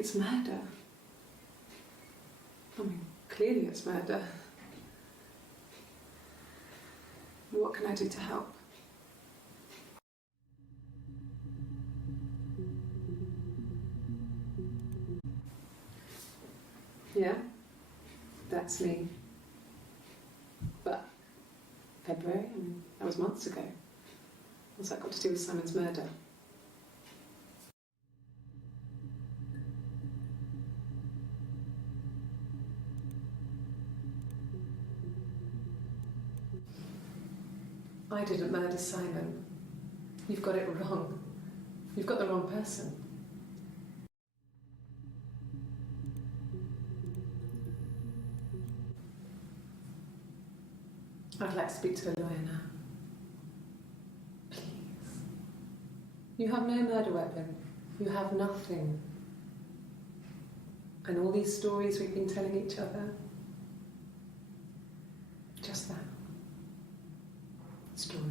it's murder. I mean, clearly it's murder. What can I do to help? Yeah, that's me. But February, I mean, that was months ago. What's that got to do with Simon's murder? I didn't murder Simon. You've got it wrong. You've got the wrong person. I'd like to speak to a lawyer now. Please. You have no murder weapon. You have nothing. And all these stories we've been telling each other, just that. Stories.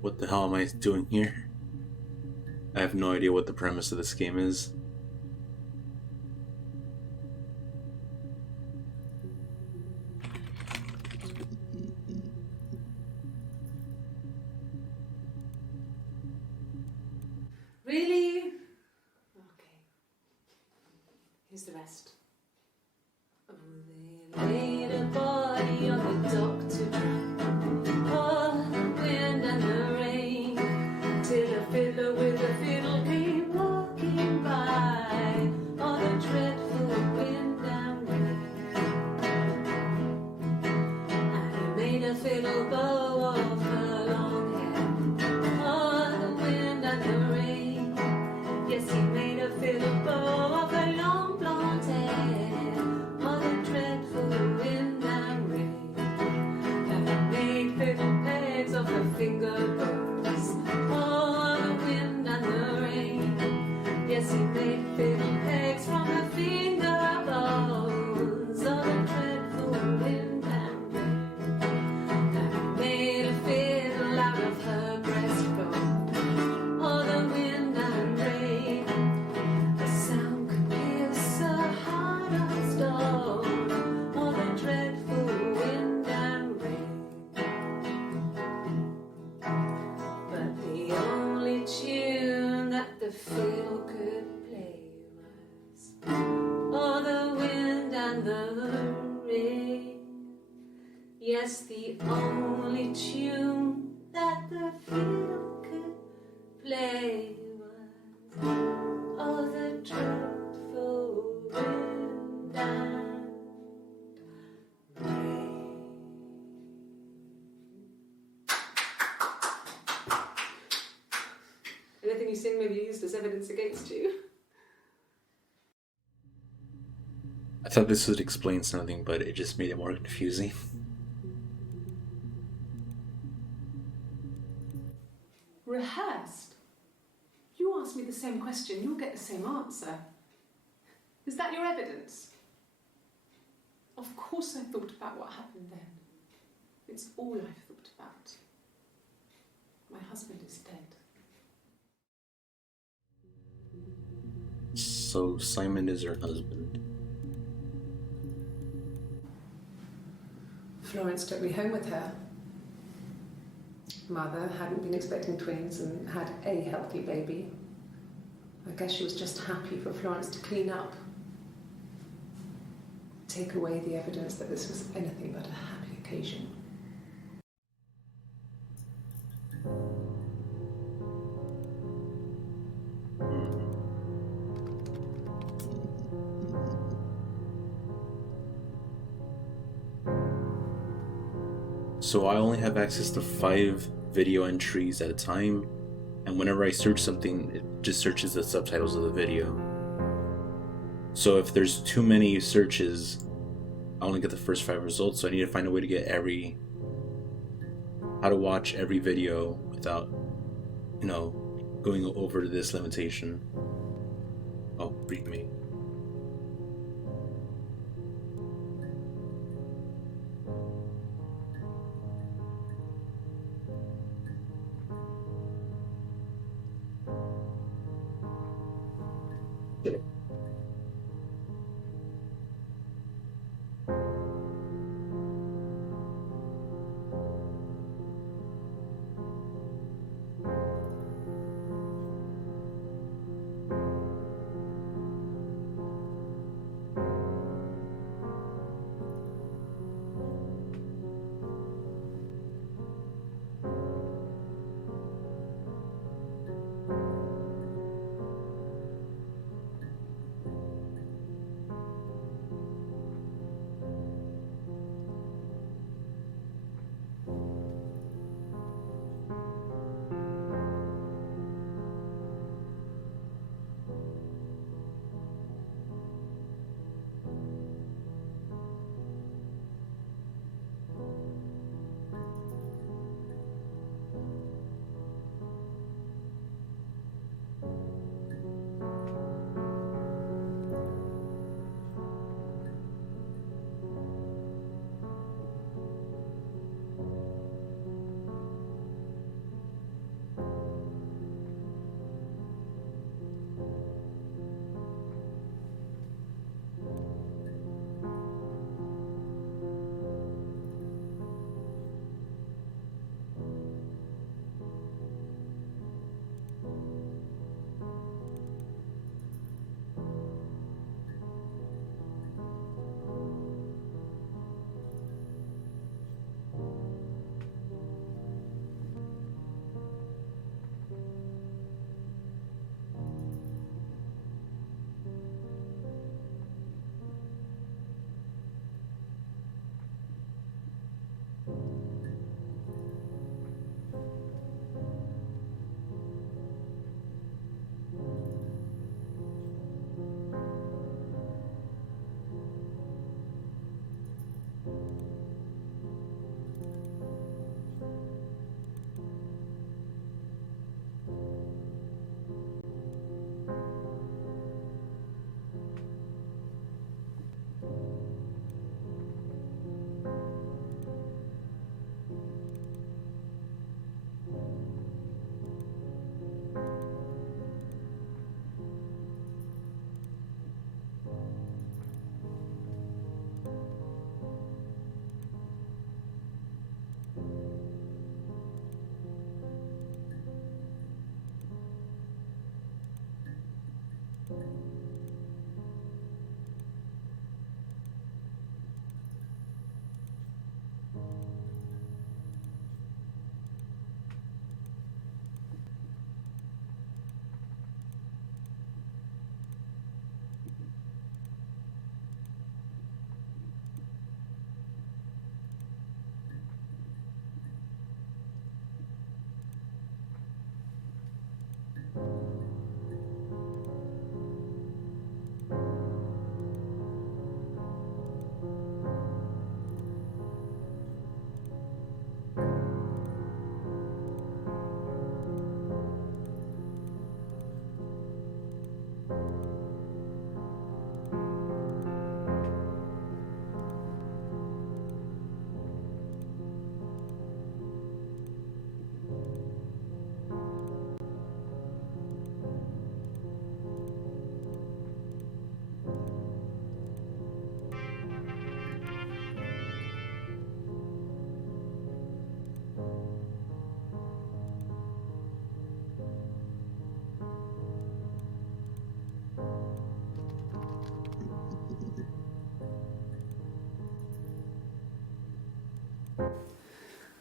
What the hell am I doing here? I have no idea what the premise of this game is. Really? Okay. Here's the rest. Oh, they laid a body on the doctor. Oh, the wind and the rain. Till a fiddler with a fiddle came walking by. Oh, the dreadful wind and rain. And he made a fiddle bow of her long hair. Oh, the wind and the rain. Yes, he made a fiddle bow of her long blonde hair. Oh, the dreadful wind and rain. And he made fiddle pegs of her finger bows. Oh, the wind and the rain. Yes, he made fiddle pegs from her finger bows. Oh, the dreadful wind and rain. And he made a fiddle out of her breastbone. Oh, the wind and rain. The sound could pierce a heart of stone. Oh, the dreadful wind and rain. But the only tune that the fiddle could play was, oh, the wind and the rain. Yes, the only tune that the fiddle could play was, oh, the dreadful wind and rain. Anything you sing may be used as evidence against you. I thought this would explain something, but it just made it more confusing. Rehearsed? You ask me the same question, you'll get the same answer. Is that your evidence? Of course I thought about what happened then. It's all I've thought about. My husband is dead. So Simon is her husband. Florence took me home with her. Mother hadn't been expecting twins and had a healthy baby. I guess she was just happy for Florence to clean up. Take away the evidence that this was anything but a happy occasion. So I only have access to 5 video entries at a time, and whenever I search something, it just searches the subtitles of the video. So if there's too many searches, I only get the first 5 results, so I need to find a way to get how to watch every video without, going over this limitation. Oh, read me.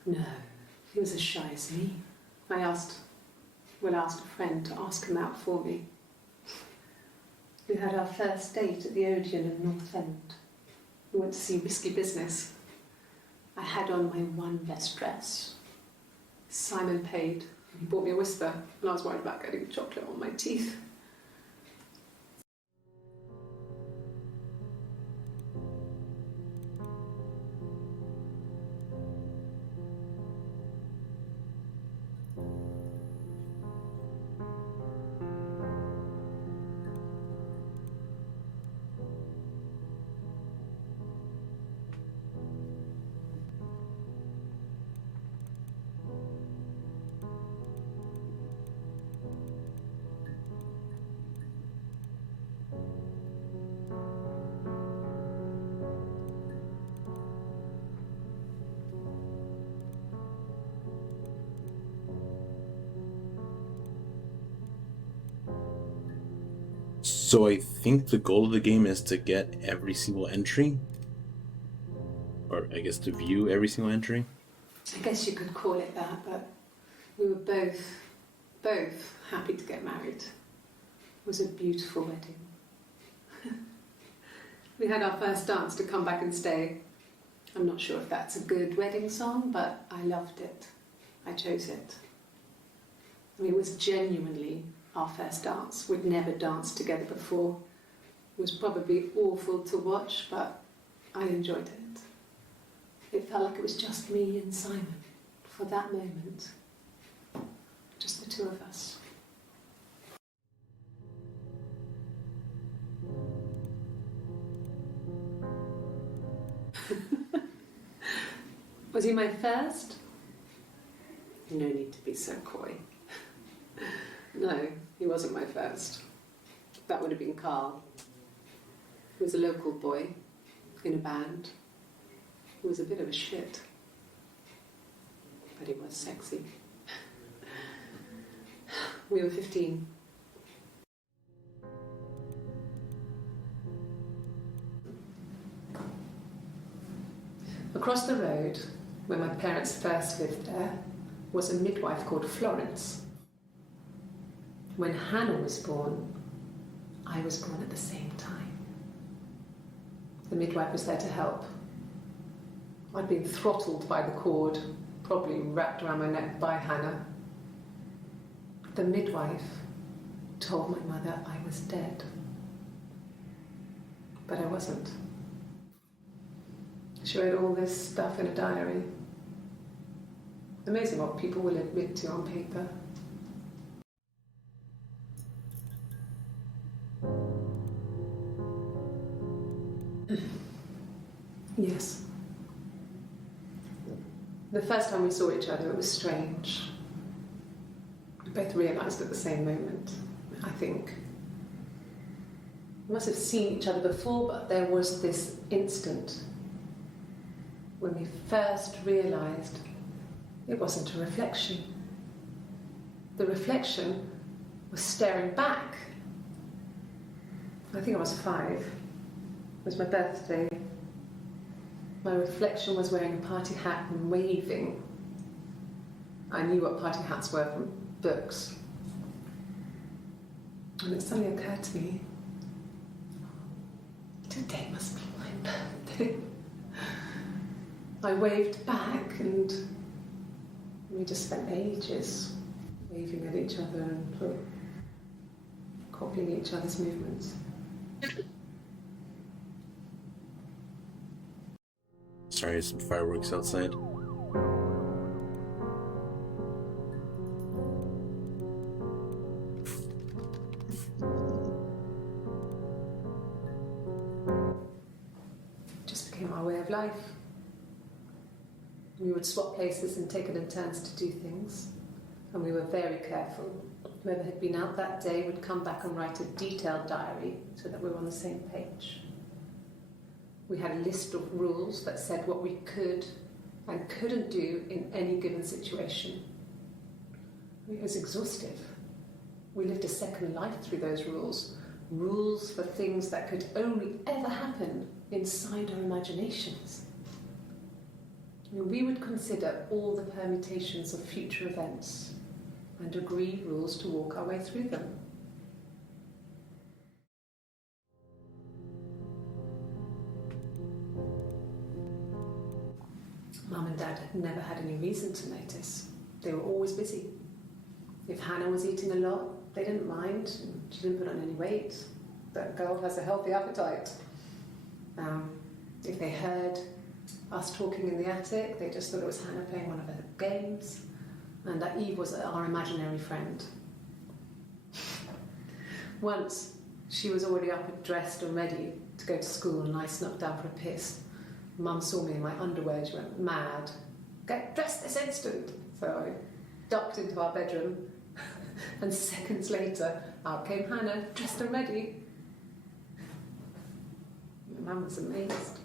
No, he was as shy as me. I asked a friend to ask him out for me. We had our first date at the Odeon in North End. We went to see Risky Business. I had on my one best dress. Simon paid, and he bought me a whisper, and I was worried about getting chocolate on my teeth. So I think the goal of the game is to get every single entry, or I guess to view every single entry. I guess you could call it that, but we were both happy to get married. It was a beautiful wedding. We had our first dance to Come Back and Stay. I'm not sure if that's a good wedding song, but I loved it. I chose it. I mean, it was genuinely our first dance. We'd never danced together before. It was probably awful to watch, but I enjoyed it. It felt like it was just me and Simon for that moment. Just the two of us. Was he my first? No need to be so coy. No, he wasn't my first. That would have been Carl. He was a local boy in a band. He was a bit of a shit. But he was sexy. We were 15. Across the road, where my parents first lived there, was a midwife called Florence. When Hannah was born, I was born at the same time. The midwife was there to help. I'd been throttled by the cord, probably wrapped around my neck by Hannah. The midwife told my mother I was dead. But I wasn't. She wrote all this stuff in a diary. Amazing what people will admit to on paper. Yes. The first time we saw each other, it was strange. We both realised at the same moment, I think. We must have seen each other before, but there was this instant when we first realised it wasn't a reflection. The reflection was staring back. I think I was 5. It was my birthday. My reflection was wearing a party hat and waving. I knew what party hats were from books. And it suddenly occurred to me, today must be my birthday. I waved back and we just spent ages waving at each other and copying each other's movements. Sorry, some fireworks outside. Just became our way of life. We would swap places and take it in turns to do things, and we were very careful. Whoever had been out that day would come back and write a detailed diary so that we were on the same page. We had a list of rules that said what we could and couldn't do in any given situation. It was exhaustive. We lived a second life through those rules. Rules for things that could only ever happen inside our imaginations. We would consider all the permutations of future events and agree rules to walk our way through them. Mum and Dad had never had any reason to notice. They were always busy. If Hannah was eating a lot, they didn't mind. She didn't put on any weight. That girl has a healthy appetite. If they heard us talking in the attic, they just thought it was Hannah playing one of her games, and that Eve was our imaginary friend. Once, she was already up and dressed and ready to go to school, and I snuck down for a piss. Mum saw me in my underwear, she went mad. Get dressed this instant! So I ducked into our bedroom, and seconds later, out came Hannah, dressed and ready. My mum was amazed.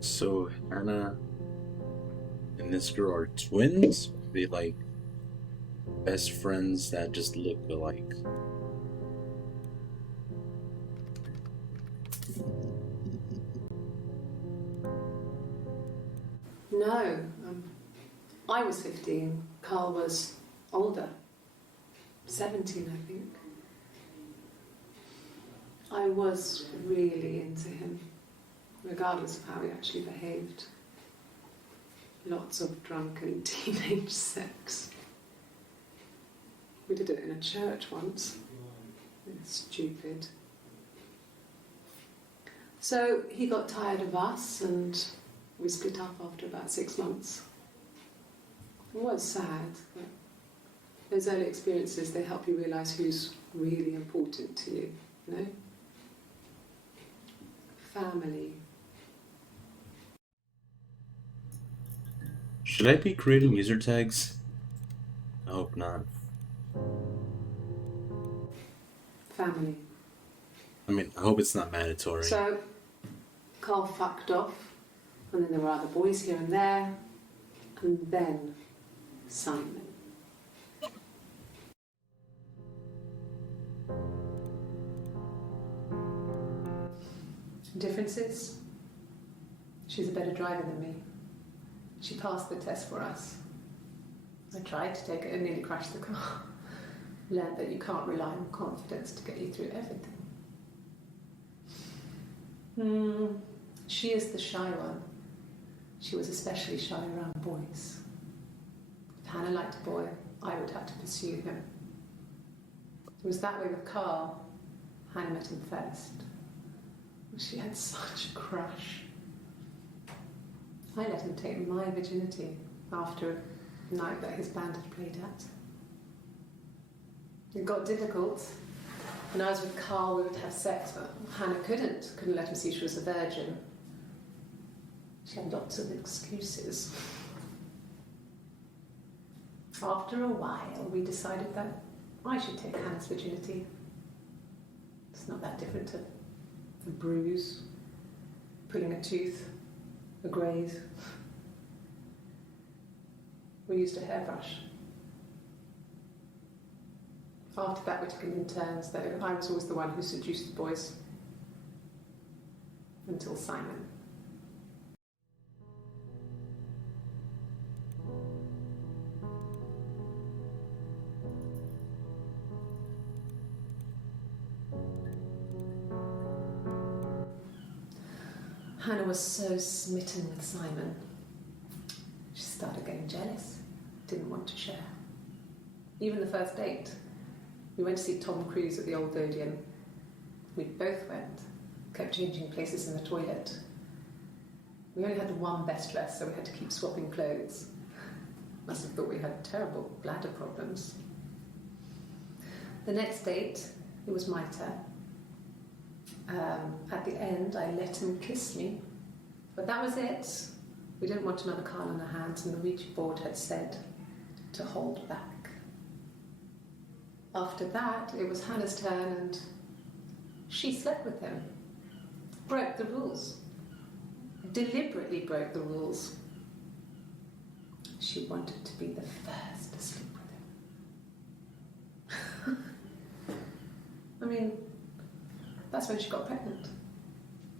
So Hannah and this girl are twins? They like best friends that just look alike. No, I was 15. Carl was older, 17, I think. I was really into him, regardless of how he actually behaved. Lots of drunken teenage sex. We did it in a church once. It's stupid. So he got tired of us and we split up after about 6 months. It was sad, but those early experiences, they help you realise who's really important to you, you know? Family. Should I be creating user tags? I hope not. Family. I mean, I hope it's not mandatory. So, Carl fucked off, and then there were other boys here and there, and then Simon. Differences? She's a better driver than me. She passed the test for us. I tried to take it and nearly crashed the car. Learned that you can't rely on confidence to get you through everything. She is the shy one. She was especially shy around boys. If Hannah liked a boy, I would have to pursue him. It was that way with Carl. Hannah met him first. She had such a crush. I let him take my virginity after a night that his band had played at. It got difficult. When I was with Carl, we would have sex, but Hannah couldn't let him see she was a virgin. She had lots of excuses. After a while, we decided that I should take Hannah's virginity. It's not that different to a bruise, pulling a tooth, a graze. We used a hairbrush. After that, we took it in turns, though I was always the one who seduced the boys. Until Simon. Hannah was so smitten with Simon. She started getting jealous, didn't want to share. Even the first date, we went to see Tom Cruise at the Old Odeon. We both went, kept changing places in the toilet. We only had the one best dress, so we had to keep swapping clothes. Must have thought we had terrible bladder problems. The next date, it was my turn. At the end, I let him kiss me, but that was it. We didn't want another Carl on our hands, and the Ouija board had said to hold back. After that, it was Hannah's turn, and she slept with him. Broke the rules. Deliberately broke the rules. She wanted to be the first to sleep with him. I mean, that's when she got pregnant.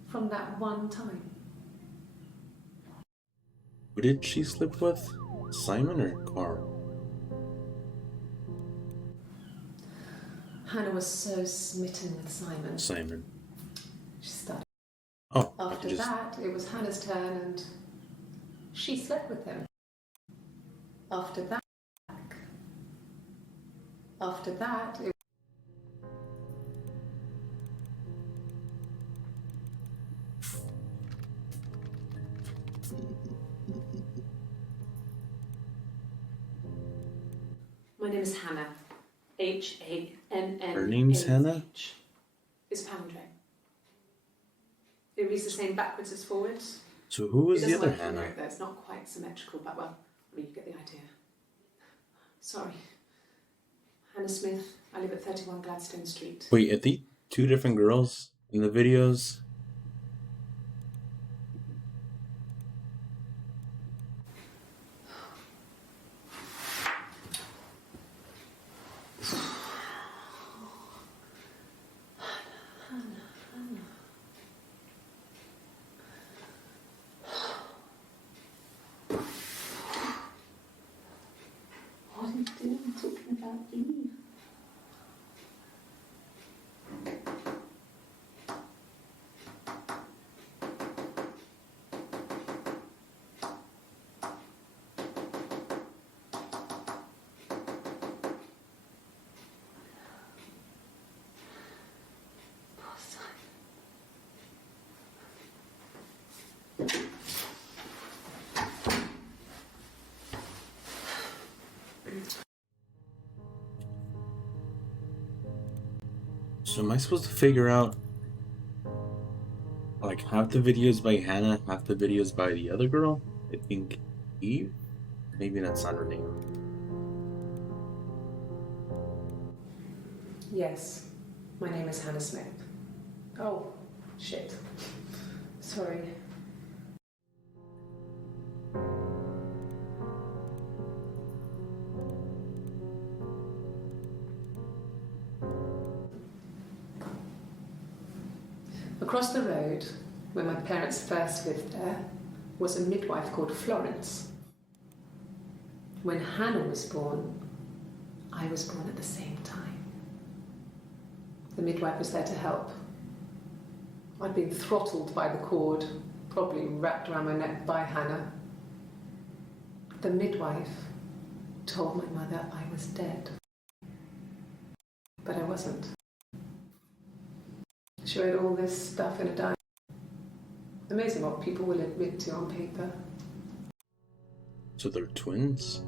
From that one time. Who did she sleep with? Simon or Carl? Hannah was so smitten with Simon. Simon. She started. Oh, After that, it was Hannah's turn, and she slept with him. After that, it My name is Hannah. H-A-N-N-A-H. Her name's Hannah? It's a palindrome. It reads the same backwards as forwards. So who was the other Hannah? Hannah? Though. It's not quite symmetrical, but well, I mean, you get the idea. Sorry. Hannah Smith. I live at 31 Gladstone Street. Wait, are they two different girls in the videos? So am I supposed to figure out, like, half the videos by Hannah, half the videos by the other girl? I think Eve? Maybe that's not her name. Yes, my name is Hannah Smith. Oh, shit. Sorry. Across the road, where my parents first lived there, was a midwife called Florence. When Hannah was born, I was born at the same time. The midwife was there to help. I'd been throttled by the cord, probably wrapped around my neck by Hannah. The midwife told my mother I was dead. But I wasn't. She wrote all this stuff in a diary. Amazing what people will admit to on paper. So they're twins?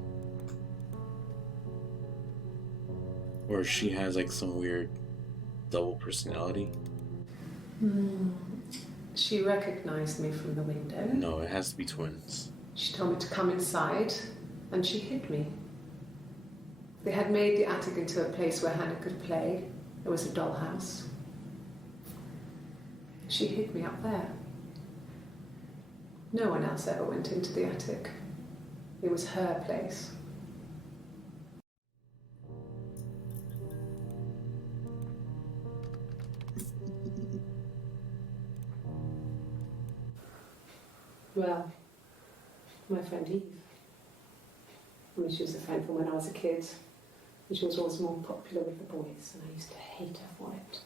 Or she has like some weird double personality? She recognized me from the window. No, it has to be twins. She told me to come inside, and she hid me. They had made the attic into a place where Hannah could play. It was a dollhouse. She hid me up there. No one else ever went into the attic. It was her place. Well, my friend Eve. I mean, she was a friend from when I was a kid, and she was always more popular with the boys, and I used to hate her for it.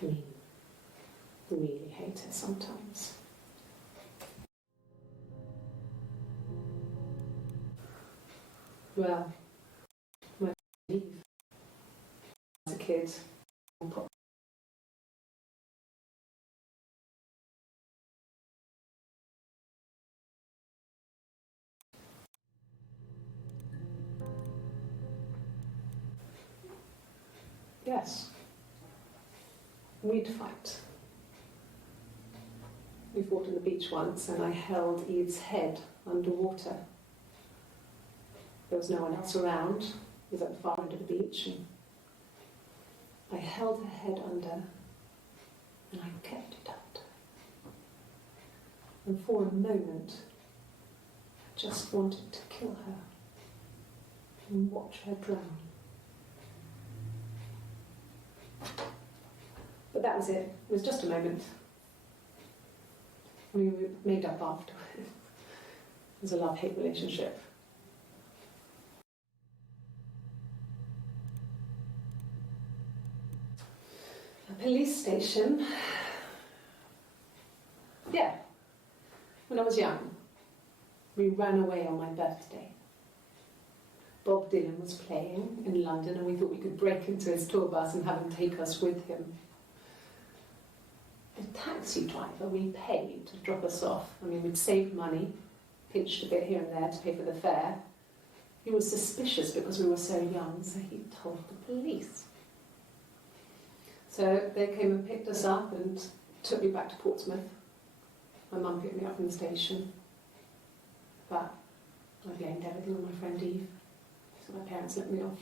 I mean, really hate her sometimes. Well, my friend Eve. As a kid, more popular. Yes. We'd fight. We fought on the beach once, and I held Eve's head underwater. There was no one else around. It was at the far end of the beach, and I held her head under, and I kept it under. And for a moment, I just wanted to kill her and watch her drown. But that was it. It was just a moment. We made up after. It was a love-hate relationship. A police station. Yeah. When I was young, we ran away on my birthday. Bob Dylan was playing in London, and we thought we could break into his tour bus and have him take us with him. The taxi driver we paid to drop us off. I mean, we'd saved money, pinched a bit here and there to pay for the fare. He was suspicious because we were so young, so he told the police. So they came and picked us up and took me back to Portsmouth. My mum picked me up from the station. But I blamed everything on my friend Eve. So my parents let me off.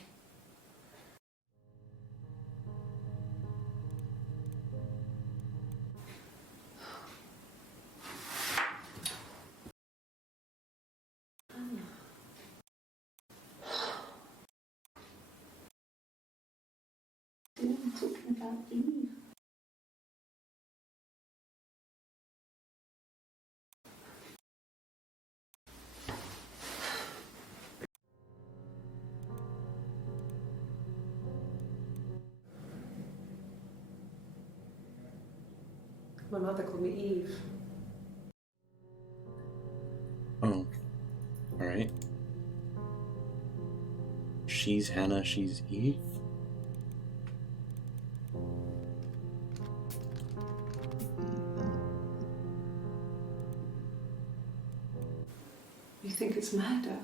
I'm talking about Eve. My mother called me Eve. Oh, alright. She's Hannah, she's Eve? You think it's murder?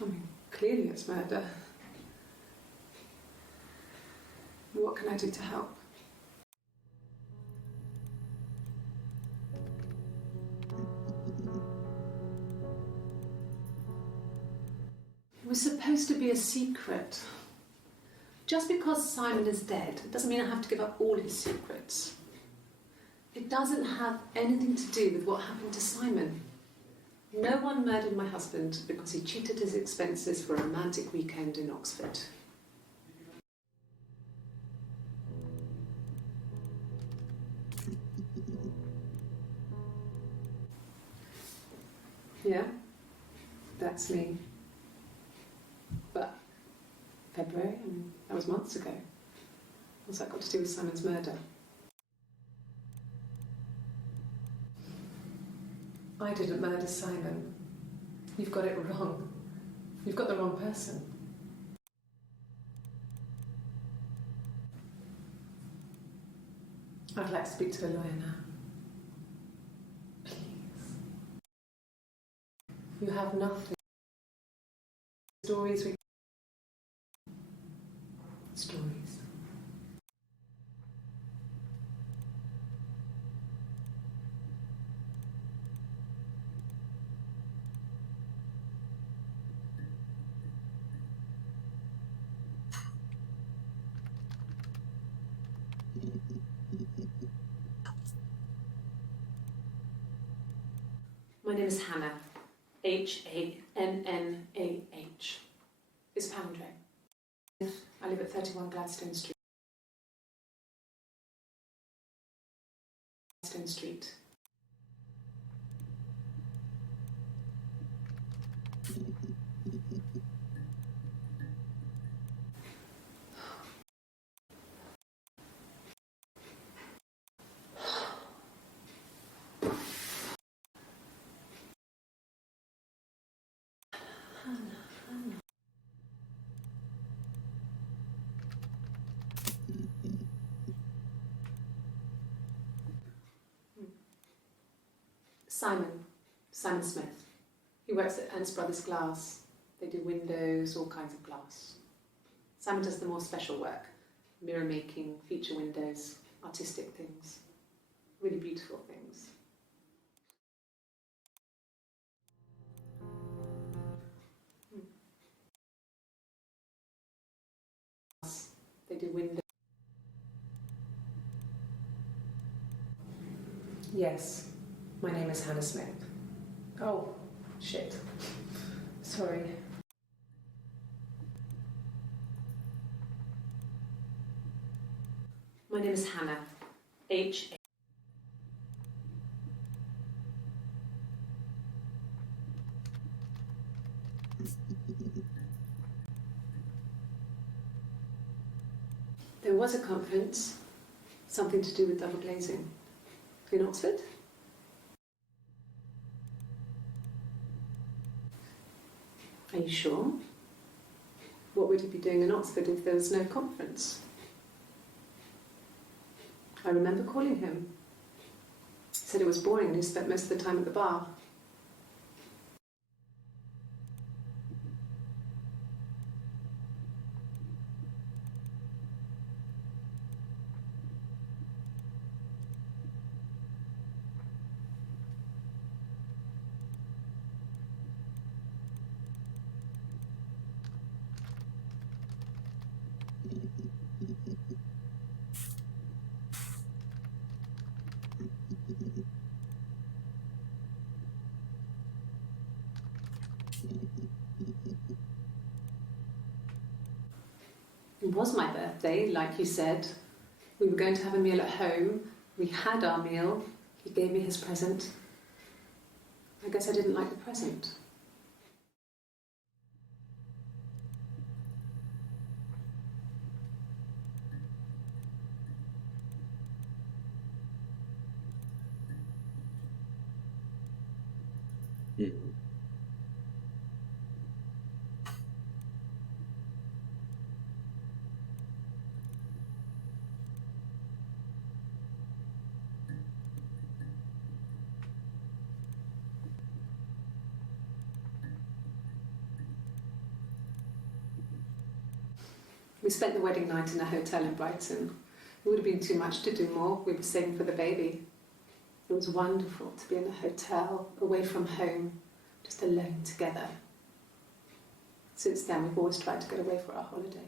I mean, clearly it's murder. What can I do to help? It was supposed to be a secret. Just because Simon is dead doesn't mean I have to give up all his secrets. It doesn't have anything to do with what happened to Simon. No one murdered my husband because he cheated his expenses for a romantic weekend in Oxford. Yeah, that's me. But February, that was months ago. What's that got to do with Simon's murder? I didn't murder Simon. You've got it wrong. You've got the wrong person. I'd like to speak to a lawyer now. Please. You have nothing. Stories. My name is Hannah. Hannah. It's Palindrome. I live at 31 Gladstone Street. Gladstone Street. Simon Smith. He works at Ernst Brothers Glass. They do windows, all kinds of glass. Simon does the more special work, mirror making, feature windows, artistic things, really beautiful things. They do windows. Yes, my name is Hannah Smith. Oh, shit. Sorry. My name is Hannah. H. There was a conference, something to do with double glazing, in Oxford. Are you sure? What would he be doing in Oxford if there was no conference? I remember calling him. He said it was boring and he spent most of the time at the bar. It was my birthday, like you said. We were going to have a meal at home. We had our meal. He gave me his present. I guess I didn't like the present. We spent the wedding night in a hotel in Brighton. It would have been too much to do more. We were saving for the baby. It was wonderful to be in a hotel, away from home, just alone together. Since then, we've always tried to get away for our holiday.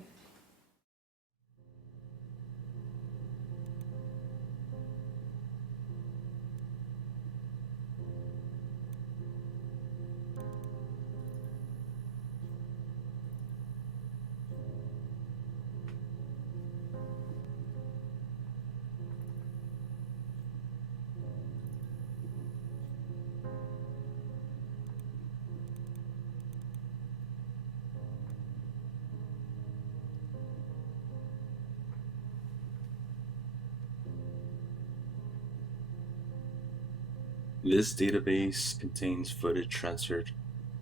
This database contains footage transferred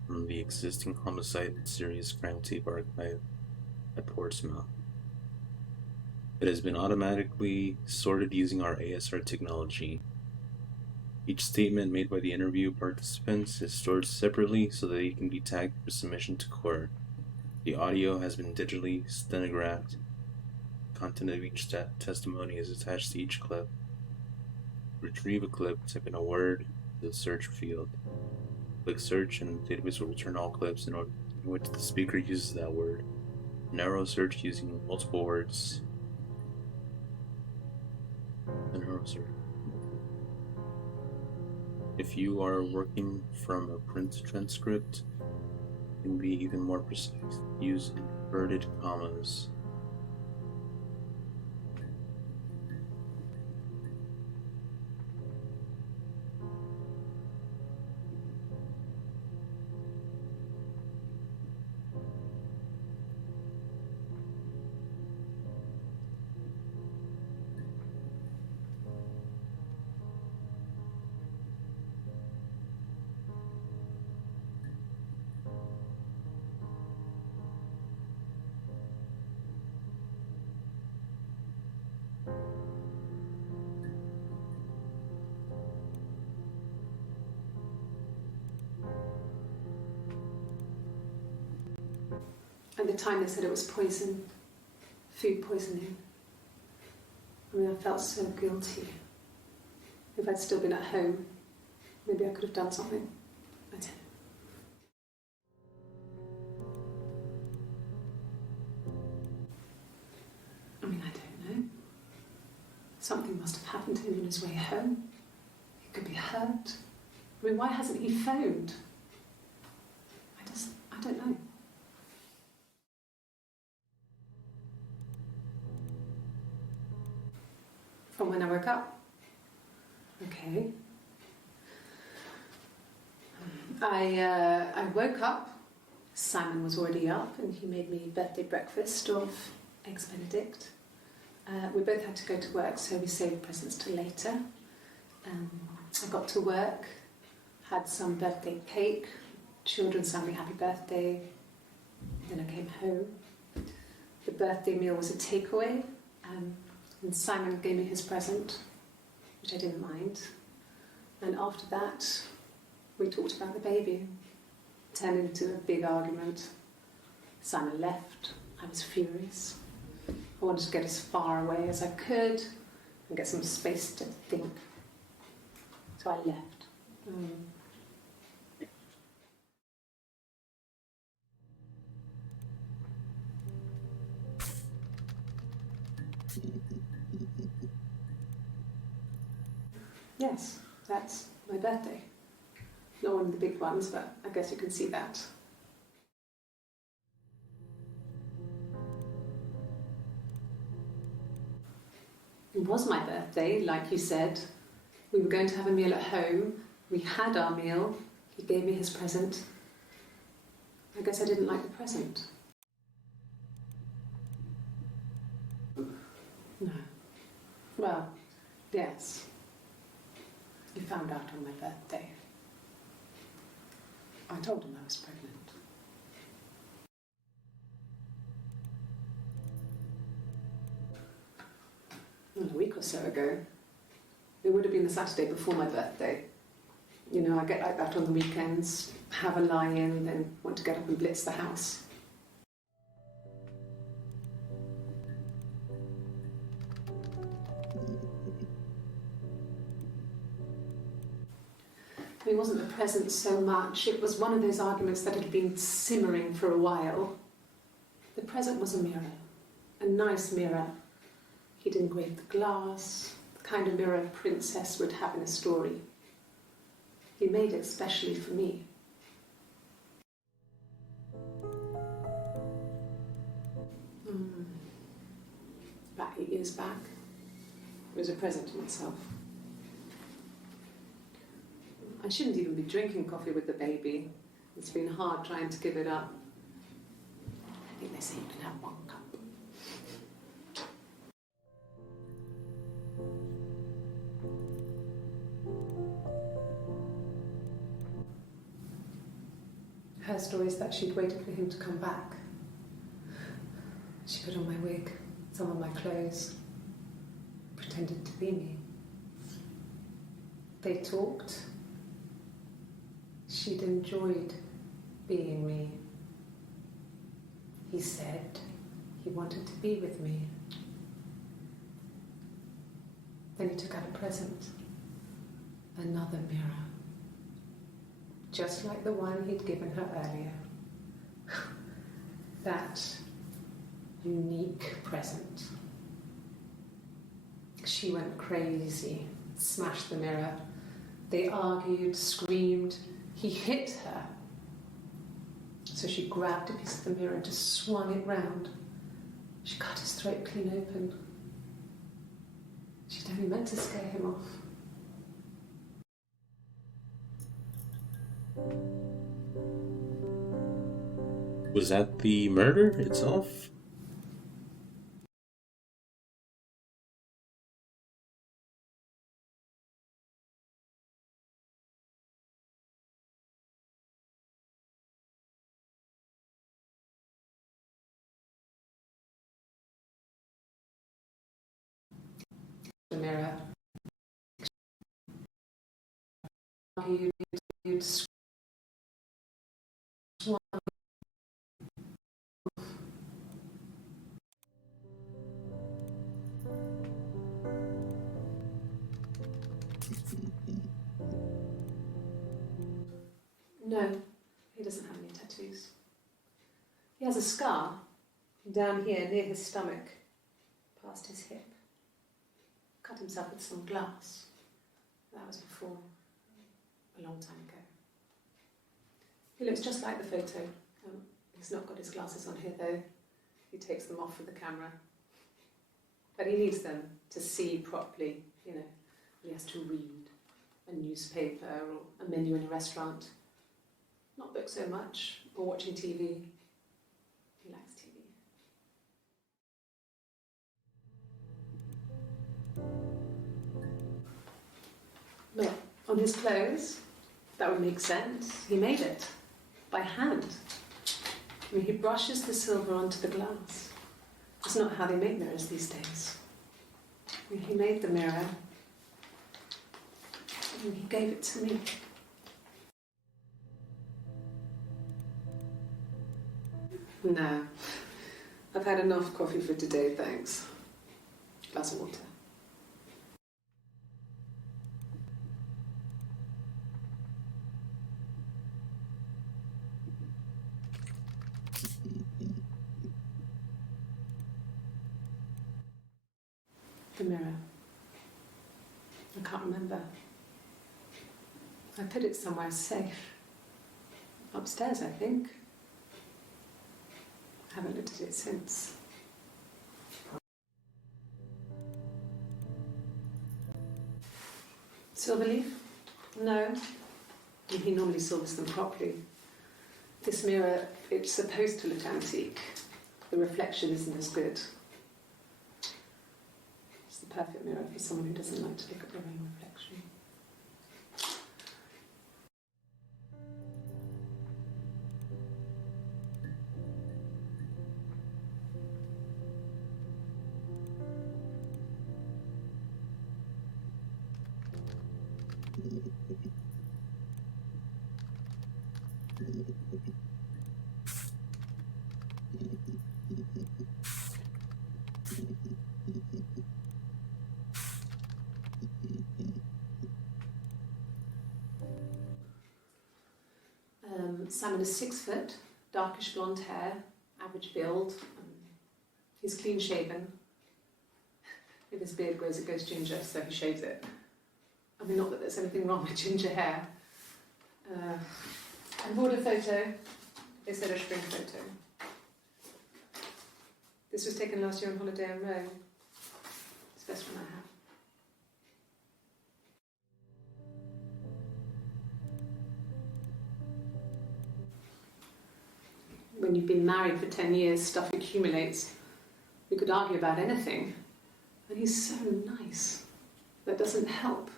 from the existing homicide series crime tape archive at Portsmouth. It has been automatically sorted using our ASR technology. Each statement made by the interview participants is stored separately so that they can be tagged for submission to court. The audio has been digitally stenographed. The content of each testimony is attached to each clip. Retrieve a clip, type in a word to the search field. Click search and the database will return all clips in which the speaker uses that word. Narrow search using multiple words. A narrow search. If you are working from a print transcript, you can be even more precise. Use inverted commas. At the time they said it was poison, food poisoning. I mean, I felt so guilty. If I'd still been at home, maybe I could have done something. I don't know. I mean, I don't know. Something must have happened to him on his way home. He could be hurt. I mean, why hasn't he phoned? I don't know. From when I woke up. Okay. I woke up. Simon was already up and he made me birthday breakfast of eggs Benedict. We both had to go to work, so we saved presents till later. I got to work, had some birthday cake, children sang me happy birthday. Then I came home. The birthday meal was a takeaway. And Simon gave me his present, which I didn't mind. And after that, we talked about the baby. It turned into a big argument. Simon left. I was furious. I wanted to get as far away as I could and get some space to think. So I left. Yes, that's my birthday. Not one of the big ones, but I guess you can see that. It was my birthday, like you said. We were going to have a meal at home. We had our meal. He gave me his present. I guess I didn't like the present. No. Well, yes. He found out on my birthday. I told him I was pregnant. A week or so ago. It would have been the Saturday before my birthday. You know, I get like that on the weekends, have a lie-in, then want to get up and blitz the house. It wasn't the present so much. It was one of those arguments that had been simmering for a while. The present was a mirror, a nice mirror. He'd engraved the glass, the kind of mirror a princess would have in a story. He made it specially for me. About 8 years back, it was a present to myself. I shouldn't even be drinking coffee with the baby. It's been hard trying to give it up. I think they say you can have 1 cup. Her story is that she'd waited for him to come back. She put on my wig, some of my clothes, pretended to be me. They talked. She'd enjoyed being me. He said he wanted to be with me. Then he took out a present, another mirror, just like the one he'd given her earlier. That unique present. She went crazy, smashed the mirror. They argued, screamed. He hit her. So she grabbed a piece of the mirror and just swung it round. She cut his throat clean open. She'd only meant to scare him off. Was that the murder itself? The mirror. You'd swung. No, he doesn't have any tattoos. He has a scar down here near his stomach, past his hip. Cut himself with some glass. That was before, a long time ago. He looks just like the photo. He's not got his glasses on here though. He takes them off for the camera. But he needs them to see properly, you know. He has to read a newspaper or a menu in a restaurant. Not book so much, or watching TV. He likes TV. Look, on his clothes, that would make sense. He made it, by hand. I mean, he brushes the silver onto the glass. It's not how they make mirrors these days. I mean, he made the mirror, and he gave it to me. No, I've had enough coffee for today, thanks. Glass of water. The mirror. I can't remember. I put it somewhere safe. Upstairs, I think. I haven't looked at it since. Silver leaf? No. He normally silvers them properly. This mirror, it's supposed to look antique. The reflection isn't as good. It's the perfect mirror for someone who doesn't like to look at their own reflection. Simon is 6 foot, darkish blonde hair, average build. He's clean shaven. If his beard grows, it goes ginger, so he shaves it. I mean, not that there's anything wrong with ginger hair. I bought a photo. They said a spring photo. This was taken last year on holiday in Rome. It's the best one I have. When you've been married for 10 years, stuff accumulates. We could argue about anything. And he's so nice. That doesn't help.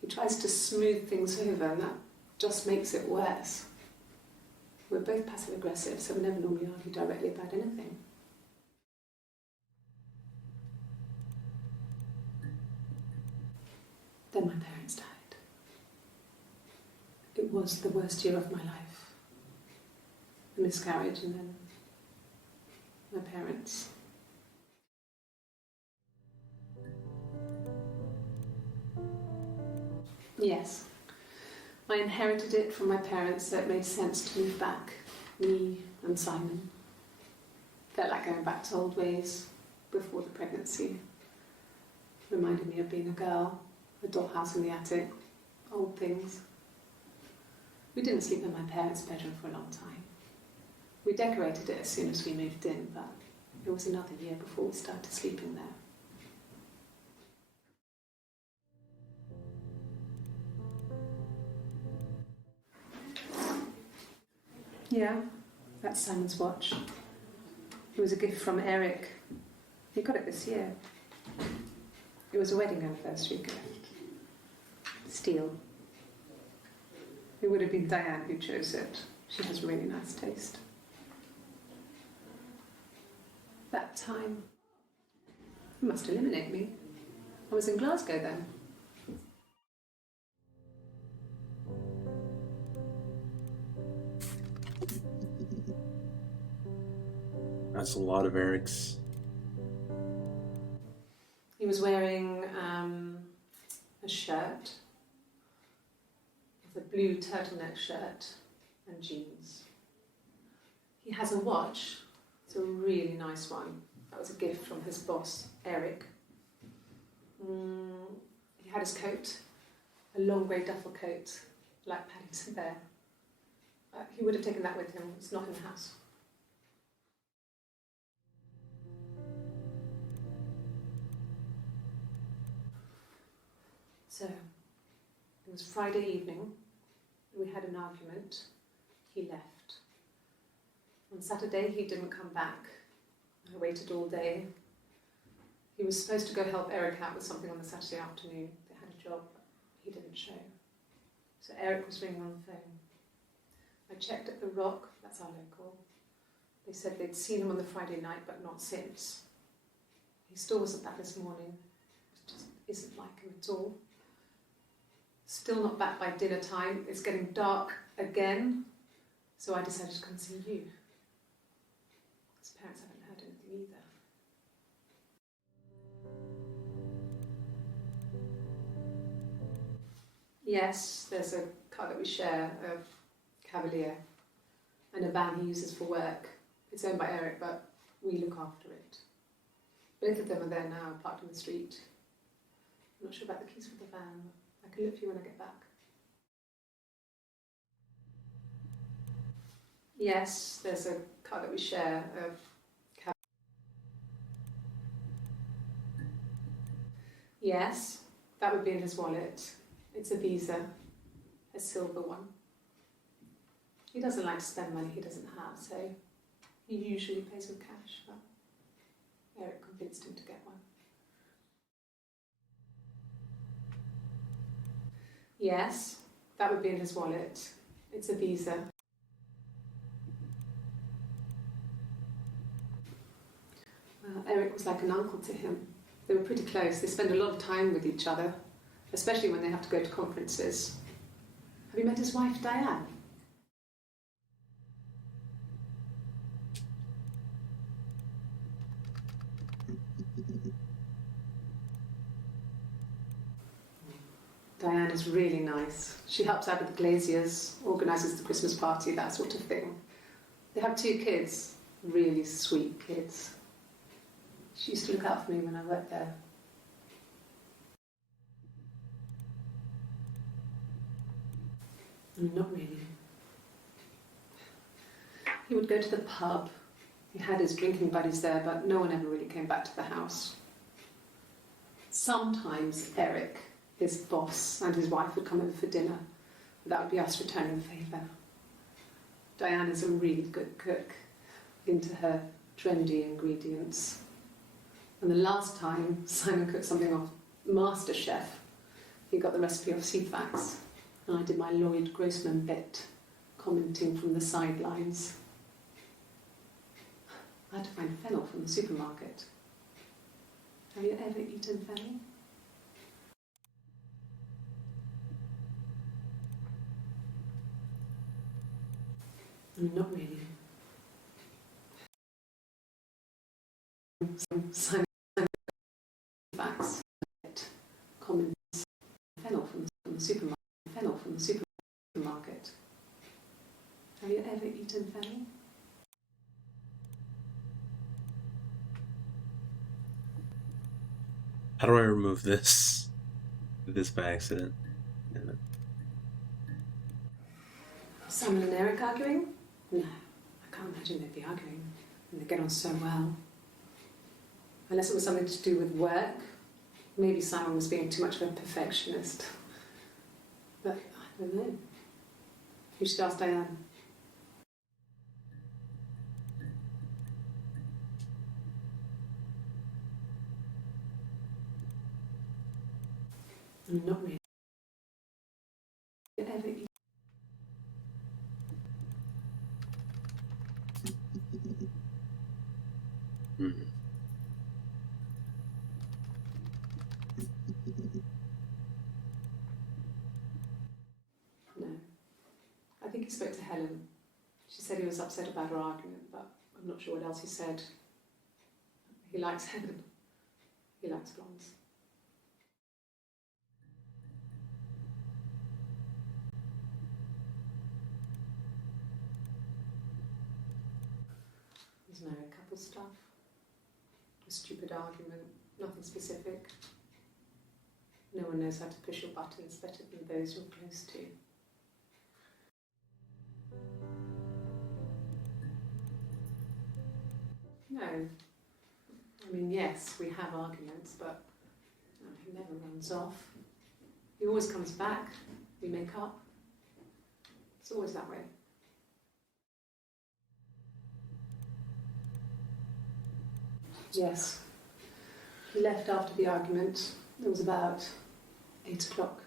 He tries to smooth things over, and that just makes it worse. We're both passive-aggressive, so we never normally argue directly about anything. Then my parents died. It was the worst year of my life. A miscarriage, and then my parents. Yes, I inherited it from my parents, so it made sense to move back, me and Simon. Felt like going back to old ways before the pregnancy. Reminded me of being a girl, a dollhouse in the attic, old things. We didn't sleep in my parents' bedroom for a long time. We decorated it as soon as we moved in, but it was another year before we started sleeping there. Yeah, that's Simon's watch. It was a gift from Eric. He got it this year. It was a wedding anniversary gift. Steel. It would have been Diane who chose it. She has really nice taste. That time, it must eliminate me. I was in Glasgow then. That's a lot of Eric's. He was wearing a shirt, with a blue turtleneck shirt and jeans. He has a watch. It's a really nice one. That was a gift from his boss, Eric. He had his coat, a long grey duffel coat, like Paddington Bear. He would have taken that with him. It's not in the house. So, it was Friday evening. We had an argument. He left. On Saturday, he didn't come back. I waited all day. He was supposed to go help Eric out with something on the Saturday afternoon. They had a job. He didn't show. So Eric was ringing on the phone. I checked at the Rock, that's our local. They said they'd seen him on the Friday night, but not since. He still wasn't back this morning. It just isn't like him at all. Still not back by dinner time. It's getting dark again. So I decided to come see you. His parents haven't heard anything either. Yes, there's a car that we share, a Cavalier, and a van he uses for work. It's owned by Eric, but we look after it. Both of them are there now, parked in the street. I'm not sure about the keys for the van. I can look for you when I get back. Yes, there's a car that we share, a Yes, that would be in his wallet. It's a Visa, a silver one. He doesn't like to spend money he doesn't have, so he usually pays with cash, but Eric convinced him to get one. Yes, that would be in his wallet. It's a Visa. Eric was like an uncle to him. They were pretty close. They spend a lot of time with each other, especially when they have to go to conferences. Have you met his wife, Diane? Diane is really nice. She helps out with the glaziers, organises the Christmas party, that sort of thing. They have 2 kids, really sweet kids. She used to look out for me when I worked there. Not really. He would go to the pub. He had his drinking buddies there, but no one ever really came back to the house. Sometimes Eric, his boss, and his wife would come over for dinner. That would be us returning the favour. Diane is a really good cook, into her trendy ingredients. And the last time Simon cooked something off MasterChef, he got the recipe off CFAX, and I did my Lloyd Grossman bit, commenting from the sidelines. I had to find fennel from the supermarket. Have you ever eaten fennel? Not really. Simon facts, comments, fennel from the supermarket. Fennel from the supermarket. Have you ever eaten fennel? How do I remove this by accident? Simon and Eric arguing? No, I can't imagine they'd be arguing. And they get on so well. Unless it was something to do with work. Maybe Simon was being too much of a perfectionist. But I don't know. You should ask Diane. Not really. Have you ever eaten? No. I think he spoke to Helen. She said he was upset about her argument, but I'm not sure what else he said. He likes Helen. He likes blondes. There's married couple stuff. A stupid argument, nothing specific. No one knows how to push your buttons better than those you're close to. No. I mean, yes, we have arguments, but he never runs off. He always comes back. We make up. It's always that way. Yes. He left after the argument. It was about 8 o'clock.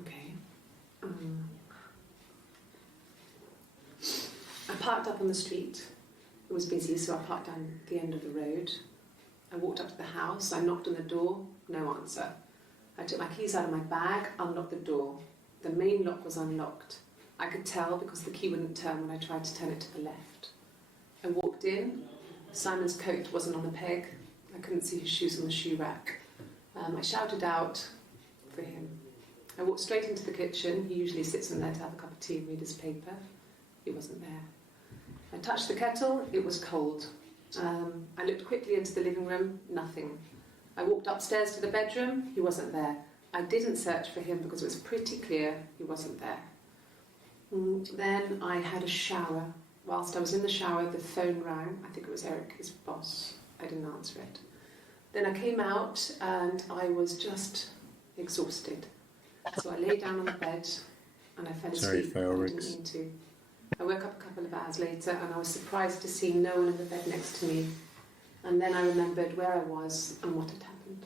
Okay. I parked up on the street. It was busy, so I parked down the end of the road. I walked up to the house, I knocked on the door, no answer. I took my keys out of my bag, unlocked the door. The main lock was unlocked. I could tell because the key wouldn't turn when I tried to turn it to the left. I walked in, Simon's coat wasn't on the peg. I couldn't see his shoes on the shoe rack. I shouted out for him. I walked straight into the kitchen. He usually sits in there to have a cup of tea and read his paper. He wasn't there. I touched the kettle, it was cold. I looked quickly into the living room, nothing. I walked upstairs to the bedroom, he wasn't there. I didn't search for him because it was pretty clear he wasn't there. Then I had a shower. Whilst I was in the shower, the phone rang. I think it was Eric, his boss. I didn't answer it. Then I came out and I was just exhausted. So I lay down on the bed and I fell asleep. Fireworks. I didn't mean to. I woke up a couple of hours later and I was surprised to see no one in the bed next to me. And then I remembered where I was and what had happened.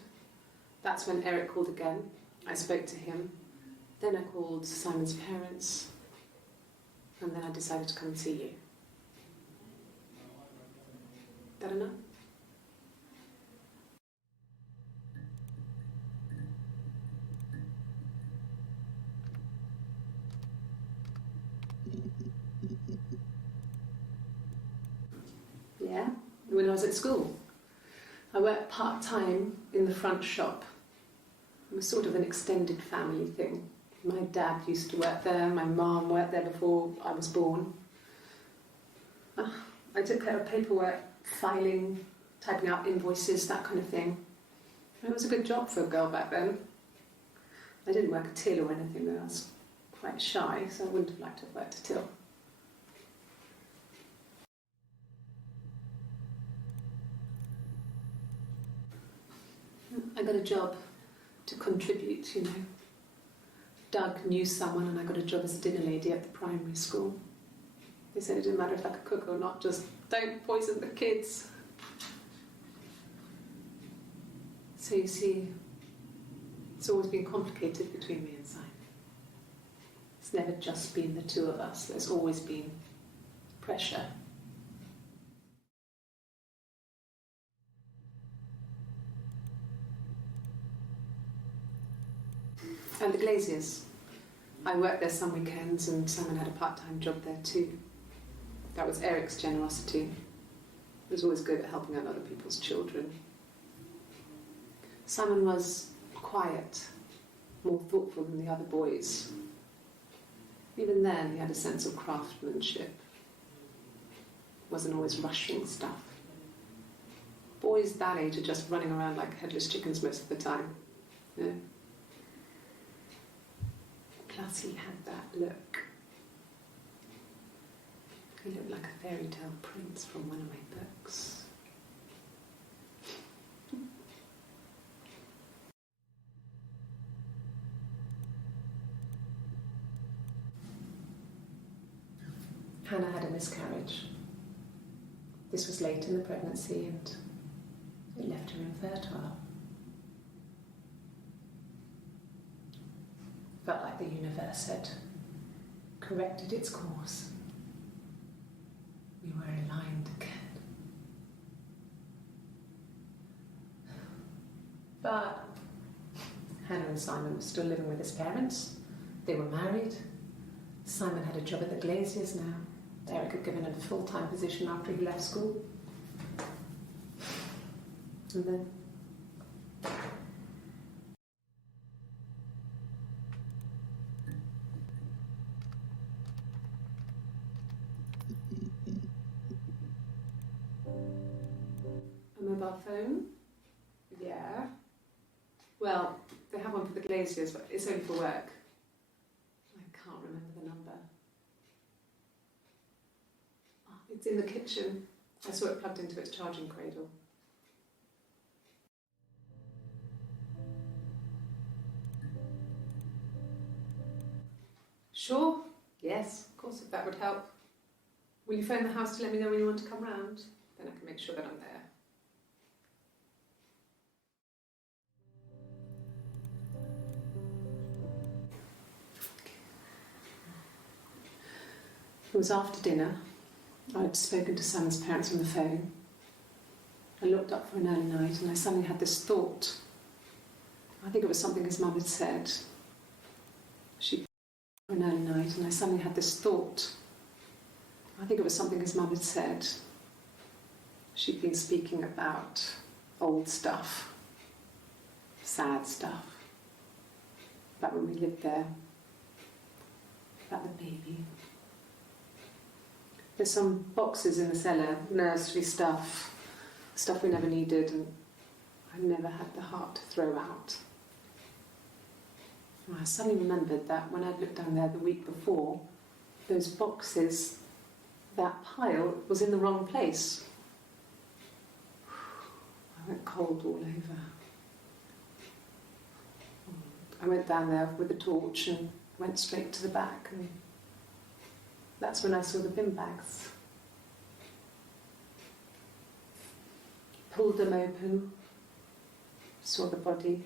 That's when Eric called again. I spoke to him. Then I called Simon's parents. And then I decided to come and see you. That enough? when I was at school. I worked part-time in the front shop. It was sort of an extended family thing. My dad used to work there, my mum worked there before I was born. I took care of paperwork, filing, typing out invoices, that kind of thing. It was a good job for a girl back then. I didn't work a till or anything, though. I was quite shy, so I wouldn't have liked to have worked a till. I got a job to contribute, you know. Doug knew someone and I got a job as a dinner lady at the primary school. They said it didn't matter if I could cook or not, just don't poison the kids. So you see, it's always been complicated between me and Simon. It's never just been the two of us, there's always been pressure. And the Glaziers. I worked there some weekends and Simon had a part-time job there too. That was Eric's generosity. He was always good at helping out other people's children. Simon was quiet, more thoughtful than the other boys. Even then he had a sense of craftsmanship. Wasn't always rushing stuff. Boys that age are just running around like headless chickens most of the time. You know? Plus he had that look. He looked like a fairy tale prince from one of my books. Hannah had a miscarriage. This was late in the pregnancy and it left her infertile. Felt like the universe had corrected its course. We were aligned again. But Hannah and Simon were still living with his parents. They were married. Simon had a job at the Glaziers now. Eric had given him a full-time position after he left school. And then a mobile phone? Yeah. Well, they have one for the Glaziers, but it's only for work. I can't remember the number. Oh, it's in the kitchen. I saw it plugged into its charging cradle. Sure. Yes, of course, if that would help. Will you phone the house to let me know when you want to come round? Then I can make sure that I'm there. It was after dinner. I'd spoken to Sam's parents on the phone. I looked up for an early night and I suddenly had this thought. I think it was something his mum had said. For an early night and I suddenly had this thought. I think it was something his mum had said. She'd been speaking about old stuff, sad stuff, about when we lived there, about the baby. There's some boxes in the cellar, nursery stuff, stuff we never needed and I never had the heart to throw out. And I suddenly remembered that when I'd looked down there the week before, those boxes, that pile was in the wrong place. I went cold all over. I went down there with a torch and went straight to the back and that's when I saw the bin bags. Pulled them open, saw the body.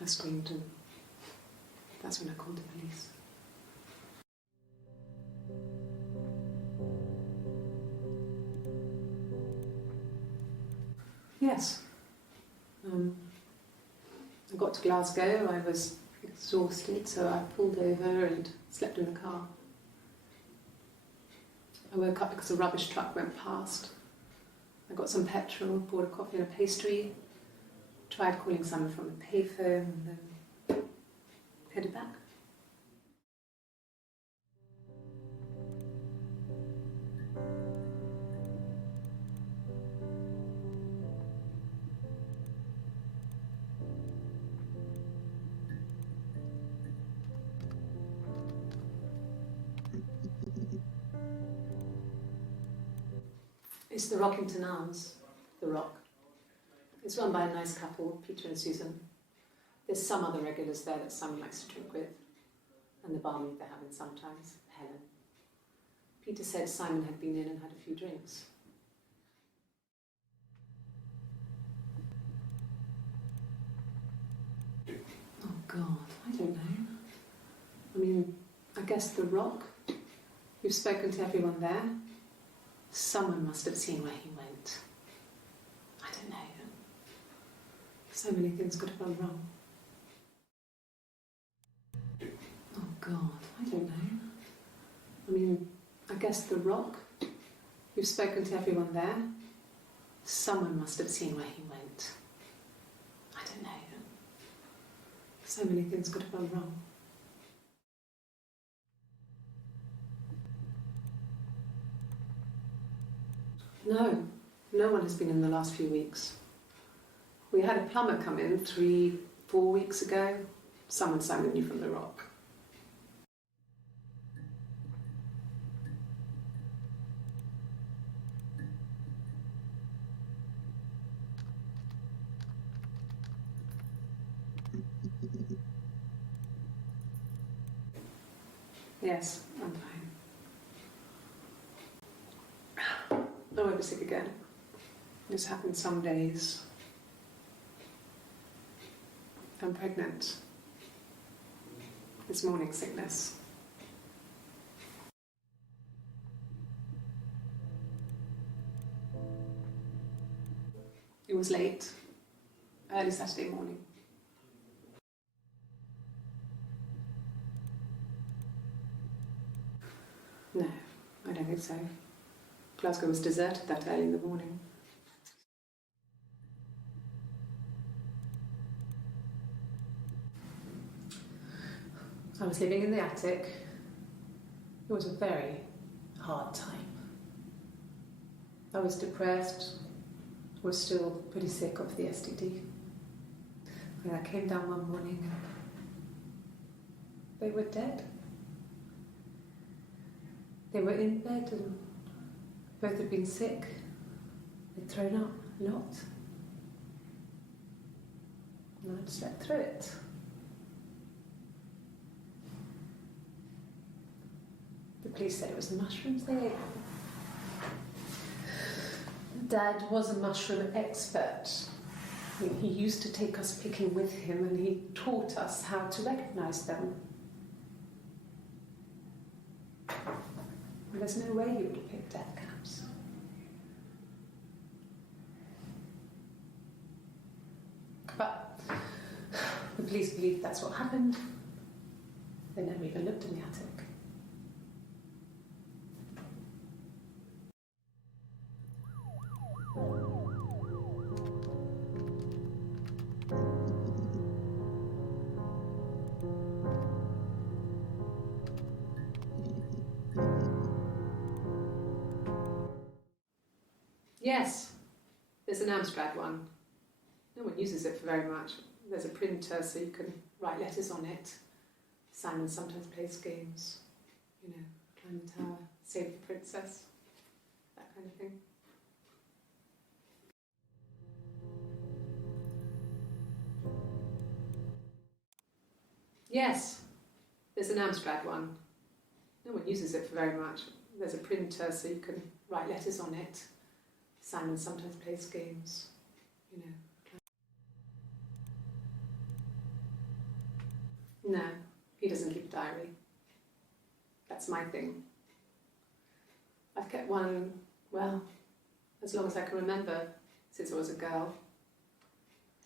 I screamed and that's when I called the police. Yes. I got to Glasgow, I was exhausted, so I pulled over and slept in the car. I woke up because a rubbish truck went past. I got some petrol, bought a coffee and a pastry, tried calling someone from the payphone, and then headed back. It's the Rockington Arms, The Rock. It's run by a nice couple, Peter and Susan. There's some other regulars there that Simon likes to drink with, and the barmaid they're having sometimes, Helen. Peter said Simon had been in and had a few drinks. Oh God, I don't know. I mean, I guess The Rock. You've spoken to everyone there. Someone must have seen where he went. I don't know. So many things could have gone wrong. Oh God, I don't know. I mean, I guess The Rock. You've spoken to everyone there. Someone must have seen where he went. I don't know. So many things could have gone wrong. No, no one has been in the last few weeks. We had a plumber come in 3-4 weeks ago. Someone Simon knew from The Rock. Yes, I'm fine. I won't be sick again. This happens some days. I'm pregnant. It's morning sickness. It was late, early Saturday morning. No, I don't think so. Glasgow was deserted that early in the morning. I was living in the attic. It was a very hard time. I was depressed, was still pretty sick of the STD. And I came down one morning and they were dead. They were in bed and both had been sick. They'd thrown up a lot. And I'd slept through it. The police said it was the mushrooms they ate. Dad was a mushroom expert. He used to take us picking with him and he taught us how to recognise them. There's no way he would have picked death caps. But the police believe that's what happened. They never even looked in the attic. Yes, there's an Amstrad one. No one uses it for very much. There's a printer so you can write letters on it. Simon sometimes plays games, you know, climb the tower, save the princess, that kind of thing. Yes, there's an Amstrad one. No one uses it for very much. There's a printer so you can write letters on it. Simon sometimes plays games, you know. No, he doesn't keep a diary. That's my thing. I've kept one, well, as long as I can remember, since I was a girl.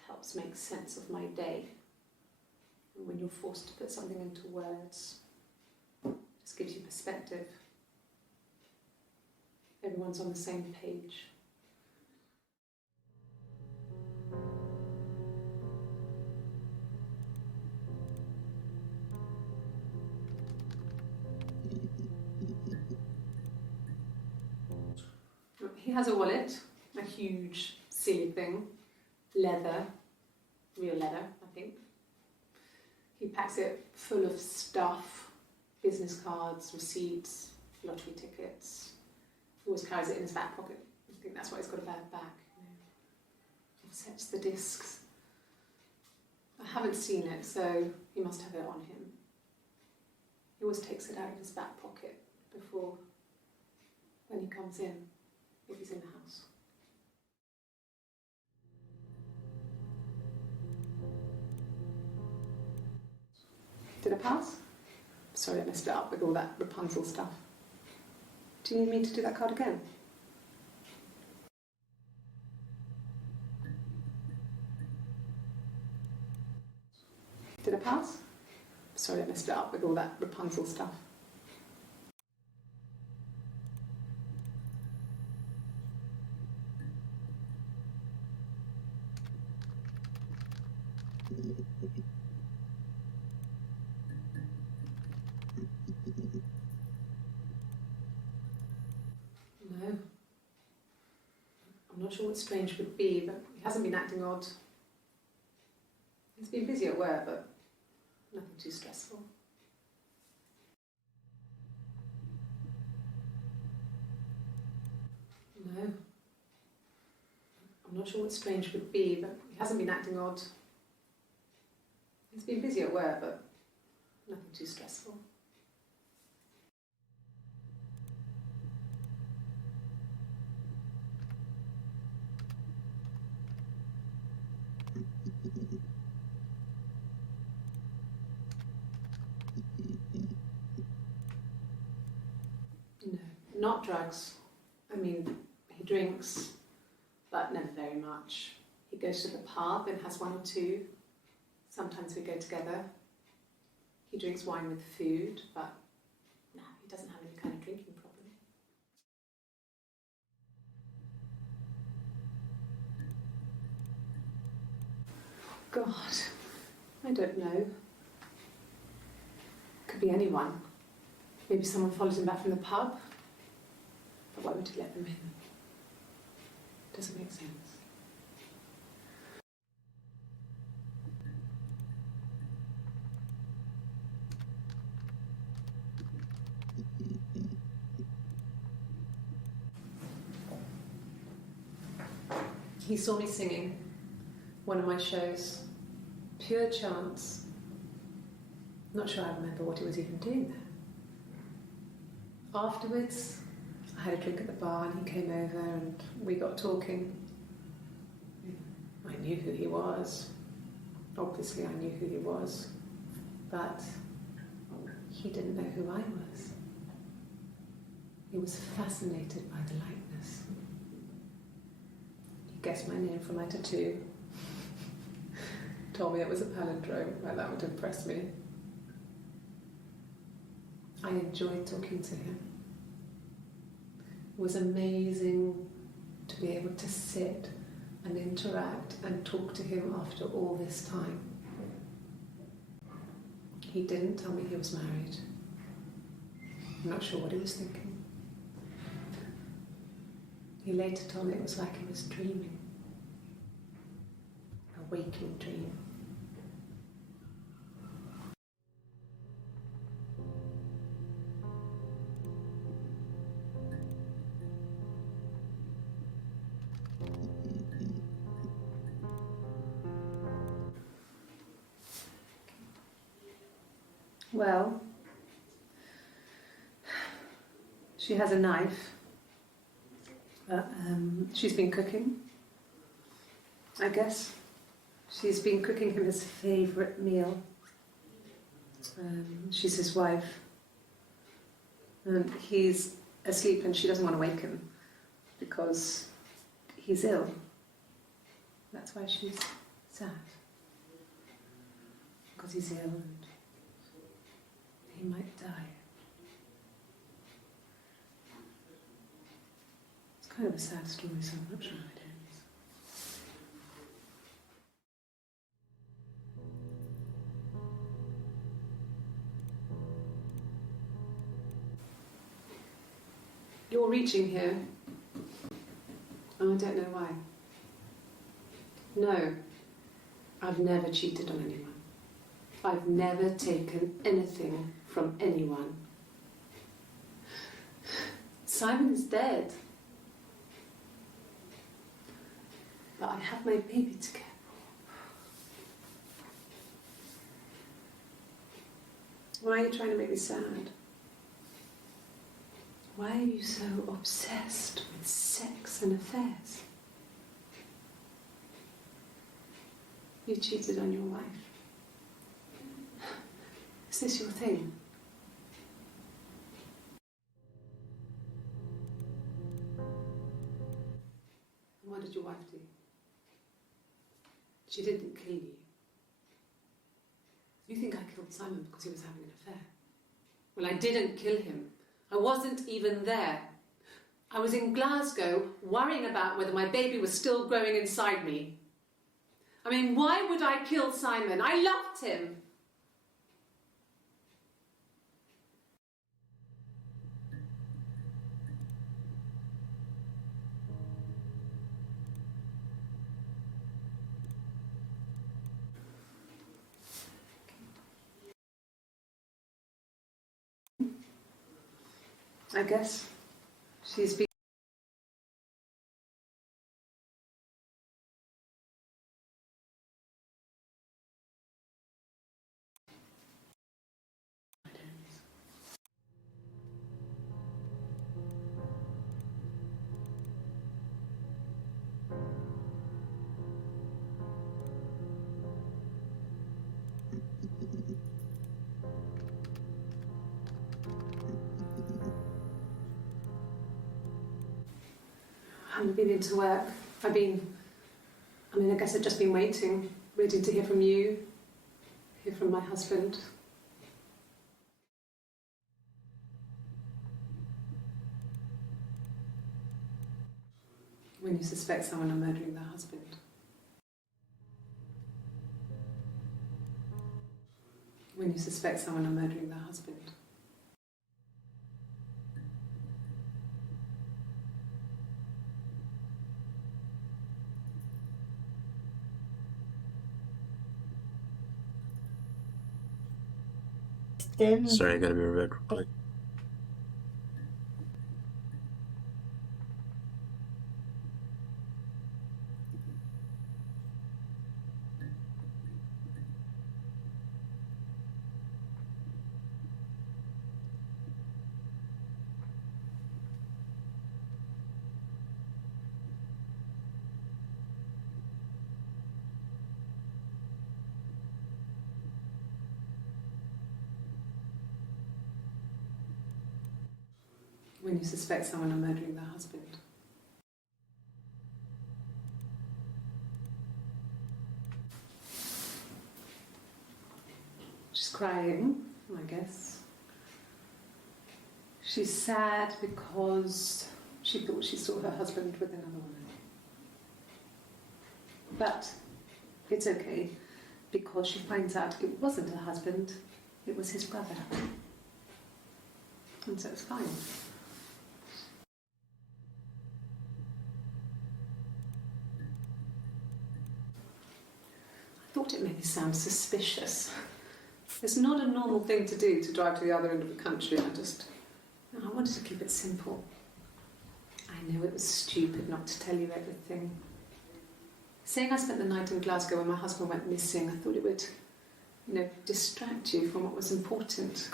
Helps make sense of my day. And when you're forced to put something into words, it just gives you perspective. everyone's on the same page. He has a wallet, a huge, silly thing, leather, real leather, I think. He packs it full of stuff, business cards, receipts, lottery tickets. He always carries it in his back pocket. I think that's why he's got a bad back. Offsets the discs. I haven't seen it, so he must have it on him. He always takes it out of his back pocket before, when he comes in, if he's in the house. Did I pass? Sorry, I messed it up with all that Rapunzel stuff. Do you need me to do that card again? Did I pass? Sorry, I messed it up with all that Rapunzel stuff. No. I'm not sure what strange would be, but he hasn't been acting odd. He's been busy at work, but nothing too stressful. No. I'm not sure what strange would be, but he hasn't been acting odd. He's been busy at work, but nothing too stressful. No, not drugs. I mean, he drinks, but never very much. He goes to the pub and has one or two. Sometimes we go together. He drinks wine with food, but no, he doesn't have any kind of drinking problem. God, I don't know. Could be anyone. Maybe someone follows him back from the pub. But why would he let them in? Doesn't make sense. He saw me singing one of my shows. Pure chance. Not sure I remember what he was even doing there. Afterwards, I had a drink at the bar and he came over and we got talking. I knew who he was. Obviously I knew who he was. But he didn't know who I was. He was fascinated by the likeness. He guessed my name from my tattoo. Told me it was a palindrome, well, that would impress me. I enjoyed talking to him. It was amazing to be able to sit and interact and talk to him after all this time. He didn't tell me he was married. I'm not sure what he was thinking. He later told me it was like he was dreaming. A waking dream. Well, she has a knife. She's been cooking, I guess. She's been cooking him his favourite meal. She's his wife. And he's asleep and she doesn't want to wake him because he's ill. That's why she's sad. Because he's ill and he might die. Kind of a sad story so much nowadays. You're reaching here. Oh, I don't know why. No, I've never cheated on anyone. I've never taken anything from anyone. Simon is dead. But I have my baby to care for. Why are you trying to make me sad? Why are you so obsessed with sex and affairs? You cheated on your wife. Is this your thing? And what did your wife do? She didn't kill you. You think I killed Simon because he was having an affair? Well, I didn't kill him. I wasn't even there. I was in Glasgow worrying about whether my baby was still growing inside me. I mean, why would I kill Simon? I loved him. I guess she's been... I haven't been into work. I guess I've just been waiting to hear from you, hear from my husband. When you suspect someone of murdering their husband. When you suspect someone of murdering their husband. Sorry, I gotta be right real quick. When you suspect someone of murdering their husband. She's crying, I guess. She's sad because she thought she saw her husband with another woman. But it's okay, because she finds out it wasn't her husband, it was his brother. And so it's fine. I thought it made me sound suspicious. It's not a normal thing to do, to drive to the other end of the country. I wanted to keep it simple. I know it was stupid not to tell you everything. Saying I spent the night in Glasgow when my husband went missing, I thought it would, distract you from what was important.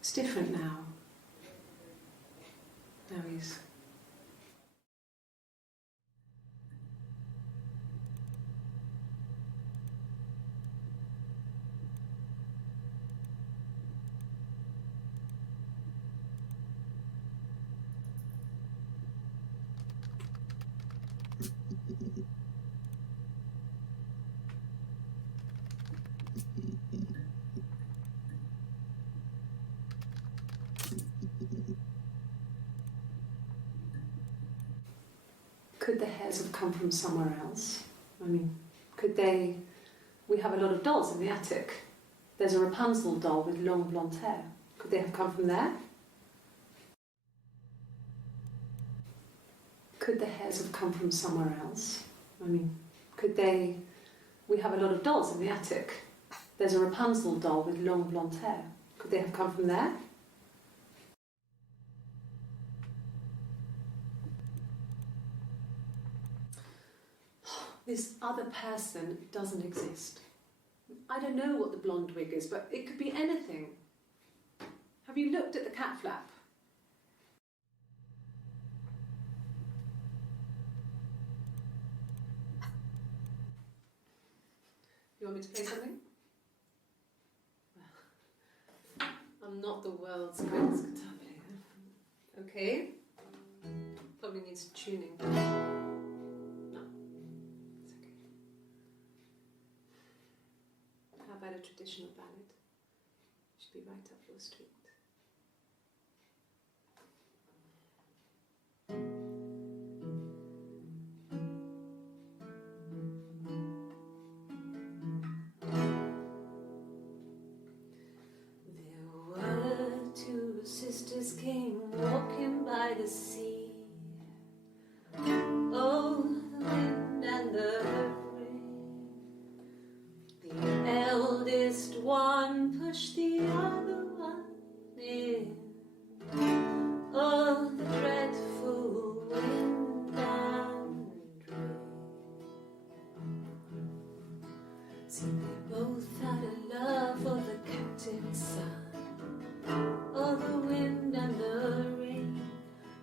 It's different now. Now he's... Could the hairs have come from somewhere else? I mean, could they... We have a lot of dolls in the attic. There's a Rapunzel doll with long blonde hair. Could they have come from there? Could the hairs have come from somewhere else? I mean, could they... We have a lot of dolls in the attic. There's a Rapunzel doll with long blonde hair. Could they have come from there? This other person doesn't exist. I don't know what the blonde wig is, but it could be anything. Have you looked at the cat flap? You want me to play something? I'm not the world's greatest guitar player. Okay. Probably needs tuning. No. It's okay. How about a traditional ballad? Should be right up your street. Sisters came walking by the sea. Oh, the wind and the rain. The eldest one pushed the other one in. Oh, the dreadful wind and rain. See, they both had a love for the captain's son. Oh, the wind and the rain,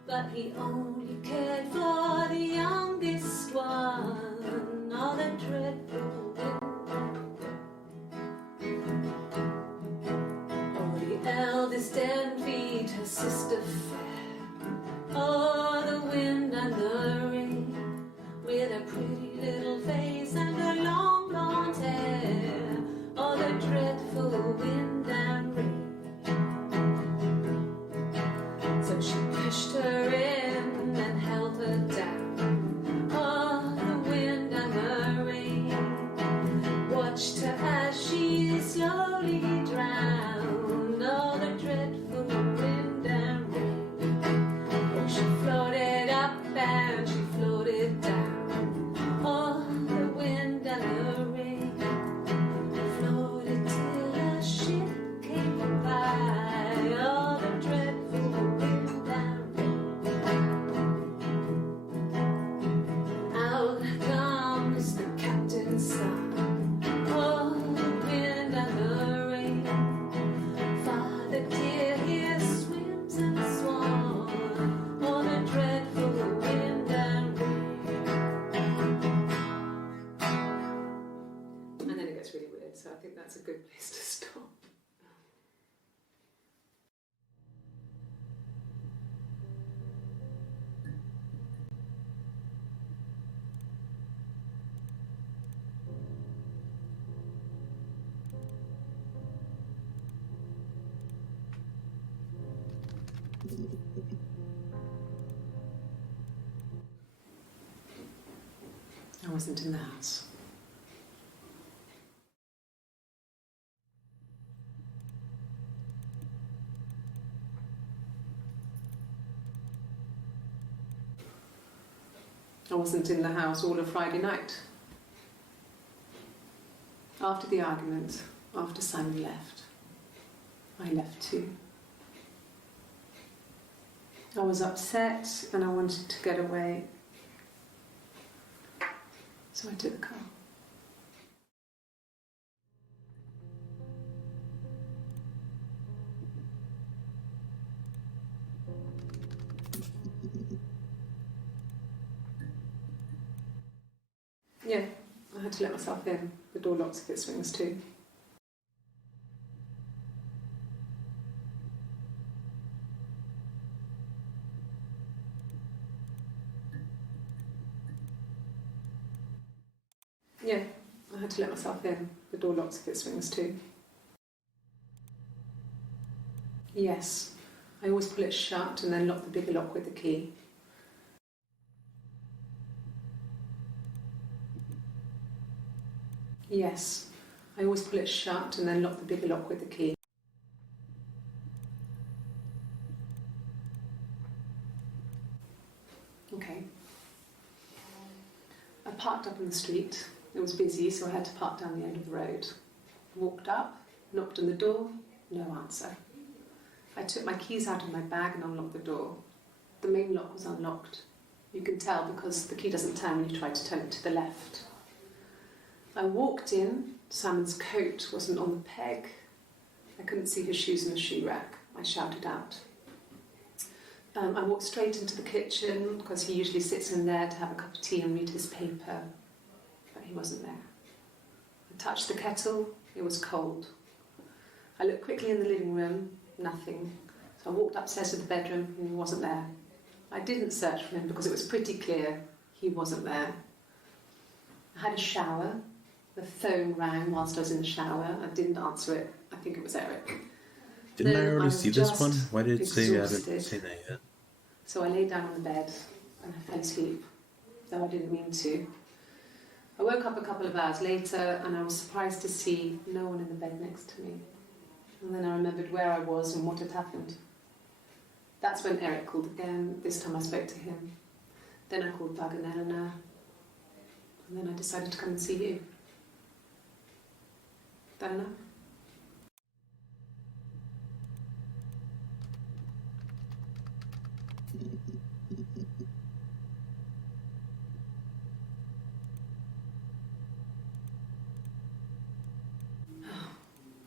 but he only cared for the youngest one. Oh, the dreadful wind. Oh, the eldest envied her sister fair. Oh, the wind and the rain, with a pretty little face and her long blonde hair. Oh, the dreadful wind and rain. She pushed her in and held her down. Oh, the wind and the rain watched her as she slowly drowned. Oh, the dreadful wind and rain. Oh, she floated up and she floated down. Oh, the wind and the rain floated till a ship came by. Oh, the dreadful wind. So I think that's a good place to stop. I wasn't in the house. I wasn't in the house all of Friday night. After the argument, after Simon left, I left too. I was upset and I wanted to get away. So I took the car. Yeah, I had to let myself in. The door locks if it swings too. Yeah, I had to let myself in. The door locks if it swings too. Yes, I always pull it shut and then lock the bigger lock with the key. Yes. I always pull it shut and then lock the bigger lock with the key. Okay. I parked up in the street. It was busy, so I had to park down the end of the road. Walked up, knocked on the door, no answer. I took my keys out of my bag and unlocked the door. The main lock was unlocked. You can tell because the key doesn't turn when you try to turn it to the left. I walked in. Simon's coat wasn't on the peg. I couldn't see his shoes in the shoe rack. I shouted out. I walked straight into the kitchen because he usually sits in there to have a cup of tea and read his paper, but he wasn't there. I touched the kettle. It was cold. I looked quickly in the living room. Nothing. So I walked upstairs to the bedroom and he wasn't there. I didn't search for him because it was pretty clear he wasn't there. I had a shower. The phone rang whilst I was in the shower. I didn't answer it. I think it was Eric. Didn't I already see this one? just Why did it say I exhausted. didn't say that yet? So I lay down on the bed and I fell asleep, though I didn't mean to. I woke up a couple of hours later and I was surprised to see no one in the bed next to me. And then I remembered where I was and what had happened. That's when Eric called again. This time I spoke to him. Then I called Doug and Eleanor. And then I decided to come and see you. That enough?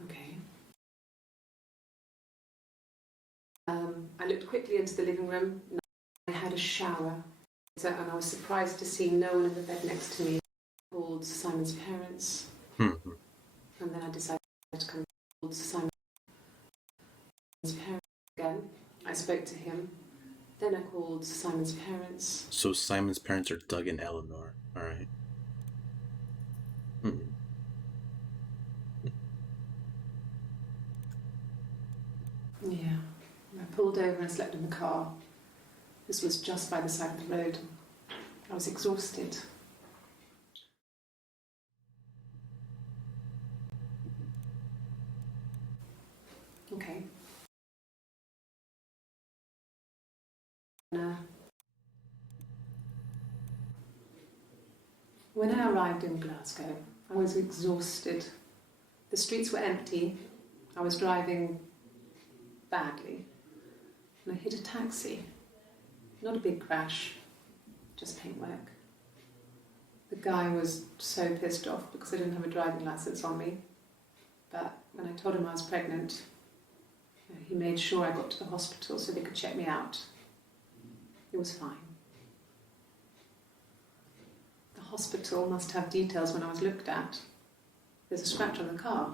Okay. I looked quickly into the living room. I had a shower. And I was surprised to see no one in the bed next to me. I called Simon's parents. And then I decided to come to Simon's parents again. I spoke to him. Then I called Simon's parents. So Simon's parents are Doug and Eleanor. Alright. Yeah. I pulled over and slept in the car. This was just by the side of the road. I was exhausted. Okay. When I arrived in Glasgow, I was exhausted. The streets were empty. I was driving badly. And I hit a taxi. Not a big crash, just paintwork. The guy was so pissed off because I didn't have a driving license on me. But when I told him I was pregnant, he made sure I got to the hospital so they could check me out. It was fine. The hospital must have details when I was looked at. There's a scratch on the car.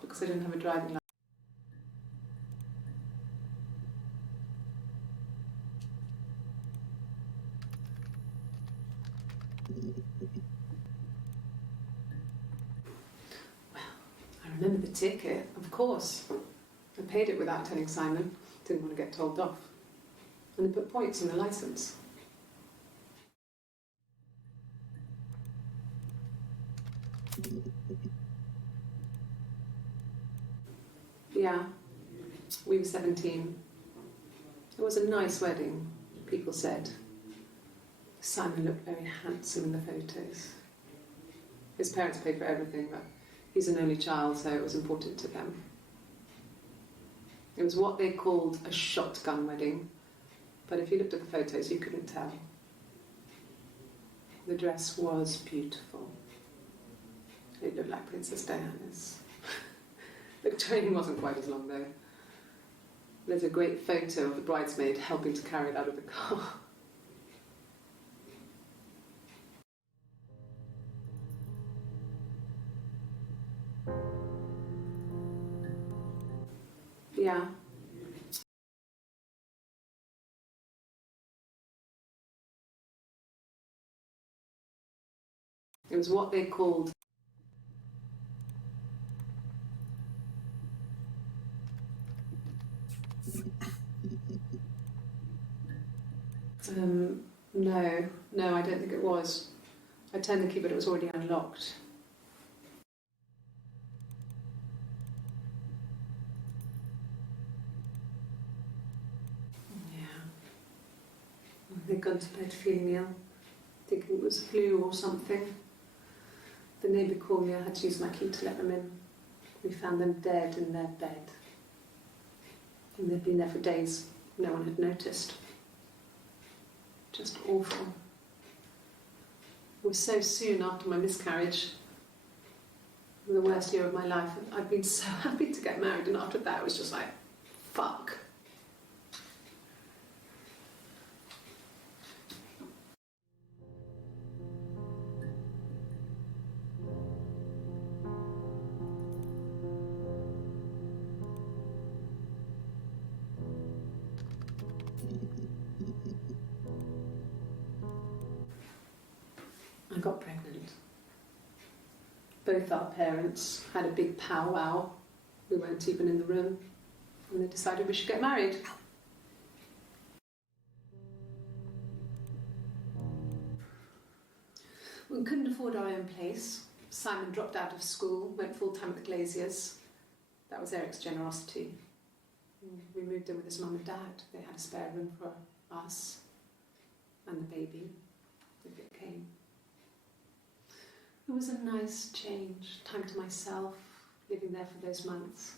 Because I didn't have a driving license. Well, I remember the ticket, of course. I paid it without telling Simon. Didn't want to get told off. And they put points on the license. Yeah, we were 17. It was a nice wedding, people said. Simon looked very handsome in the photos. His parents paid for everything, but he's an only child, so it was important to them. It was what they called a shotgun wedding, but if you looked at the photos, you couldn't tell. The dress was beautiful. It looked like Princess Diana's. The train wasn't quite as long, though. There's a great photo of the bridesmaid helping to carry it out of the car. Yeah. It was what they called No, I don't think it was. I turned the key, but it was already unlocked. Yeah. They'd gone to bed feeling ill, thinking it was flu or something. The neighbour called me, I had to use my key to let them in. We found them dead in their bed. And they'd been there for days. No one had noticed. Just awful. It was so soon after my miscarriage. The worst year of my life. I'd been so happy to get married, and after that it was just like, fuck. I got pregnant. Both our parents had a big powwow. We weren't even in the room. And they decided we should get married. We couldn't afford our own place. Simon dropped out of school, went full-time at the Glaziers. That was Eric's generosity. We moved in with his mum and dad. They had a spare room for us and the baby, if it came. It was a nice change, time to myself, living there for those months,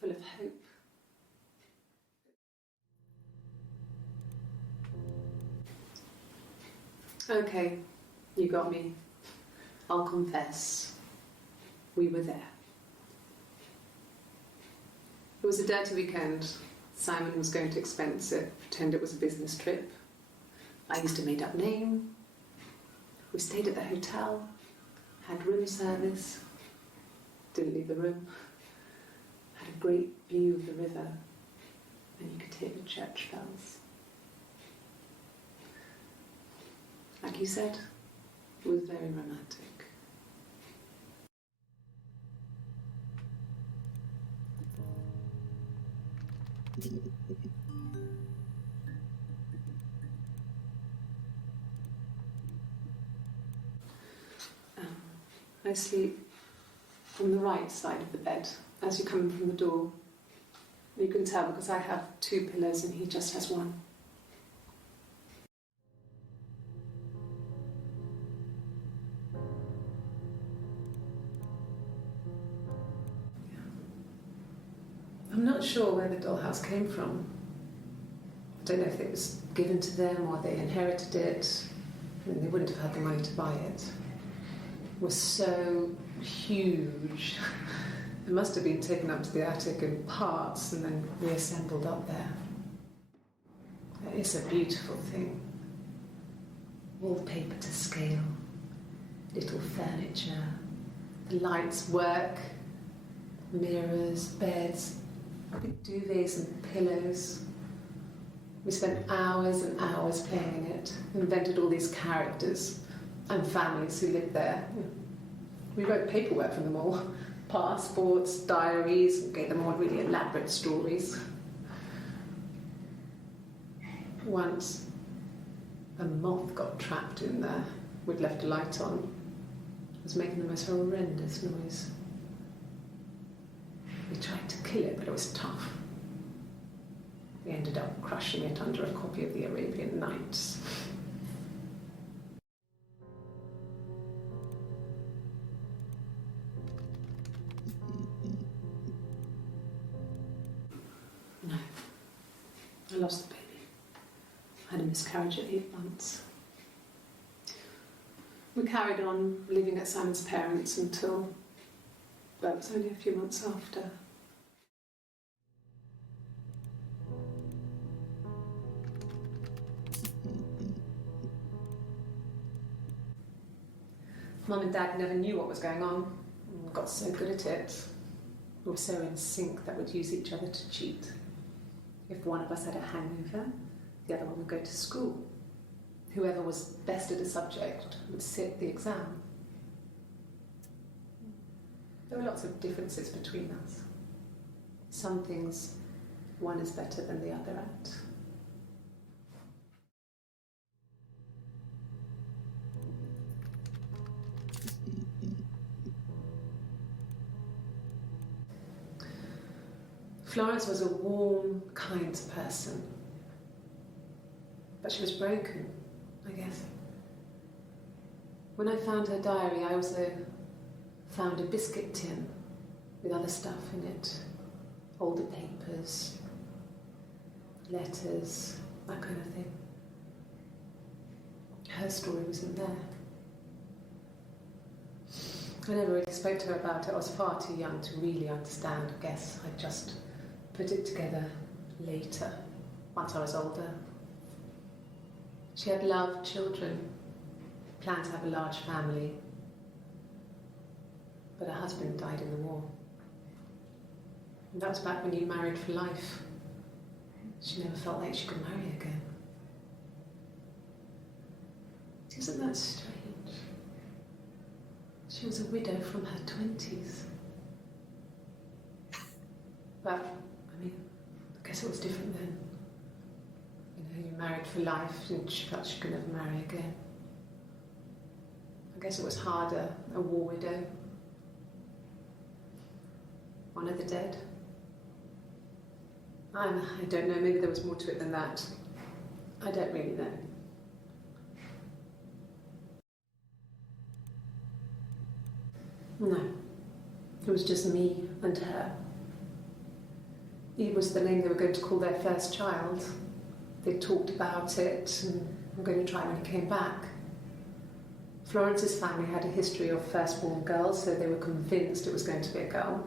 full of hope. Okay, you got me. I'll confess. We were there. It was a dirty weekend. Simon was going to expense it, pretend it was a business trip. I used a made-up name. We stayed at the hotel. Had room service, didn't leave the room, had a great view of the river, and you could hear the church bells. Like you said, it was very romantic. I sleep on the right side of the bed as you come in from the door. You can tell because I have two pillows and he just has one. I'm not sure where the dollhouse came from. I don't know if it was given to them or they inherited it. I mean, they wouldn't have had the money to buy it. Was so huge. It must have been taken up to the attic in parts and then reassembled up there. It's a beautiful thing. Wallpaper to scale, little furniture, the lights work, mirrors, beds, big duvets and pillows. We spent hours and hours playing in it, invented all these characters and families who lived there. We wrote paperwork for them all, passports, diaries, gave them all really elaborate stories. Once, a moth got trapped in there. We'd left a light on. It was making the most horrendous noise. We tried to kill it, but it was tough. We ended up crushing it under a copy of the Arabian Nights. No, I lost the baby. I had a miscarriage at 8 months. We carried on living at Simon's parents until, well, it was only a few months after. Mum and Dad never knew what was going on. We got so good at it. We were so in sync that we'd use each other to cheat. If one of us had a hangover, the other one would go to school. Whoever was best at a subject would sit the exam. There were lots of differences between us. Some things one is better than the other at. Florence was a warm, kind person. But she was broken, I guess. When I found her diary, I also found a biscuit tin with other stuff in it. Older papers, letters, that kind of thing. Her story wasn't there. I never really spoke to her about it. I was far too young to really understand, I guess. I just put it together later, once I was older. She had loved children, planned to have a large family, but her husband died in the war. And that was back when you married for life. She never felt like she could marry again. Isn't that strange? She was a widow from her 20s. But, I mean, I guess it was different then. You know, you married for life and she felt she could never marry again. I guess it was harder, a war widow. One of the dead. I don't know, maybe there was more to it than that. I don't really know. No, it was just me and her. It was the name they were going to call their first child. They talked about it and were going to try when he came back. Florence's family had a history of firstborn girls, so they were convinced it was going to be a girl.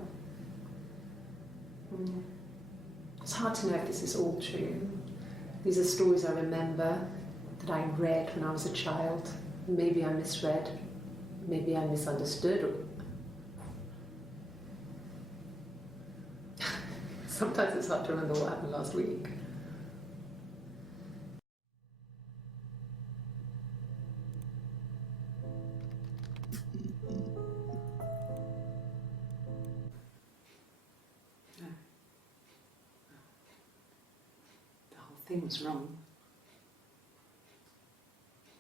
It's hard to know if this is all true. These are stories I remember, that I read when I was a child. Maybe I misread, maybe I misunderstood. Sometimes it's hard to remember what happened last week. No. The whole thing was wrong.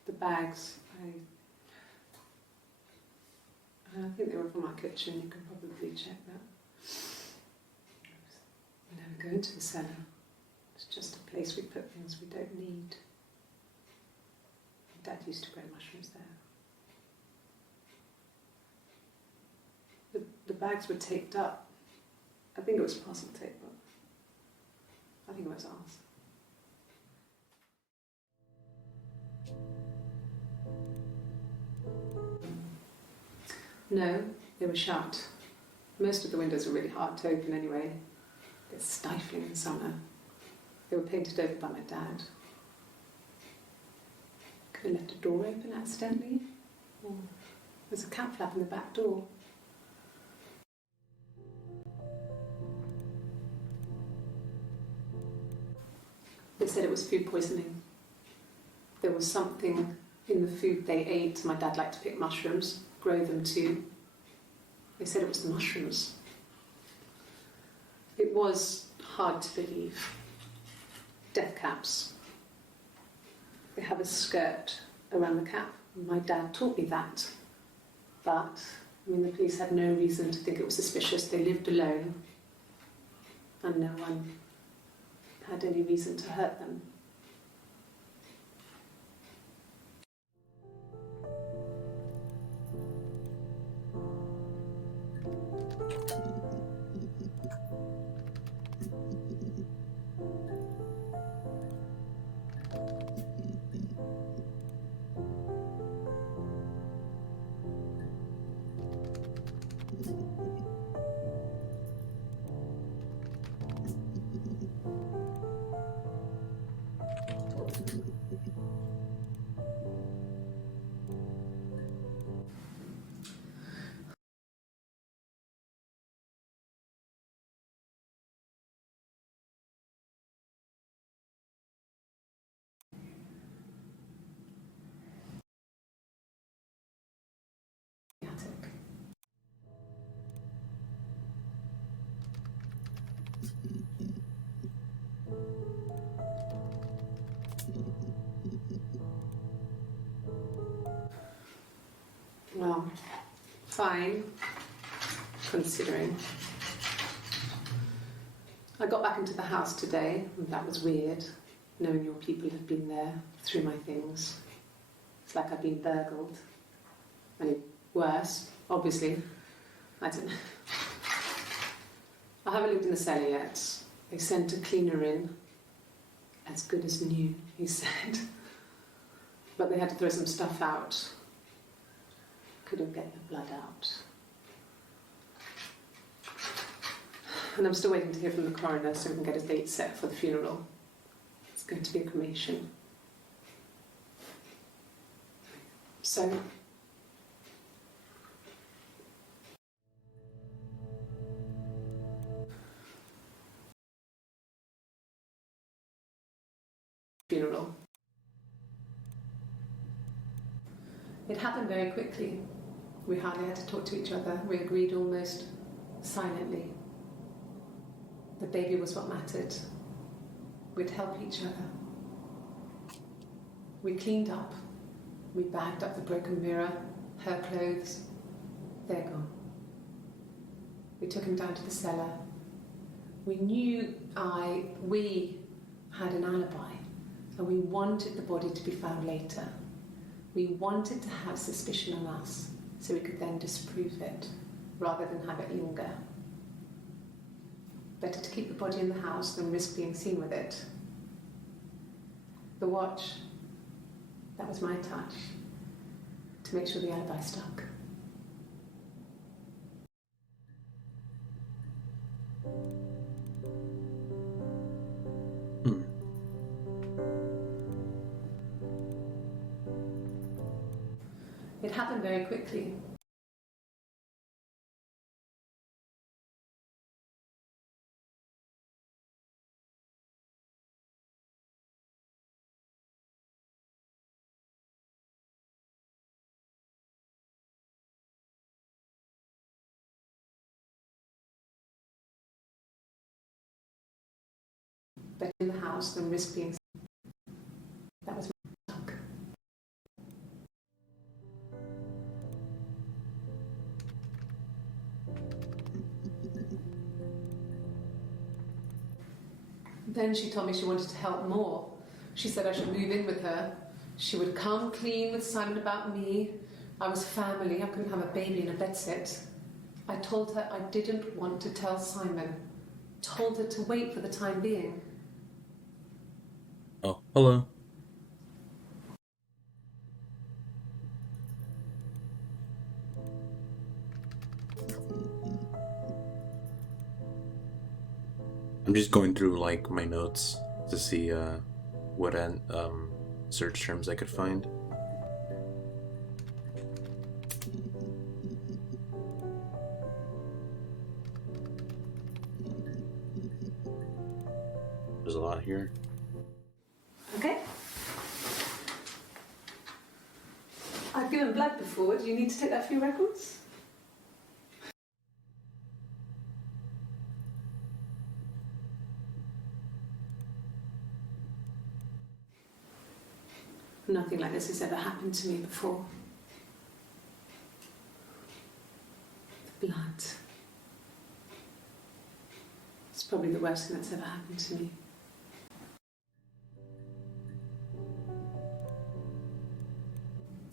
The bags, I think they were from our kitchen, you can probably check that. We never go into the cellar. It's just a place we put things we don't need. Dad used to grow mushrooms there. The bags were taped up. I think it was parcel tape, but I think it was ours. No, they were shut. Most of the windows are really hard to open anyway. They're stifling in summer. They were painted over by my dad. Could have left a door open accidentally. Or there's a cat flap in the back door. They said it was food poisoning. There was something in the food they ate. My dad liked to pick mushrooms, grow them too. They said it was the mushrooms. It was hard to believe. Death caps. They have a skirt around the cap. My dad taught me that. But, I mean, the police had no reason to think it was suspicious. They lived alone. And no one had any reason to hurt them. Well, fine, considering. I got back into the house today, and that was weird, knowing your people have been there through my things. It's like I've been burgled. I mean, worse, obviously. I don't know. I haven't looked in the cellar yet. They sent a cleaner in. As good as new, he said. But they had to throw some stuff out. Couldn't get the blood out. And I'm still waiting to hear from the coroner so we can get a date set for the funeral. It's going to be a cremation. So, funeral. It happened very quickly. We hardly had to talk to each other. We agreed almost silently. The baby was what mattered. We'd help each other. We cleaned up. We bagged up the broken mirror, her clothes. They're gone. We took him down to the cellar. We knew we had an alibi, and we wanted the body to be found later. We wanted to have suspicion on us, so we could then disprove it, rather than have it linger. Better to keep the body in the house than risk being seen with it. The watch, that was my touch, to make sure the alibi stuck. It happened very quickly. Better in the house than risk being seen. That was my touch. Then she told me she wanted to help more. She said I should move in with her. She would come clean with Simon about me. I was family. I couldn't have a baby in a bedsit. I told her I didn't want to tell Simon. Told her to wait for the time being. Oh, hello. I'm just going through like my notes to see what search terms I could find. There's a lot here. Okay. I've given blood before. Do you need to take that for your records? Nothing like this has ever happened to me before. The blood. It's probably the worst thing that's ever happened to me.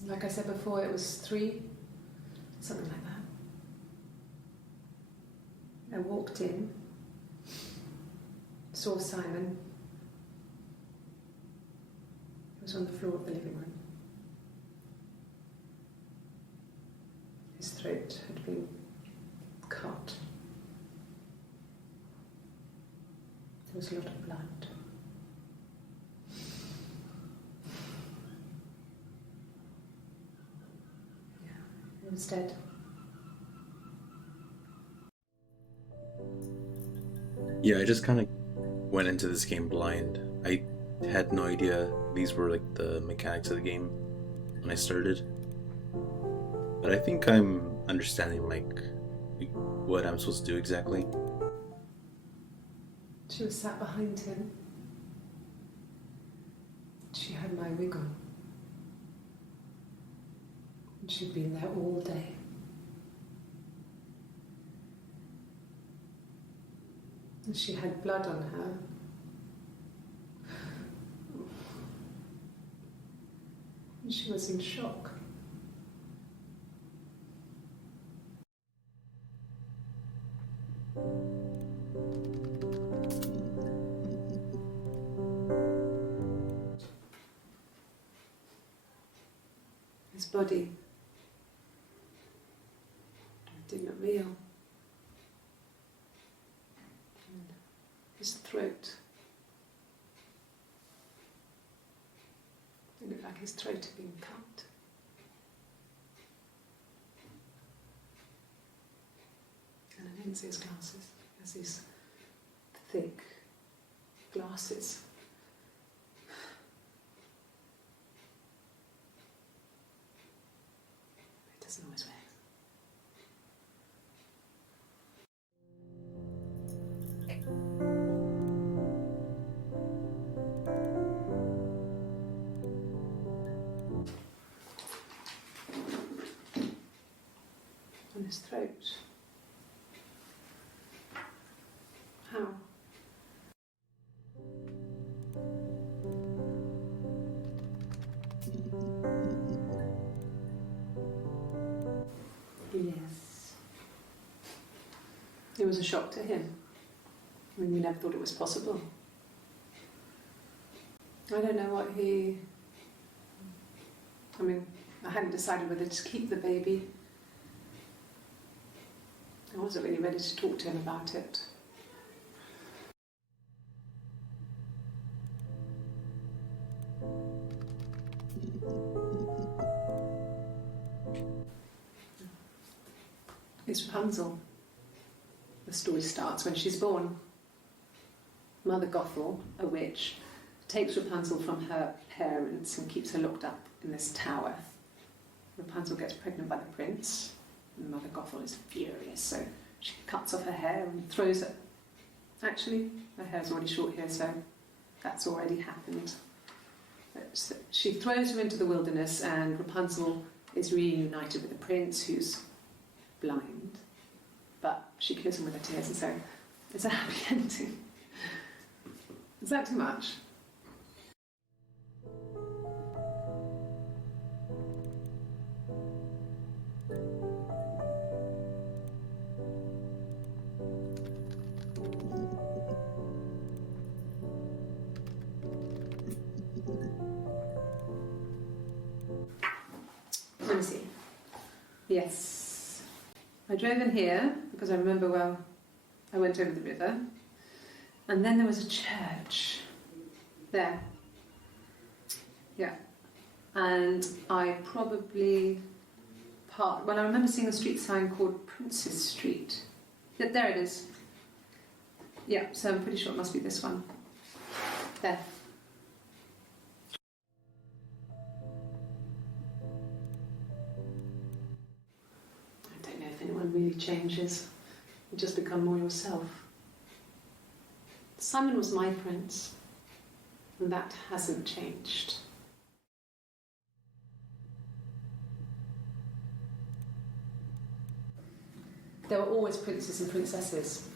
Like I said before, it was 3, something like that. I walked in, saw Simon. He was on the floor of the living room. His throat had been cut. There was a lot of blood. He was dead. Yeah, I just kind of went into this game blind. I had no idea these were like the mechanics of the game when I started. But I think I'm understanding like what I'm supposed to do exactly. She was sat behind him. She had my wig on. And she'd been there all day. She had blood on her. She was in shock. His body didn't look real. And his throat. It looked like his throat had been cut. And I didn't see his glasses. He has these thick glasses. He doesn't always wear. On his throat. How? Yes. It was a shock to him. I mean, we never thought it was possible. I don't know what he... I mean, I hadn't decided whether to keep the baby. I wasn't really ready to talk to him about it. It's Rapunzel. The story starts when she's born. Mother Gothel, a witch, takes Rapunzel from her parents and keeps her locked up in this tower. Rapunzel gets pregnant by the prince, and Mother Gothel is furious, so she cuts off her hair and throws it. Actually, her hair's already short here, so that's already happened. But she throws her into the wilderness, and Rapunzel is reunited with the prince, who's blind, but she kills him with her tears, and so it's a happy ending. Is that too much? Let me see. Yes. I drove in here because I remember, well, I went over the river, and then there was a church there. Yeah. And I probably parked, well, I remember seeing a street sign called Princess Street. Yeah, there it is. Yeah, so I'm pretty sure it must be this one. There. I don't know if anyone really changes. You just become more yourself. Simon was my prince, and that hasn't changed. There were always princes and princesses.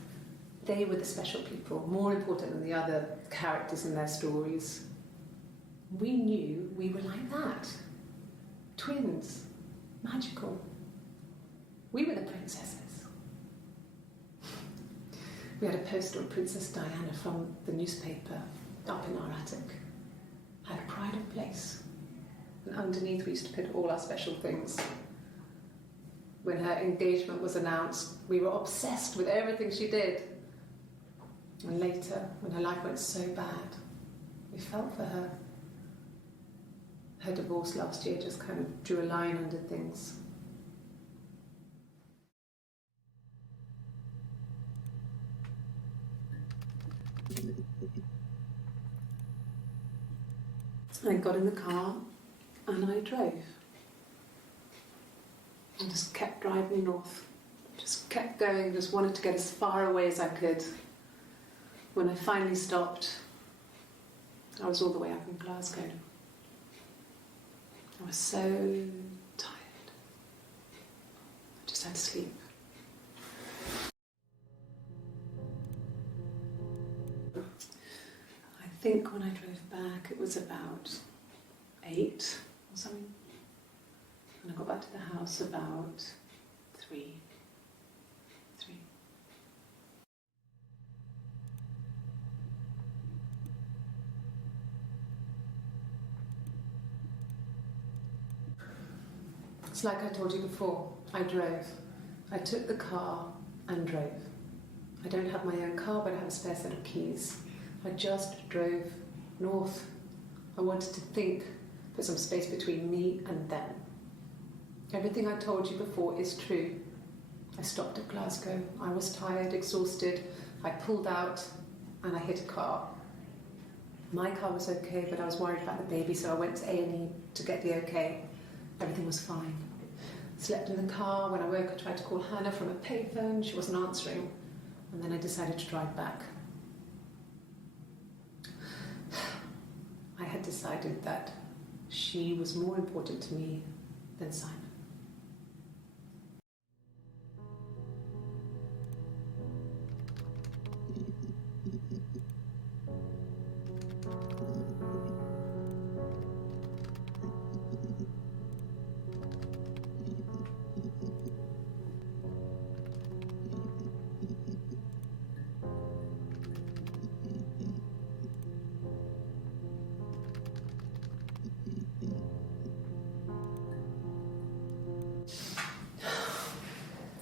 They were the special people, more important than the other characters in their stories. We knew we were like that. Twins. Magical. We were the princesses. We had a poster of Princess Diana from the newspaper up in our attic. Had a pride of place. And underneath we used to put all our special things. When her engagement was announced, we were obsessed with everything she did. And later, when her life went so bad, we felt for her. Her divorce last year just kind of drew a line under things. I got in the car and I drove. I just kept driving north. Just kept going, just wanted to get as far away as I could. When I finally stopped, I was all the way up in Glasgow. I was so tired. I just had to sleep. think when I drove back it was about 8 or something. And I got back to the house about 3. It's like I told you before, I drove. I took the car and drove. I don't have my own car, but I have a spare set of keys. I just drove north. I wanted to think, put some space between me and them. Everything I told you before is true. I stopped at Glasgow. I was tired, exhausted. I pulled out and I hit a car. My car was okay, but I was worried about the baby, so I went to A&E to get the okay. Everything was fine. Slept in the car. When I woke, I tried to call Hannah from a payphone. She wasn't answering. And then I decided to drive back. I had decided that she was more important to me than Simon.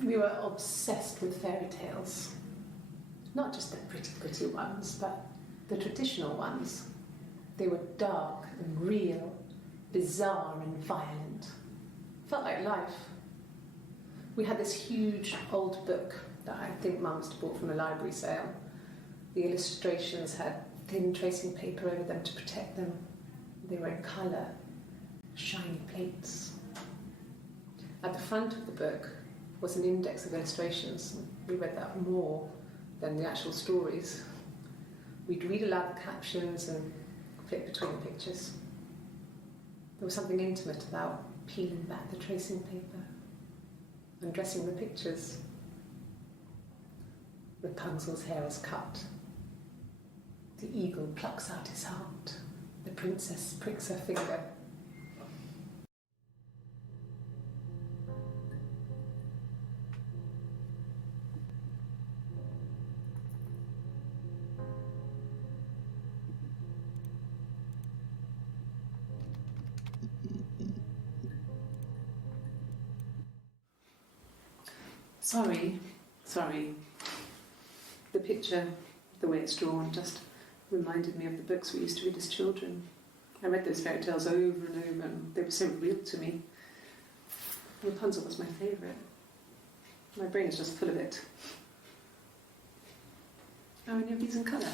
We were obsessed with fairy tales. Not just the pretty ones, but the traditional ones. They were dark and real, bizarre and violent. Felt like life. We had this huge old book that I think Mum must have bought from a library sale. The illustrations had thin tracing paper over them to protect them. They were in colour, shiny plates. At the front of the book was an index of illustrations. We read that more than the actual stories. We'd read aloud the captions and flip between the pictures. There was something intimate about peeling back the tracing paper, undressing the pictures. Rapunzel's hair is cut. The eagle plucks out his heart. The princess pricks her finger. Sorry. The picture, the way it's drawn, just reminded me of the books we used to read as children. I read those fairy tales over and over, and they were so real to me. Rapunzel was my favourite. My brain is just full of it. Are any of these in colour?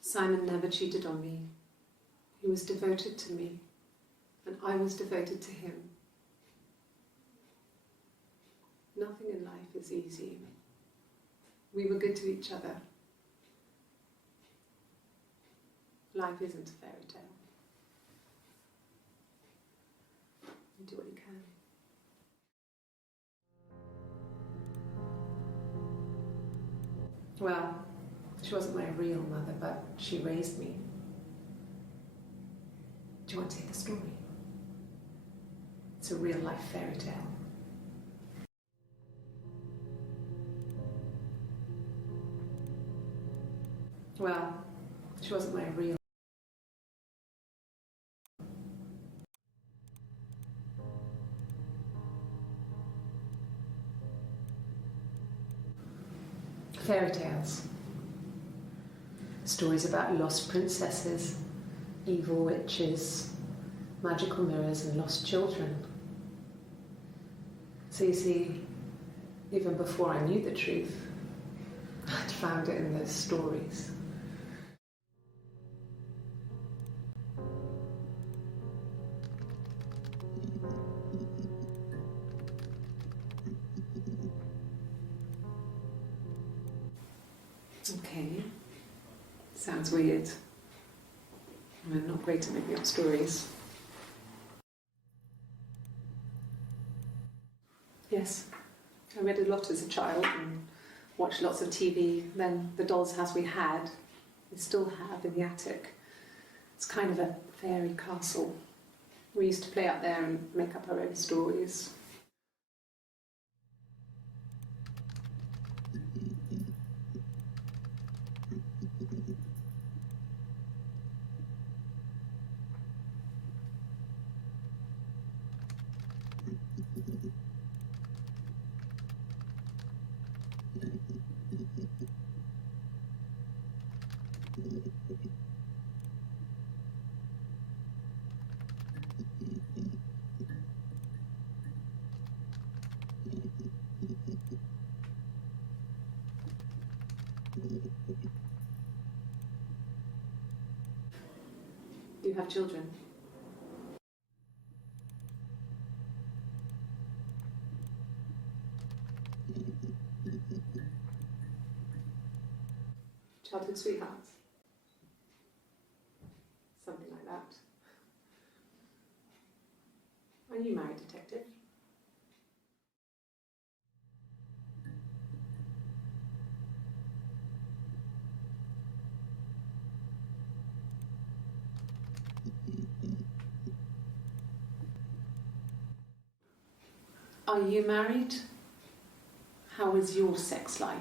Simon never cheated on me. He was devoted to me, and I was devoted to him. Nothing in life is easy. We were good to each other. Life isn't a fairy tale. You do what you can. Well, she wasn't my real mother, but she raised me. Do you want to hear the story? It's a real-life fairy tale. Well, she wasn't my real. Fairy tales. Stories about lost princesses, evil witches, magical mirrors and lost children. So you see, even before I knew the truth, I'd found it in those stories. Okay. Sounds weird. I'm not great at making up stories. Yes, I read a lot as a child and watched lots of TV. Then the doll's house we had, we still have in the attic. It's kind of a fairy castle. We used to play out there and make up our own stories. Do you have children? Childhood sweethearts? Something like that. Are you married, detective? Are you married? How is your sex life?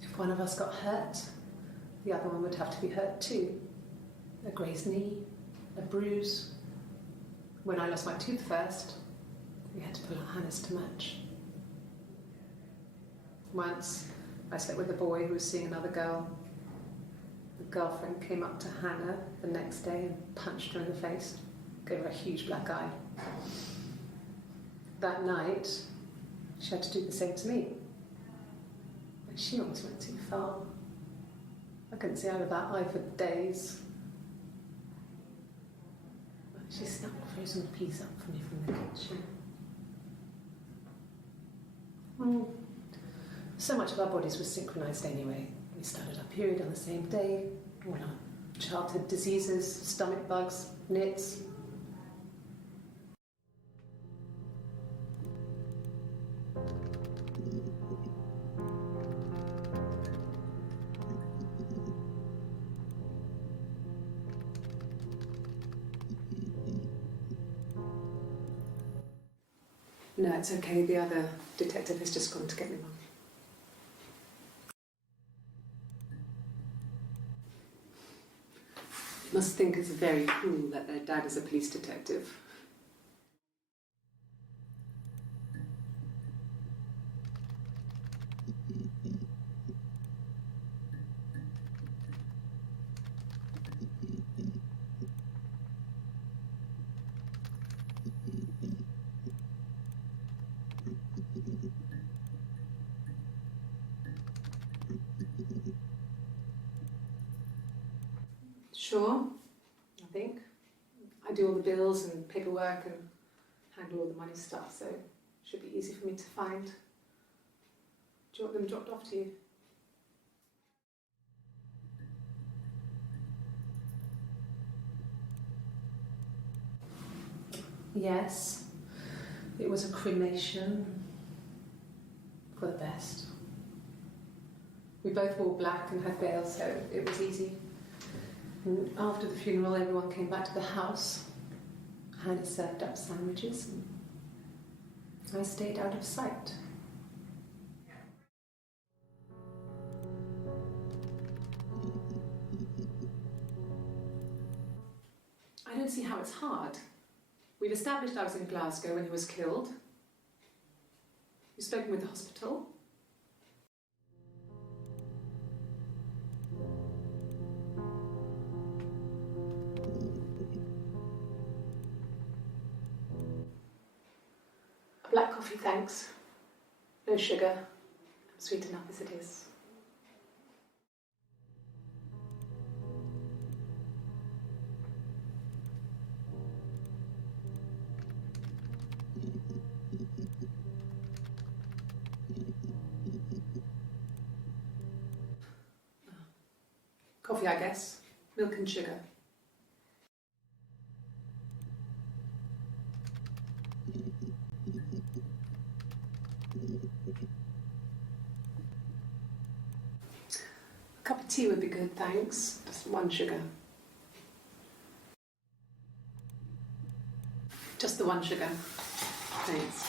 If one of us got hurt, the other one would have to be hurt too. A grazed knee, a bruise. When I lost my tooth first, we had to pull our harness to match. Once, I slept with a boy who was seeing another girl. The girlfriend came up to Hannah the next day and punched her in the face, gave her a huge black eye. That night, she had to do the same to me. But she almost went too far. I couldn't see out of that eye for days. But she snapped a frozen piece up for me from the kitchen. So much of our bodies was synchronised anyway. We started our period on the same day. All our childhood diseases, stomach bugs, nits. No, it's okay. The other detective has just gone to get me one. Must think it's very cool that their dad is a police detective. Sure, I think. I do all the bills and paperwork and handle all the money stuff, so it should be easy for me to find. Do you want them dropped off to you? Yes, it was a cremation for the best. We both wore black and had veils, so it was easy. And after the funeral, everyone came back to the house. Hannah served up sandwiches, and I stayed out of sight. I don't see how it's hard. We've established I was in Glasgow when he was killed. You've spoken with the hospital. A black coffee, thanks. No sugar. I'm sweet enough as it is. Coffee, I guess. Milk and sugar. A cup of tea would be good, thanks. Just one sugar. Just the one sugar. Thanks.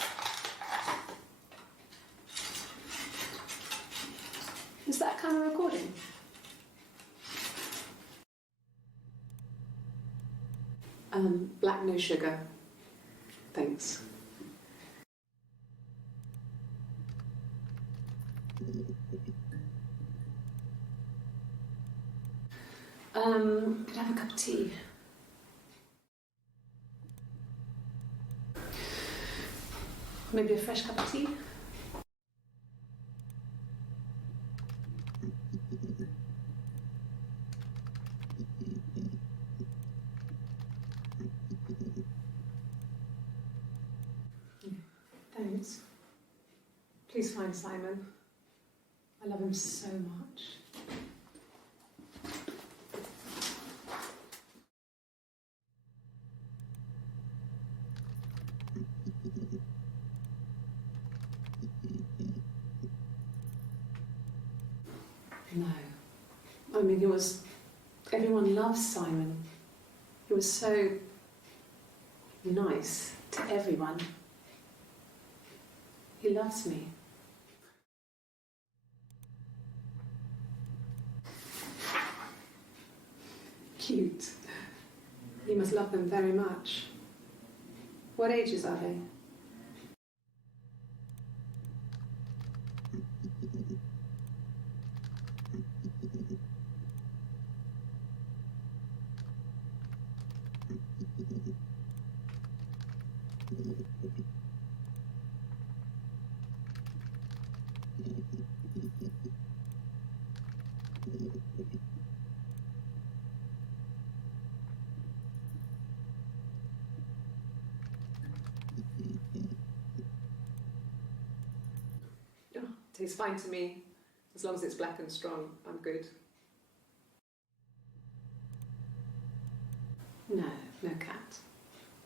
Is that camera recording? Black, no sugar. Thanks. Could I have a cup of tea? Maybe a fresh cup of tea? Thanks. Please find Simon. I love him so much. No. I mean, everyone loves Simon. He was so nice to everyone. He loves me. Cute. He must love them very much. What ages are they? Tastes fine to me. As long as it's black and strong, I'm good. No, no cat.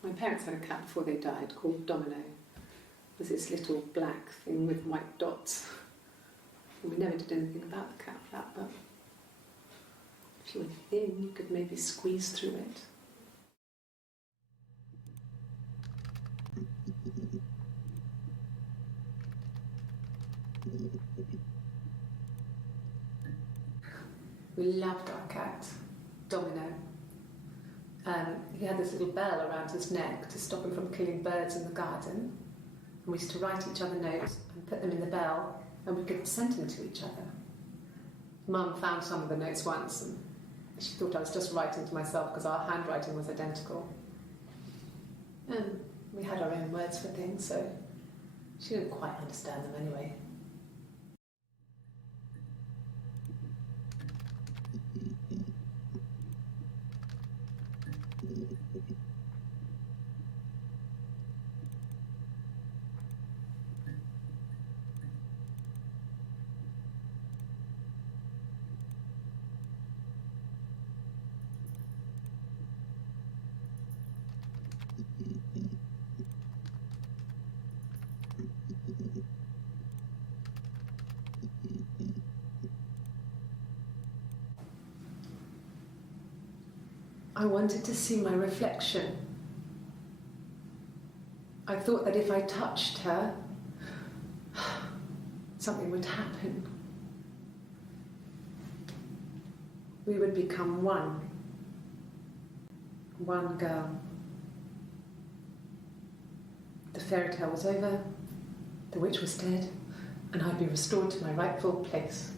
My parents had a cat before they died called Domino. It was this little black thing with white dots. And we never did anything about the cat flap, but if you were thin, you could maybe squeeze through it. We loved our cat, Domino. He had this little bell around his neck to stop him from killing birds in the garden. And we used to write each other notes and put them in the bell, and we could send them to each other. Mum found some of the notes once, and she thought I was just writing to myself because our handwriting was identical. And we had our own words for things, so she didn't quite understand them anyway. I wanted to see my reflection. I thought that if I touched her, something would happen. We would become one. One girl. The fairy tale was over, the witch was dead, and I'd be restored to my rightful place.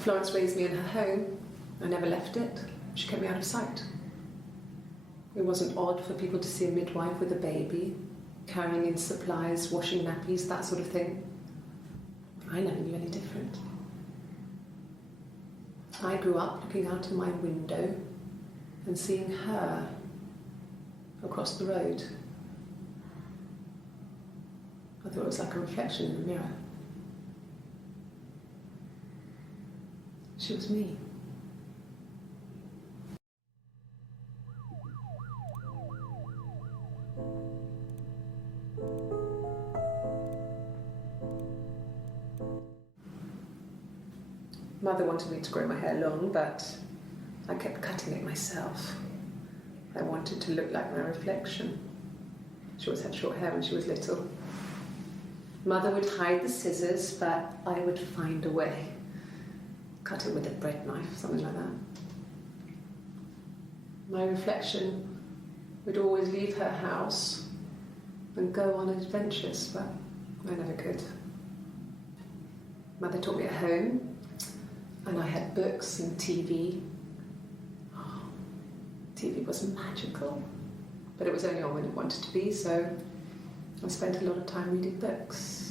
Florence raised me in her home. I never left it. She kept me out of sight. It wasn't odd for people to see a midwife with a baby, carrying in supplies, washing nappies, that sort of thing. I never knew any different. I grew up looking out of my window and seeing her across the road. I thought it was like a reflection in the mirror. She was me. Mother wanted me to grow my hair long, but I kept cutting it myself. I wanted to look like my reflection. She always had short hair when she was little. Mother would hide the scissors, but I would find a way. Cut it with a bread knife, something like that. My reflection would always leave her house and go on adventures, but I never could. Mother taught me at home, and I had books and TV. Oh, TV was magical, but it was only on when it wanted to be, so I spent a lot of time reading books.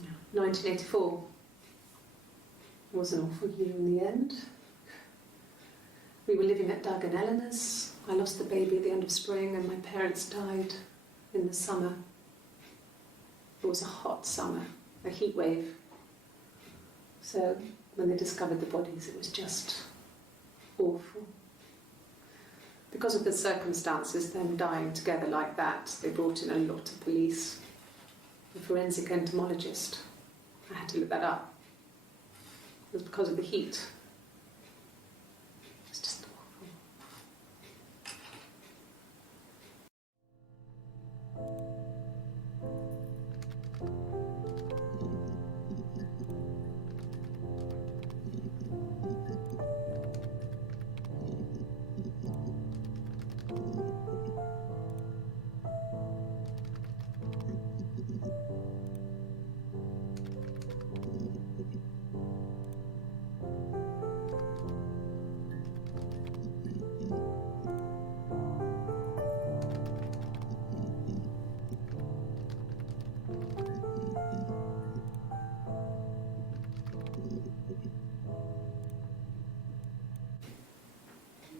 Yeah. 1984 was an awful year in the end. We were living at Doug and Eleanor's. I lost the baby at the end of spring and my parents died in the summer. It was a hot summer, a heat wave. So when they discovered the bodies, it was just awful. Because of the circumstances, them dying together like that, they brought in a lot of police. A forensic entomologist. I had to look that up. It was because of the heat. It's just awful.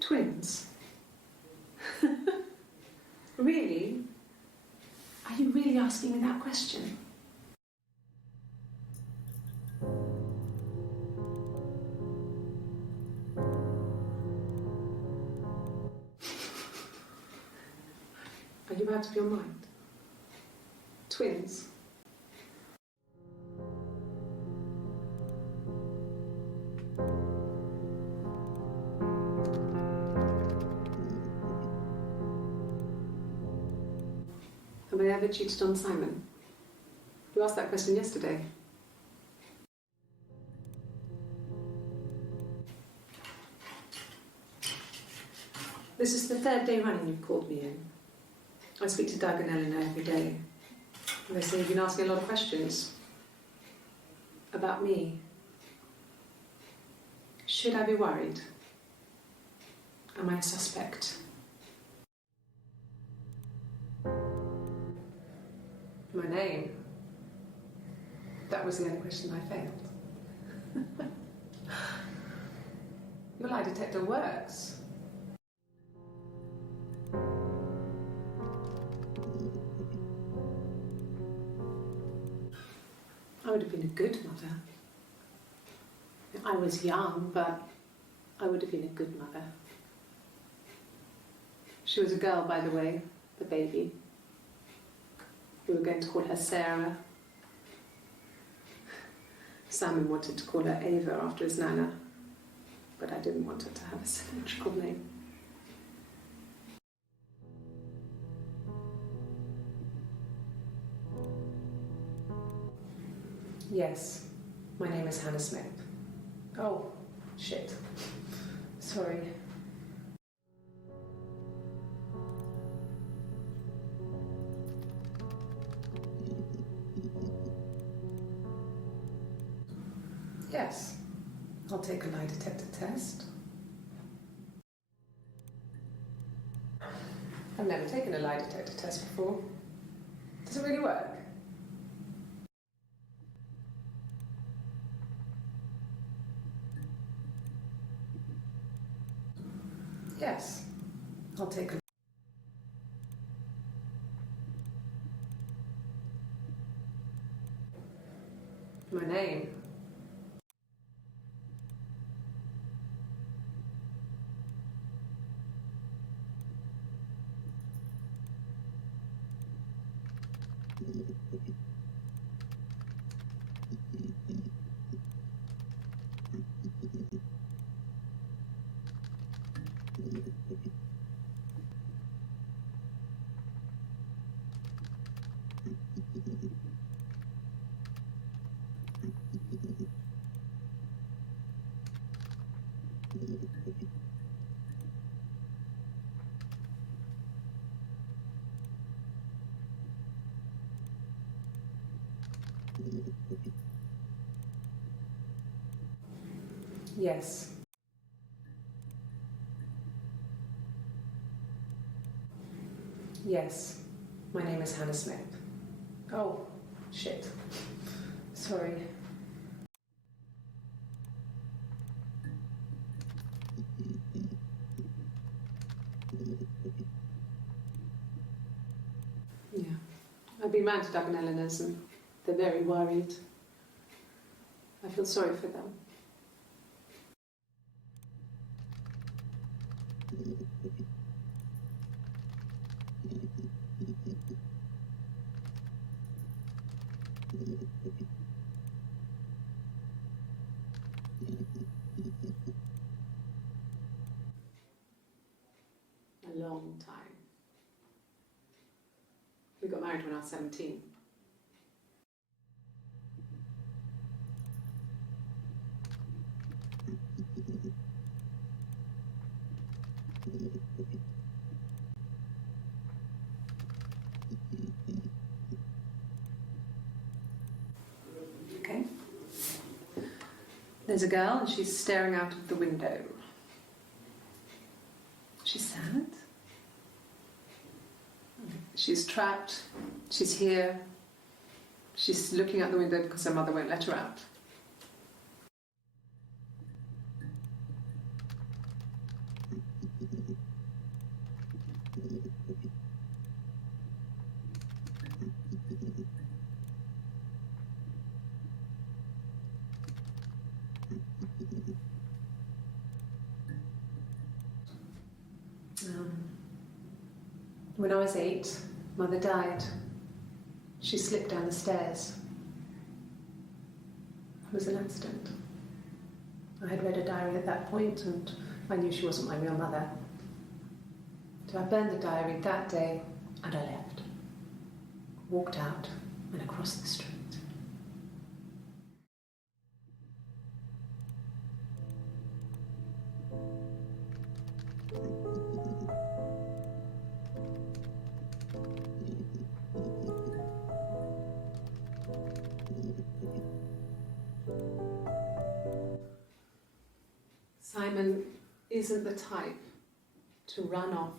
Twins? Really? Are you really asking me that question? Are you out of your mind? Twins? Have I ever cheated on Simon? You asked that question yesterday. This is the third day running you've called me in. I speak to Doug and Eleanor every day. And they say you've been asking a lot of questions about me. Should I be worried? Am I a suspect? My name? That was the only question I failed. Your lie detector works. I would have been a good mother. I was young, but I would have been a good mother. She was a girl, by the way, the baby. We were going to call her Sarah. Simon wanted to call her Ava after his nana, but I didn't want her to have a symmetrical name. Yes, my name is Hannah Smith. Oh, shit. Sorry. Yes. I'll take a lie detector test. I've never taken a lie detector test before. Does it really work? Yes. I'll take a... My name? Yes. Yes. My name is Hannah Smith. Oh, shit. Sorry. Yeah. I've been round to Doug and Eleanor's and they're very worried. I feel sorry for them. A long time. We got married when I was 17. Okay. There's a girl and she's staring out of the window. She's sad. She's trapped. She's here. She's looking out the window because her mother won't let her out. When I was 8, Mother died. She slipped down the stairs. It was an accident. I had read a diary at that point and I knew she wasn't my real mother. So I burned the diary that day and I left. Walked out and across the street. Simon isn't the type to run off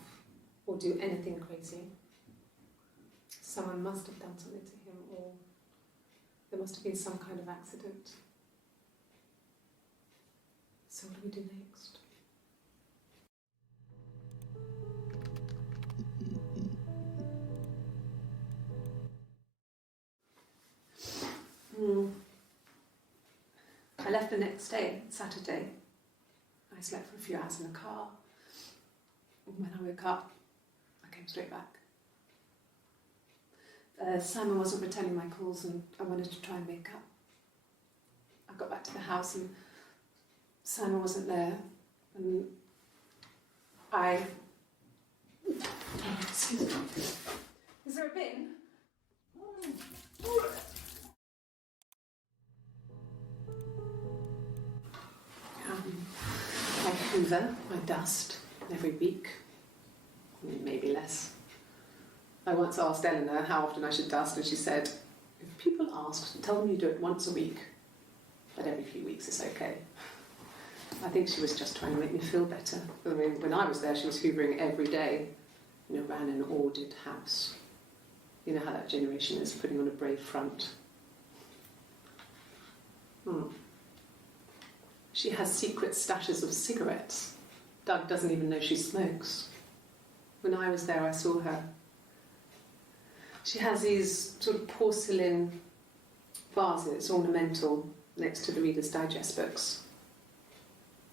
or do anything crazy. Someone must have done something to him, or there must have been some kind of accident. So what do we do next? I left the next day, Saturday. I slept for a few hours in the car. When I woke up, I came straight back. Simon wasn't returning my calls and I wanted to try and make up. I got back to the house and Simon wasn't there. And I... Excuse me. Is there a bin? I hoover my dust every week, maybe less. I once asked Eleanor how often I should dust, and she said, if people ask, tell them you do it once a week, but every few weeks is okay. I think she was just trying to make me feel better. I mean, when I was there, she was hoovering every day, ran an ordered house. You know how that generation is, putting on a brave front. She has secret stashes of cigarettes. Doug doesn't even know she smokes. When I was there, I saw her. She has these sort of porcelain vases, ornamental, next to the Reader's Digest books.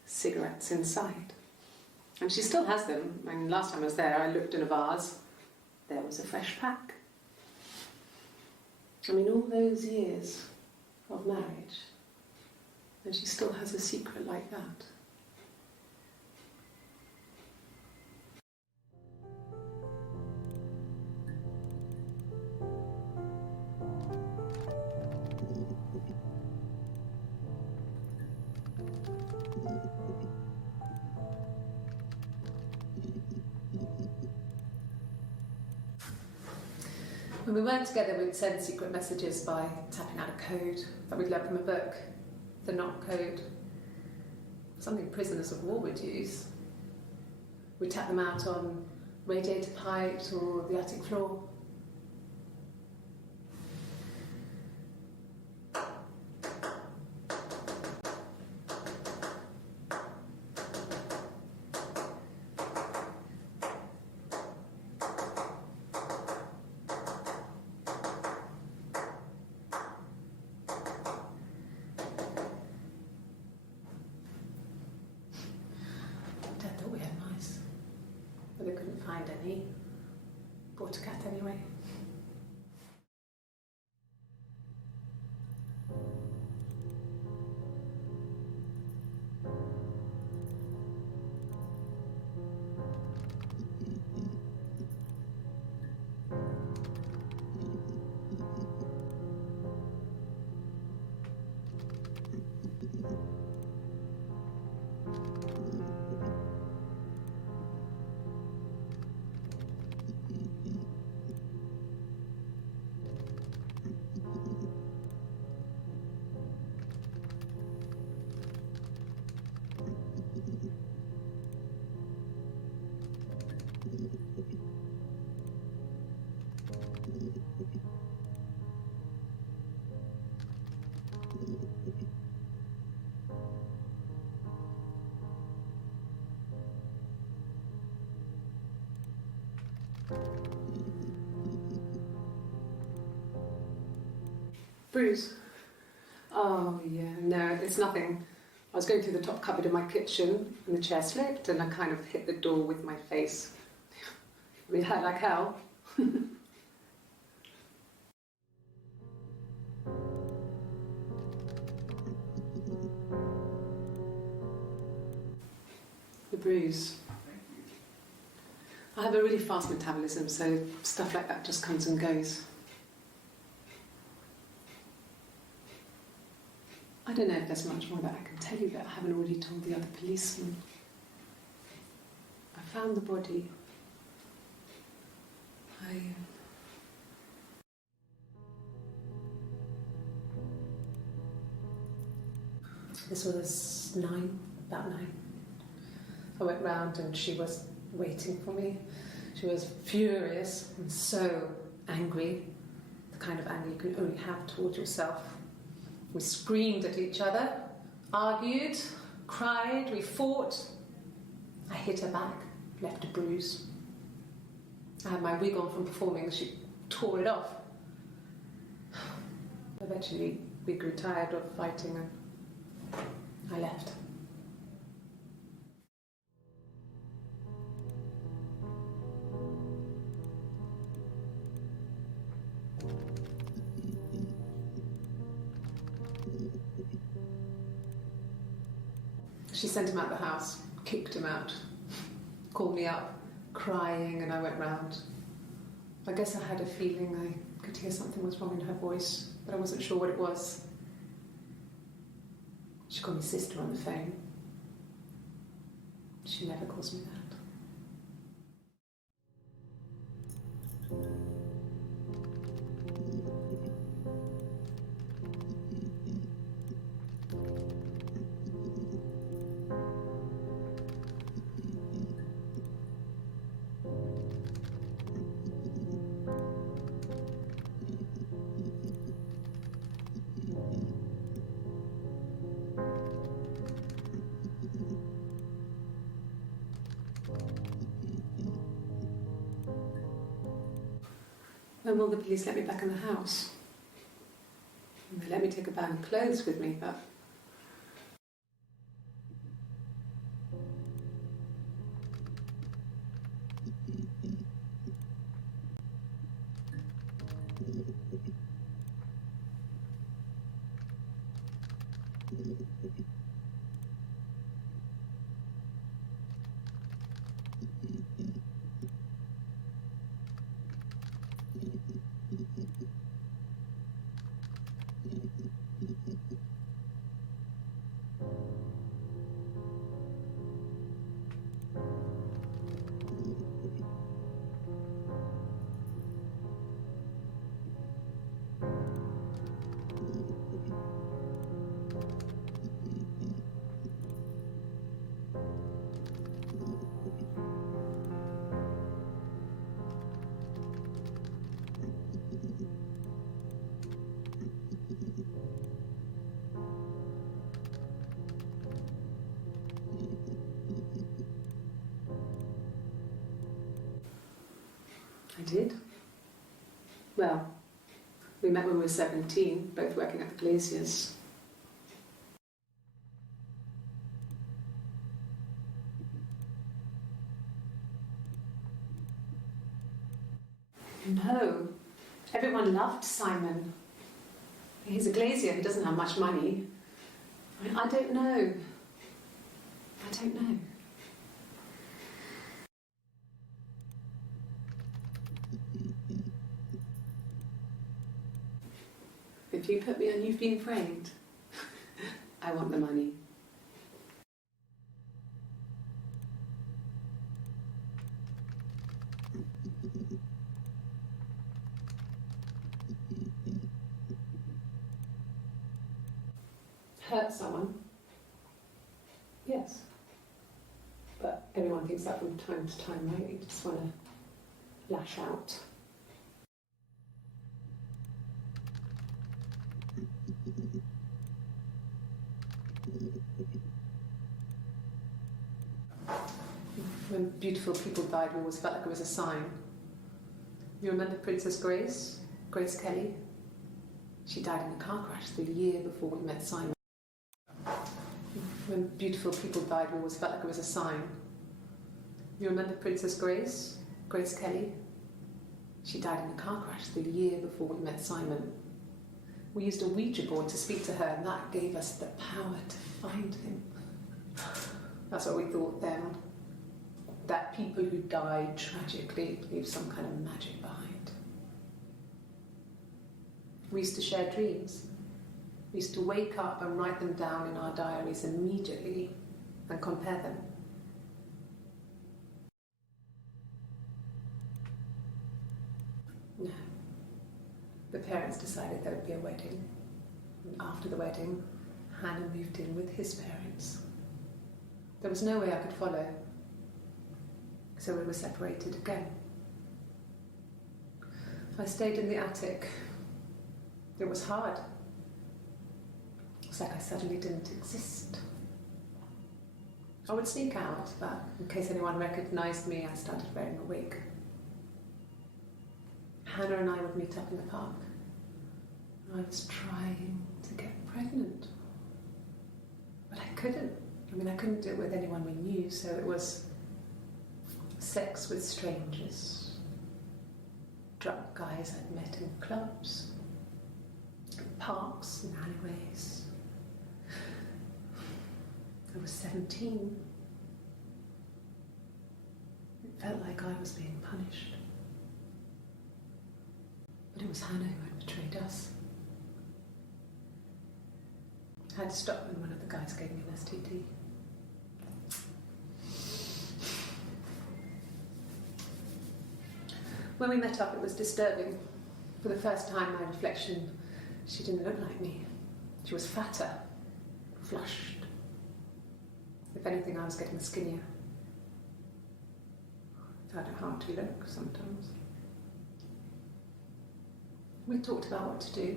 Cigarettes inside. And she still has them. I mean, last time I was there, I looked in a vase. There was a fresh pack. I mean, all those years of marriage, and she still has a secret like that. When we weren't together, we'd send secret messages by tapping out a code that we'd learned from a book, the knock code, something prisoners of war would use. We'd tap them out on radiator pipes or the attic floor. Dad thought we had mice, but they couldn't find any. Bought a cat anyway. Bruise? Oh, yeah, no, it's nothing. I was going through the top cupboard in my kitchen and the chair slipped and I kind of hit the door with my face. We hurt like hell. The bruise. I have a really fast metabolism, so stuff like that just comes and goes. I don't know if there's much more that I can tell you that I haven't already told the other policeman. I found the body. This was about 9. I went round and she was waiting for me. She was furious and so angry, the kind of anger you can only have towards yourself. We screamed at each other, argued, cried, we fought. I hit her back, left a bruise. I had my wig on from performing, she tore it off. Eventually, we grew tired of fighting and I left. She sent him out the house, kicked him out, called me up, crying, and I went round. I guess I had a feeling I could hear something was wrong in her voice, but I wasn't sure what it was. She called me sister on the phone. She never calls me that. When will the police let me back in the house? They let me take a bag of clothes with me, but... I did. Well, we met when we were 17, both working at the glaziers. No, everyone loved Simon. He's a glazier, he doesn't have much money. I don't know. I don't know. If you put me on You've Been Framed, I want the money. Hurt someone? Yes. But everyone thinks that from time to time, right? You just want to lash out. When beautiful people died, we always felt like it was a sign. You remember Princess Grace? Grace Kelly? She died in a car crash the year before we met Simon. When beautiful people died, we always felt like it was a sign. You remember Princess Grace? Grace Kelly? She died in a car crash the year before we met Simon. We used a Ouija board to speak to her, and that gave us the power to find him. That's what we thought then. That people who died tragically leave some kind of magic behind. We used to share dreams. We used to wake up and write them down in our diaries immediately and compare them. No. The parents decided there would be a wedding. And after the wedding, Hannah moved in with his parents. There was no way I could follow. So we were separated again. I stayed in the attic. It was hard. It's like I suddenly didn't exist. I would sneak out, but in case anyone recognized me, I started wearing a wig. Hannah and I would meet up in the park. I was trying to get pregnant. But I couldn't. I couldn't do it with anyone we knew, so it was sex with strangers, drunk guys I'd met in clubs, parks and alleyways. I was 17. It felt like I was being punished. But it was Hannah who had betrayed us. I had to stop when one of the guys gave me an STD. When we met up, it was disturbing. For the first time, my reflection, she didn't look like me. She was fatter, flushed. If anything, I was getting skinnier. Found it hard to look sometimes. We talked about what to do.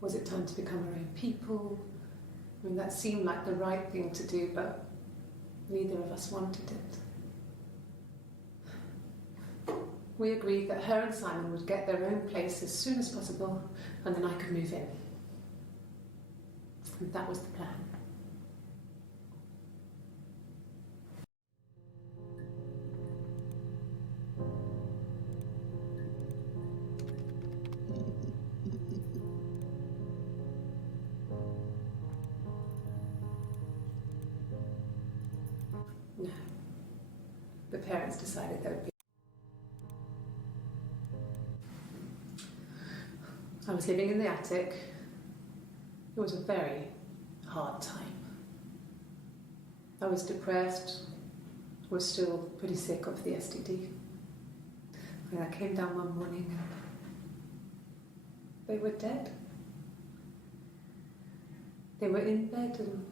Was it time to become our own people? I mean, that seemed like the right thing to do, but neither of us wanted it. We agreed that her and Simon would get their own place as soon as possible, and then I could move in. And that was the plan. No. The parents decided there would be. I was living in the attic. It was a very hard time. I was depressed, was still pretty sick of the STD. And I came down one morning and they were dead. They were in bed and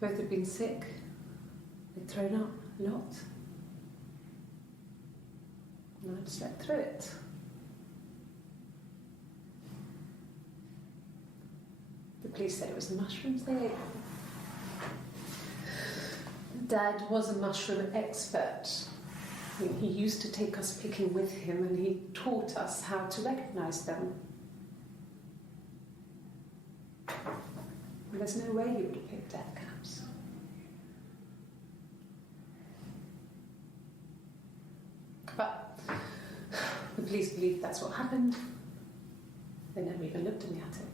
both had been sick. They'd thrown up a lot. And I'd slept through it. The police said it was the mushrooms they ate. Dad was a mushroom expert. I mean, he used to take us picking with him and he taught us how to recognise them. And there's no way he would have picked death caps. But the police believe that's what happened. They never even looked in the attic.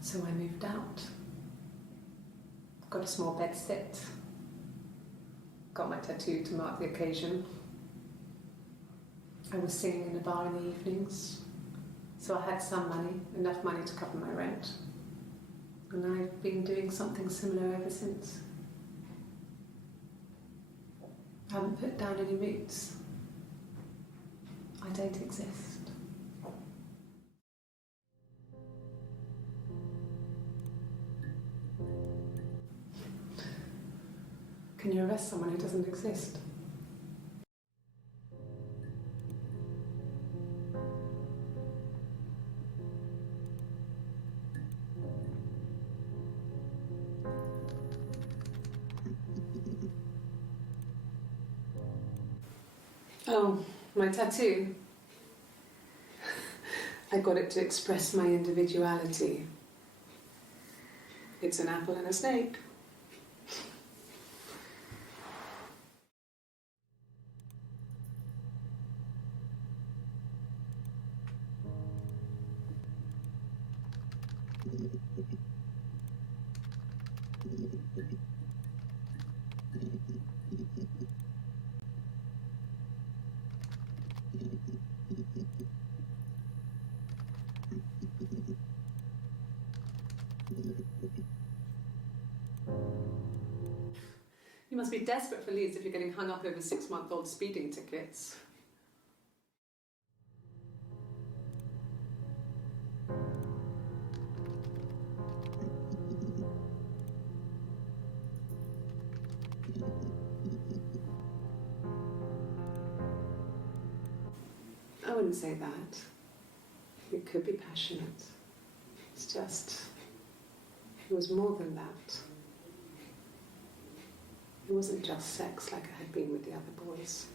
So I moved out, got a small bed sit, got my tattoo to mark the occasion. I was singing in a bar in the evenings, so I had some money, enough money to cover my rent. And I've been doing something similar ever since. I haven't put down any roots. I don't exist. Can you arrest someone who doesn't exist? Oh, my tattoo. I got it to express my individuality. It's an apple and a snake. You must be desperate for leads if you're getting hung up over 6-month-old speeding tickets. I wouldn't say that. It could be passionate. It's just, it was more than that. It wasn't just sex like I had been with the other boys.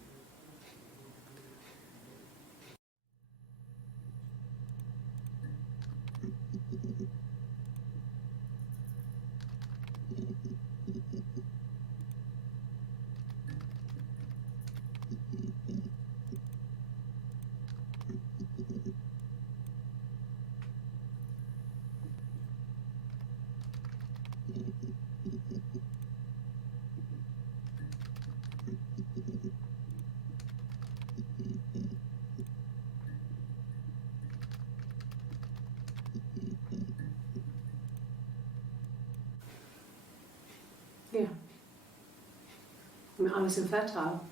I mean, I was infertile.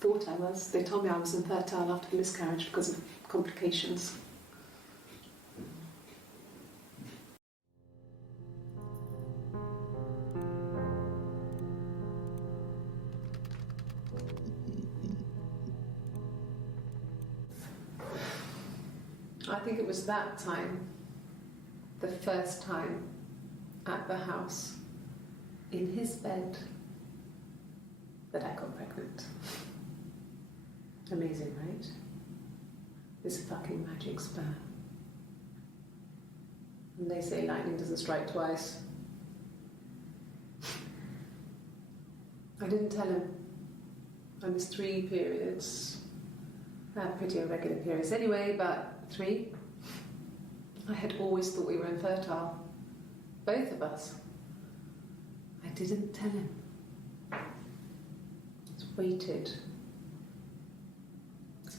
Thought I was. They told me I was infertile after the miscarriage because of complications. I think it was that time, the first time at the house, in his bed, that I got pregnant. Amazing, right? This fucking magic sperm. And they say lightning doesn't strike twice. I didn't tell him. I missed 3 periods. I had pretty irregular periods anyway, but 3. I had always thought we were infertile. Both of us. I didn't tell him. Just waited.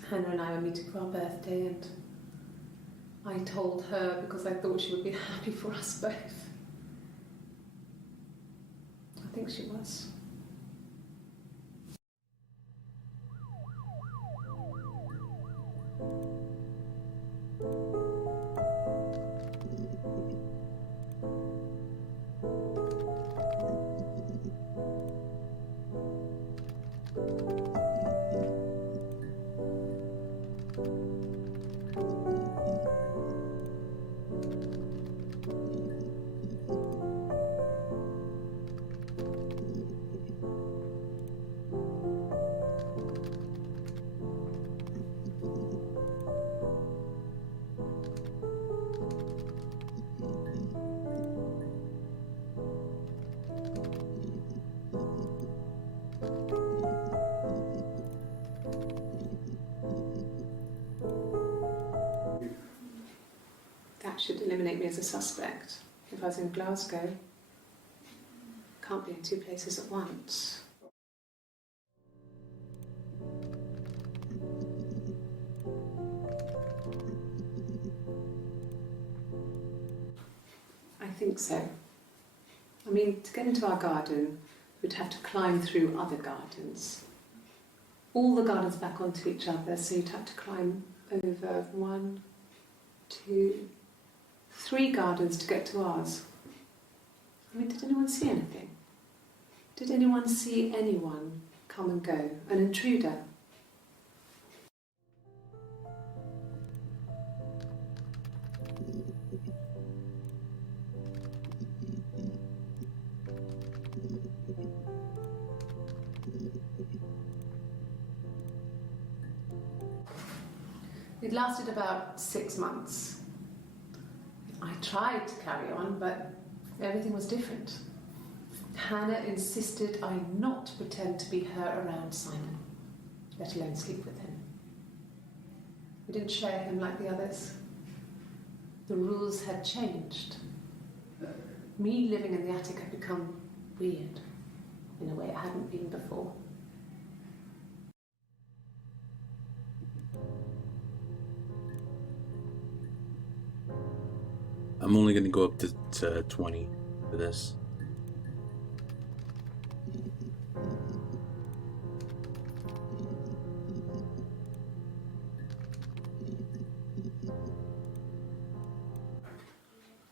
Hannah and I were meeting for our birthday, and I told her because I thought she would be happy for us both. I think she was. That should eliminate me as a suspect. If I was in Glasgow, can't be in 2 places at once. I think so. I mean, to get into our garden, we'd have to climb through other gardens. All the gardens back onto each other, so you'd have to climb over 1, 2, 3 gardens to get to ours. I mean, did anyone see anything? Did anyone see anyone come and go? An intruder? It lasted about 6 months. I tried to carry on, but everything was different. Hannah insisted I not pretend to be her around Simon, let alone sleep with him. We didn't share him like the others. The rules had changed. Me living in the attic had become weird, in a way it hadn't been before. I'm only going to go up to 20 for this.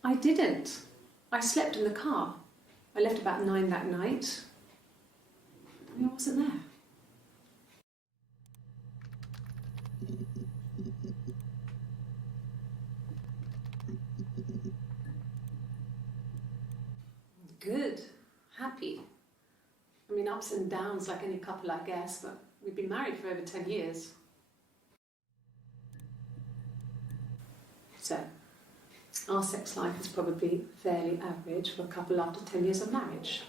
I didn't. I slept in the car. I left about 9 that night. I mean, I wasn't there. Good. Happy. I mean, ups and downs like any couple, I guess, but we've been married for over 10 years. So, our sex life is probably fairly average for a couple after 10 years of marriage.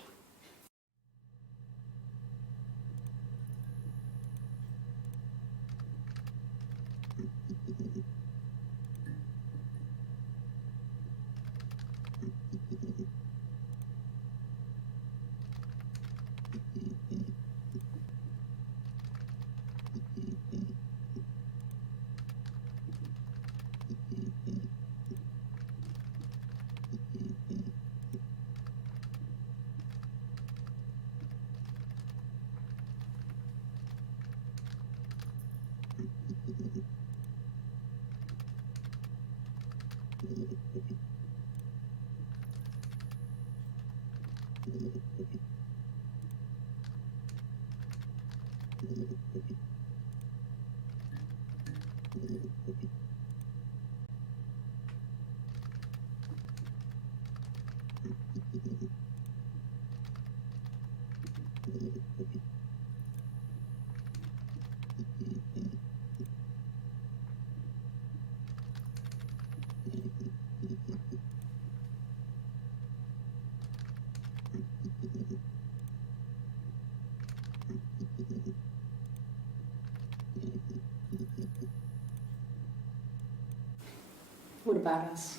What about us?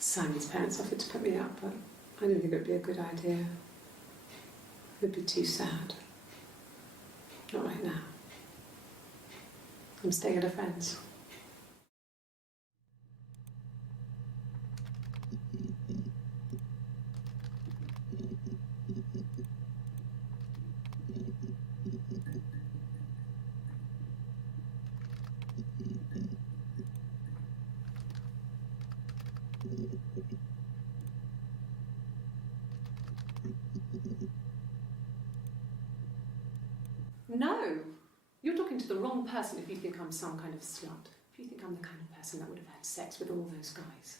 Simon's parents offered to put me up, but I didn't think it would be a good idea. It would be too sad. Not right now. I'm staying at a friend's. No! You're talking to the wrong person if you think I'm some kind of slut. If you think I'm the kind of person that would have had sex with all those guys.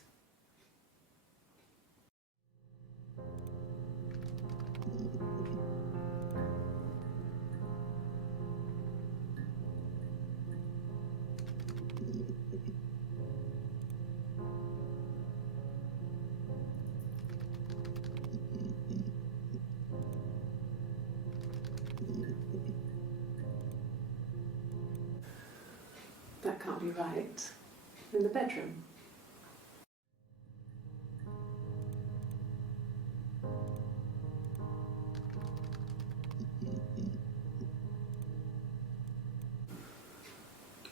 That can't be right. In the bedroom.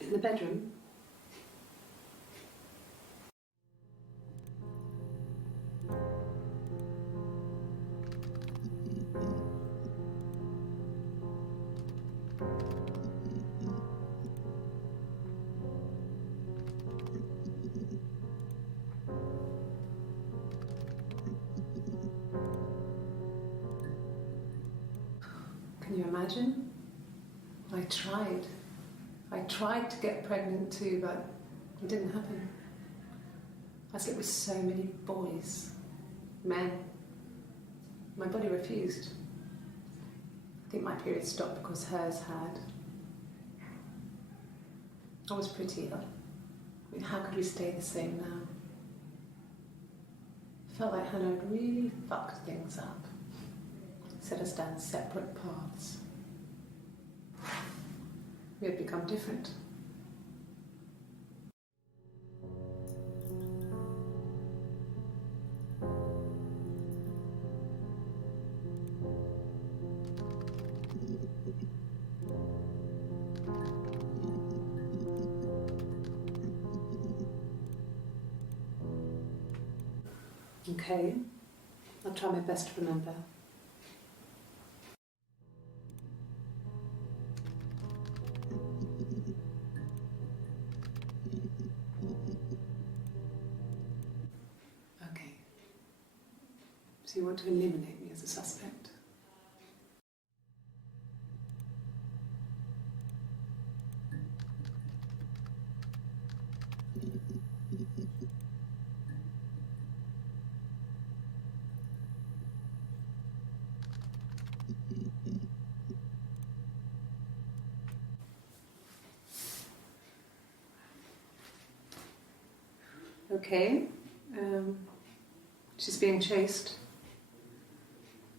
In the bedroom. Can you imagine? I tried. I tried to get pregnant too, but it didn't happen. I slept with so many boys, men. My body refused. I think my period stopped because hers had. I was pretty ill. I mean, how could we stay the same now? I felt like Hannah had really fucked things up. Set us down separate paths. We had become different. Okay, I'll try my best to remember. So you want to eliminate me as a suspect? Okay. She's being chased.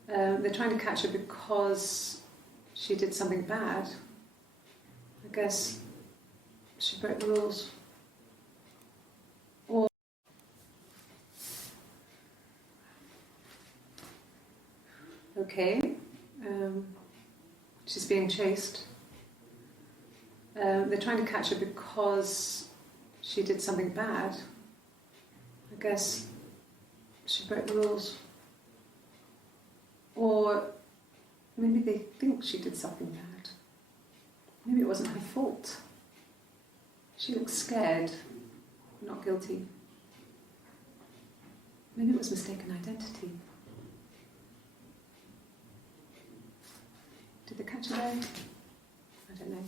They're trying to catch her because she did something bad. I guess she broke the rules. Or okay. She's being chased. They're trying to catch her because she did something bad. I guess she broke the rules. Or maybe they think she did something bad. Maybe it wasn't her fault. She looks scared, not guilty. Maybe it was mistaken identity. Did they catch her there? I don't know.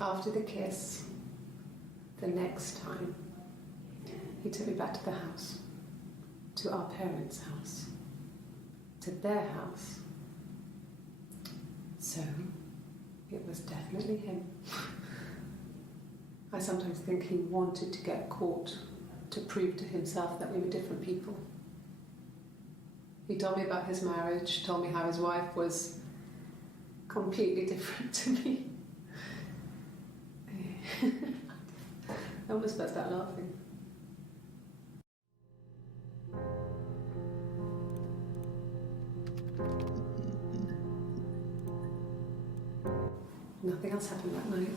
After the kiss, the next time, he took me back to the house, to our parents' house, to their house. So, it was definitely him. I sometimes think he wanted to get caught to prove to himself that we were different people. He told me about his marriage, told me how his wife was completely different to me. I almost burst out laughing. Nothing else happened that night.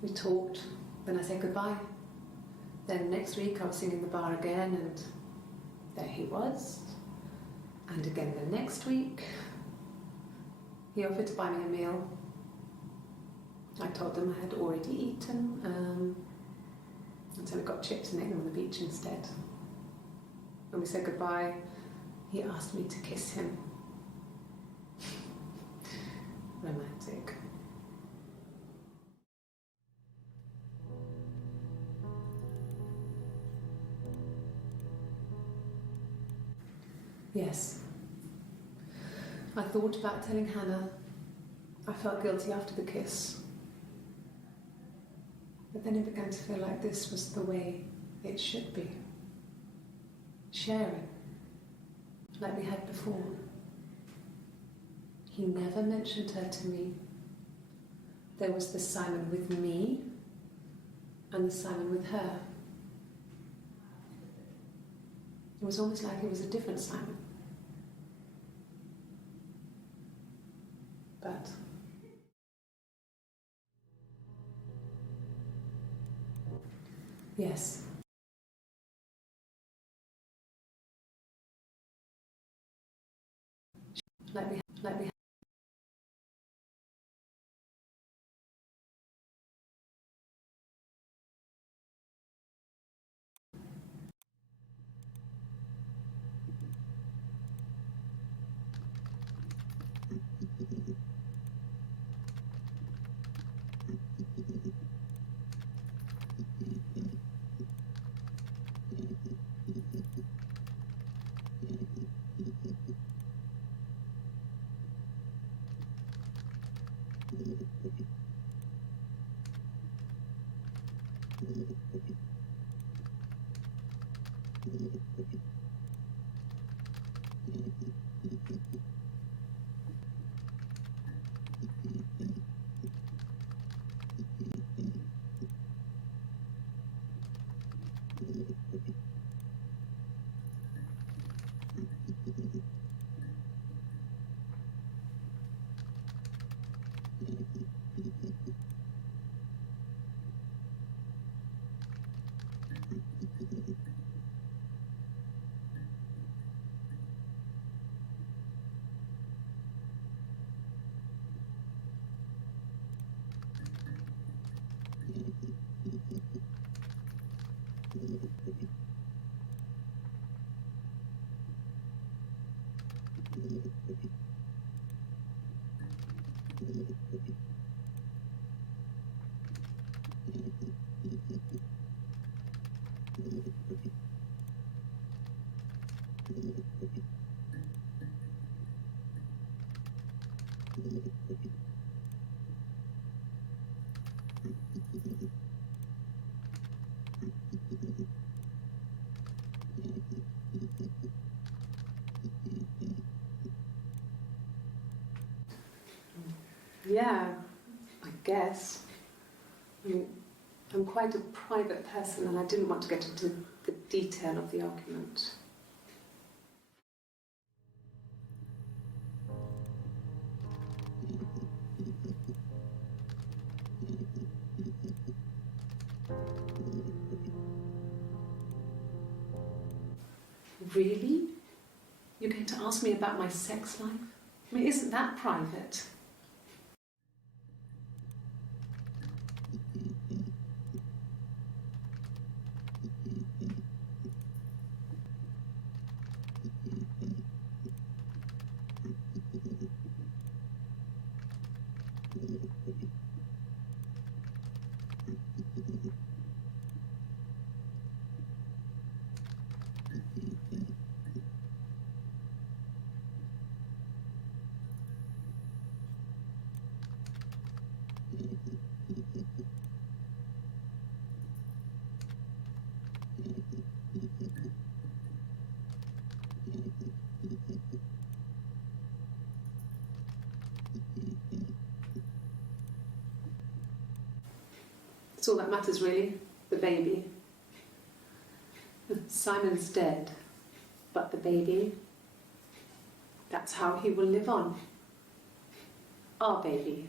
We talked, then I said goodbye. Then next week I was singing in the bar again, and there he was. And again the next week, he offered to buy me a meal. I told him I had already eaten, and so we got chips and ate them on the beach instead. When we said goodbye, he asked me to kiss him. Romantic. Yes. I thought about telling Hannah. I felt guilty after the kiss. But then it began to feel like this was the way it should be. Sharing, like we had before. He never mentioned her to me. There was the Simon with me and the Simon with her. It was almost like it was a different Simon. But yes. Like we Yeah, I guess. I mean, I'm quite a private person and I didn't want to get into the detail of the argument. Really? You're going to ask me about my sex life? I mean, isn't that private? It's all that matters, really. The baby. Simon's dead, but the baby, that's how he will live on. Our baby.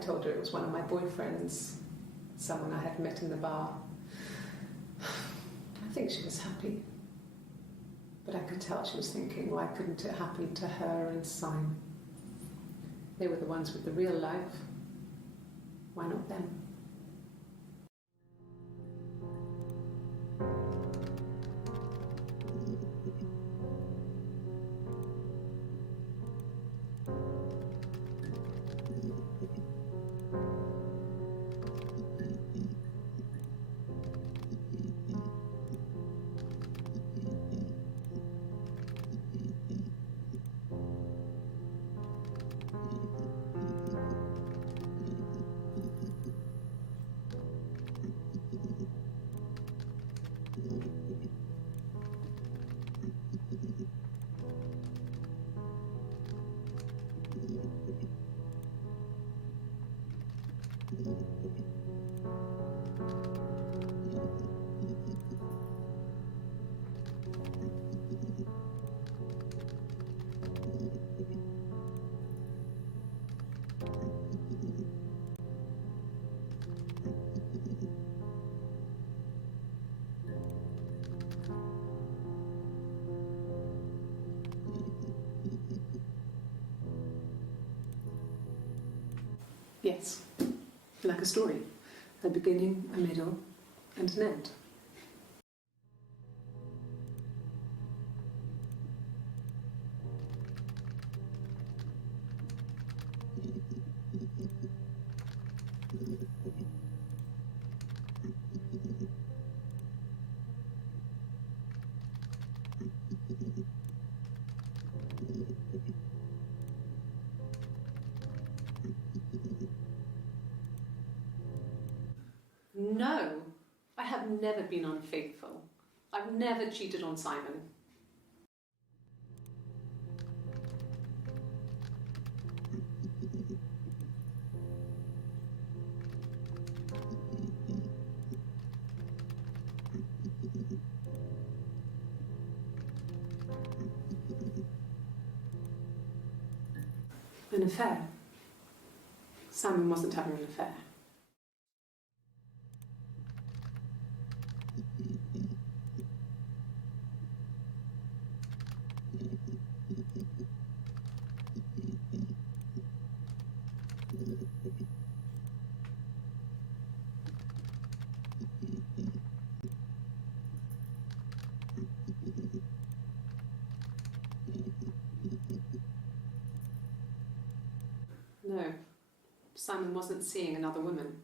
told her it was one of my boyfriends, someone I had met in the bar. I think she was happy. But I could tell she was thinking, why couldn't it happen to her and Simon? They were the ones with the real life. Why not them? Yes, like a story. A beginning, a middle, and an end. No, I have never been unfaithful. I've never cheated on Simon. An affair? Simon wasn't having an affair. No, Simon wasn't seeing another woman.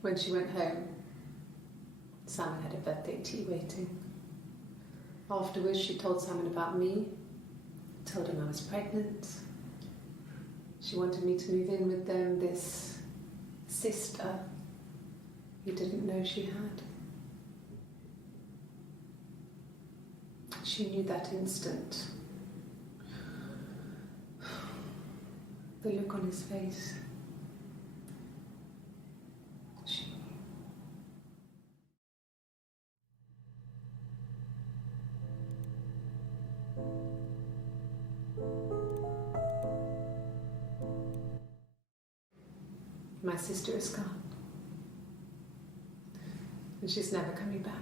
When she went home, Simon had a birthday tea waiting. Afterwards, she told Simon about me, told him I was pregnant. She wanted me to move in with them, this sister he didn't know she had. She knew that instant. The look on his face. She knew. My sister is gone. And she's never coming back.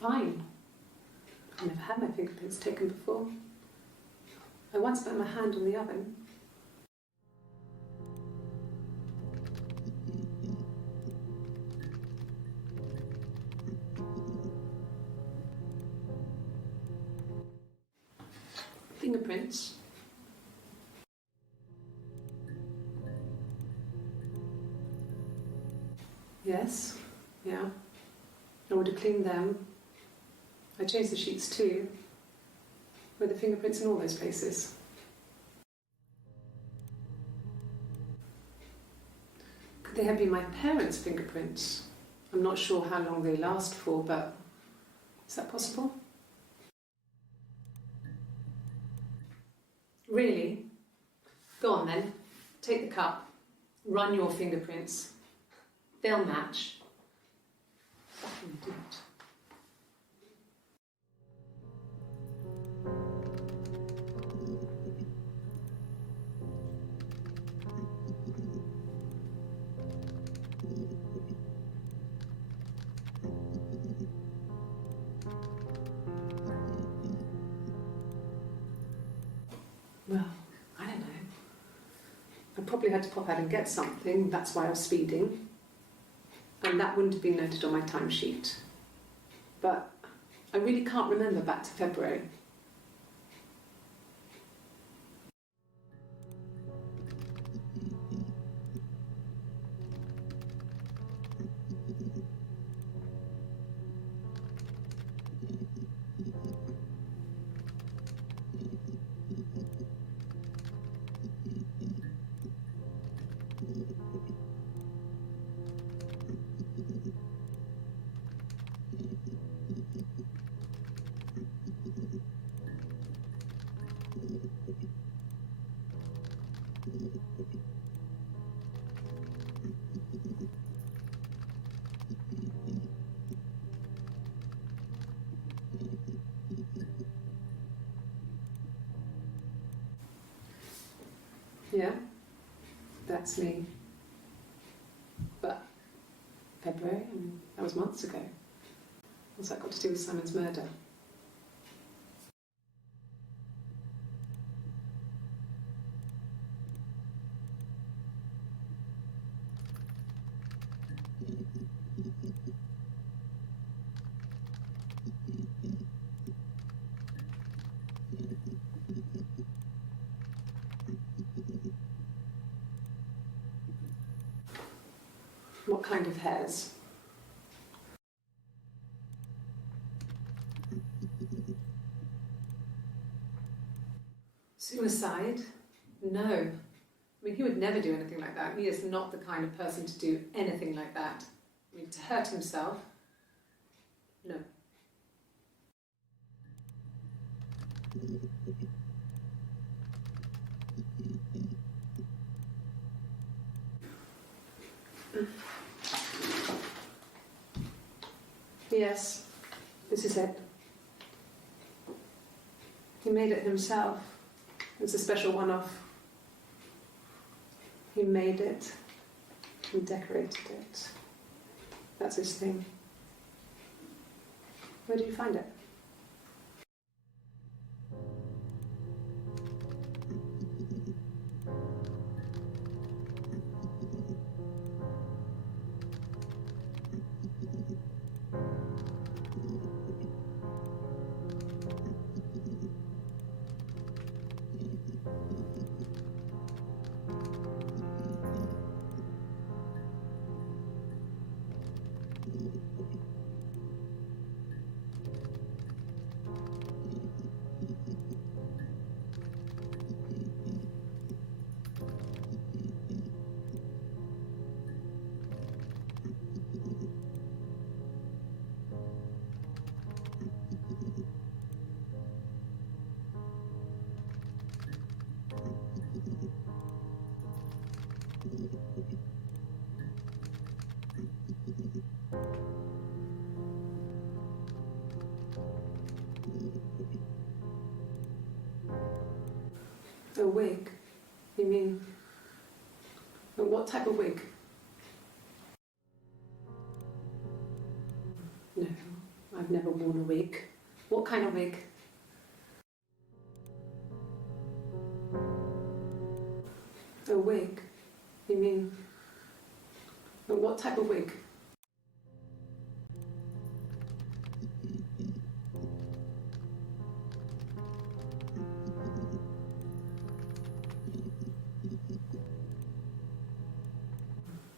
Fine. I've never had my fingerprints taken before. I once put my hand on the oven. Fingerprints. Yes, yeah. I would have cleaned them. I changed the sheets too. Were the fingerprints in all those places? Could they have been my parents' fingerprints? I'm not sure how long they last for, but is that possible? Really? Go on then. Take the cup. Run your fingerprints. They'll match. Fucking idiot. Well, I don't know. I probably had to pop out and get something, that's why I was speeding. And that wouldn't have been noted on my timesheet. But I really can't remember back to February. Yeah, that's me. But February, I mean, that was months ago. What's that got to do with Simon's murder? What kind of hairs? Suicide? No. I mean, he would never do anything like that. He is not the kind of person to do anything like that. I mean, to hurt himself? No. Yes, this is it. He made it himself. It's a special one-off. He made it and decorated it. That's his thing. Where did you find it? A wig? You mean... what type of wig? No, I've never worn a wig. What kind of wig? A wig? You mean... what type of wig?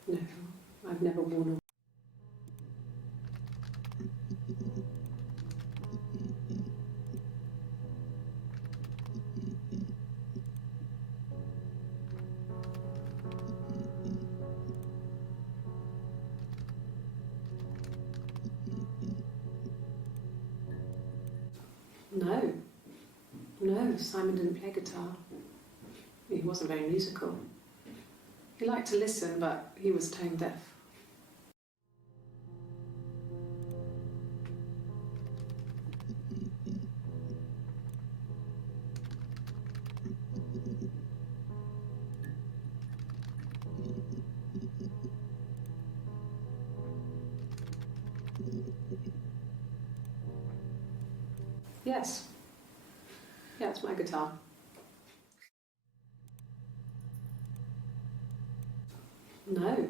No, I've never worn a... No. No, Simon didn't play guitar. He wasn't very musical. He liked to listen, but he was tone deaf. Yes. Yeah, it's my guitar. No.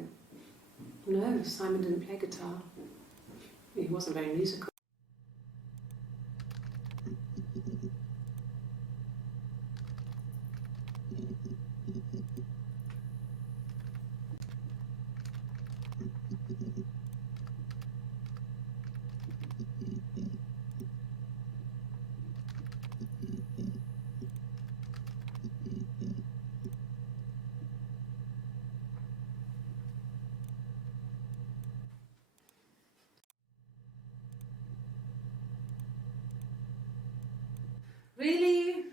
No, Simon didn't play guitar. He wasn't very musical. Really?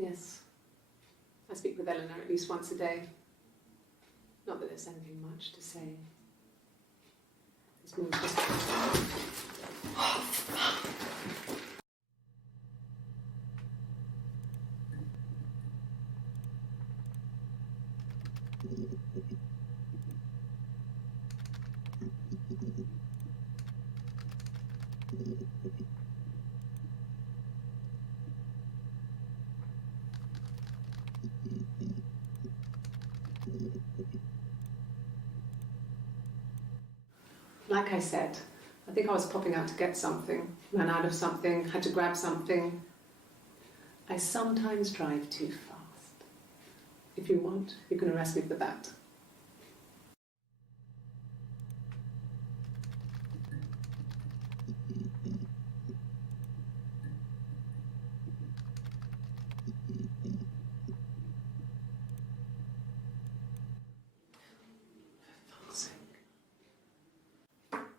Yes. I speak with Eleanor at least once a day. Not that there's anything much to say. It's more just... Like I said, I think I was popping out to get something, ran out of something, had to grab something. I sometimes drive too fast. If you want, you can arrest me for that.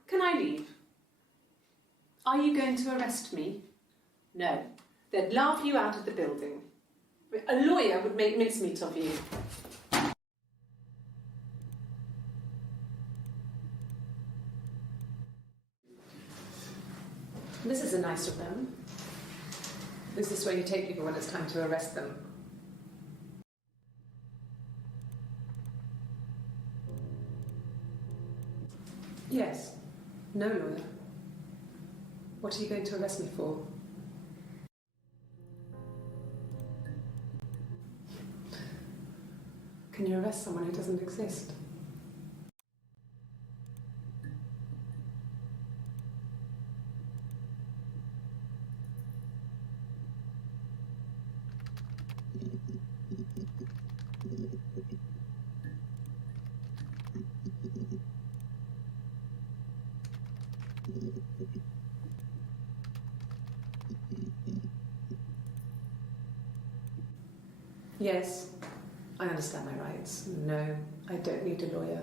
Can I leave? Are you going to arrest me? No. They'd laugh you out of the building. A lawyer would make mincemeat of you. This is a nicer room. This is where you take people when it's time to arrest them. Yes. No lawyer. What are you going to arrest me for? can you arrest someone who doesn't exist? Yes, I understand my rights. No, I don't need a lawyer.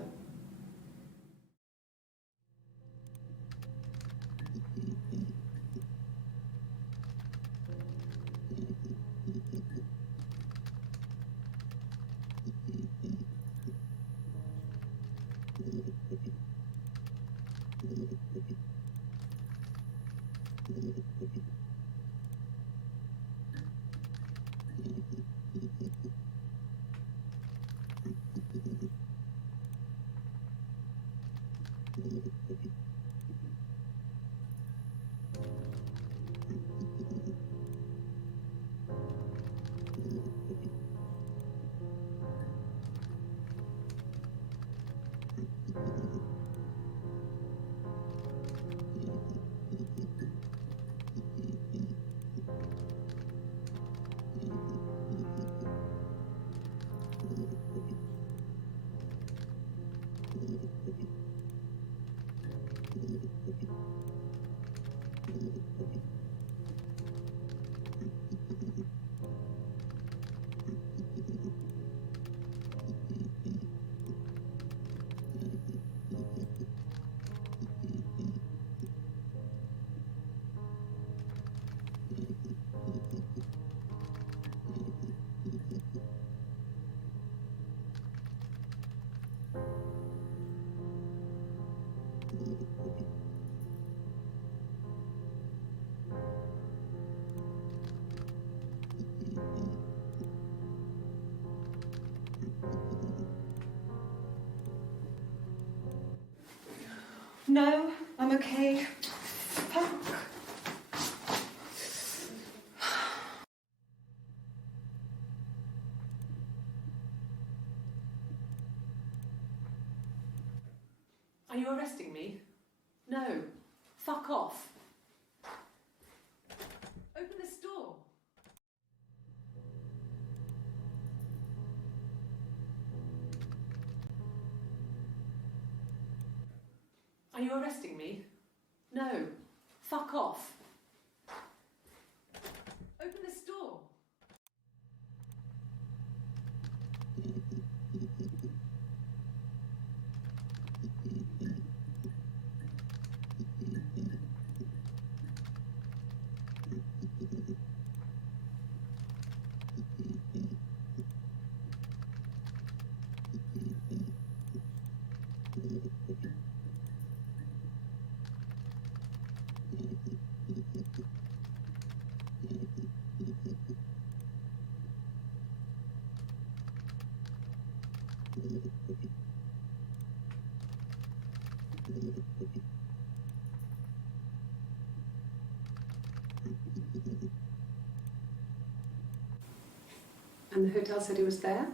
No, I'm okay. Fuck. Are you arresting me? No. Fuck off. Open this door. Are you arresting me? No. Fuck off. Open this door. And the hotel said he was there?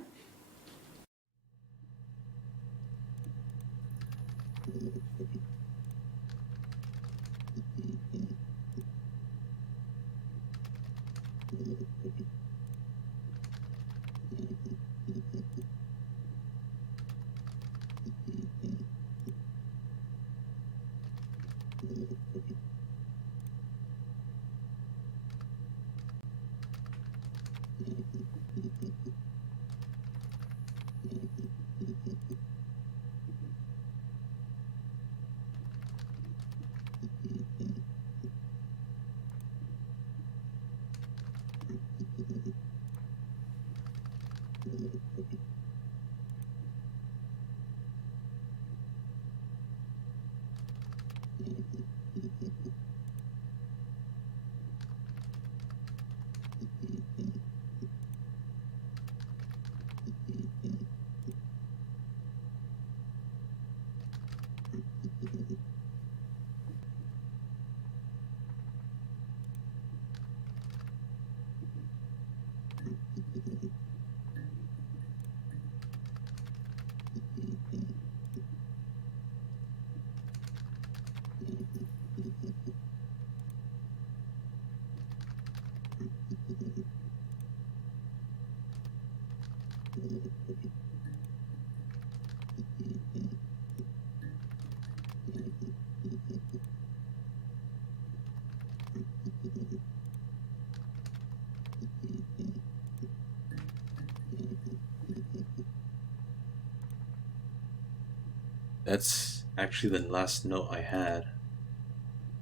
that's actually the last note I had.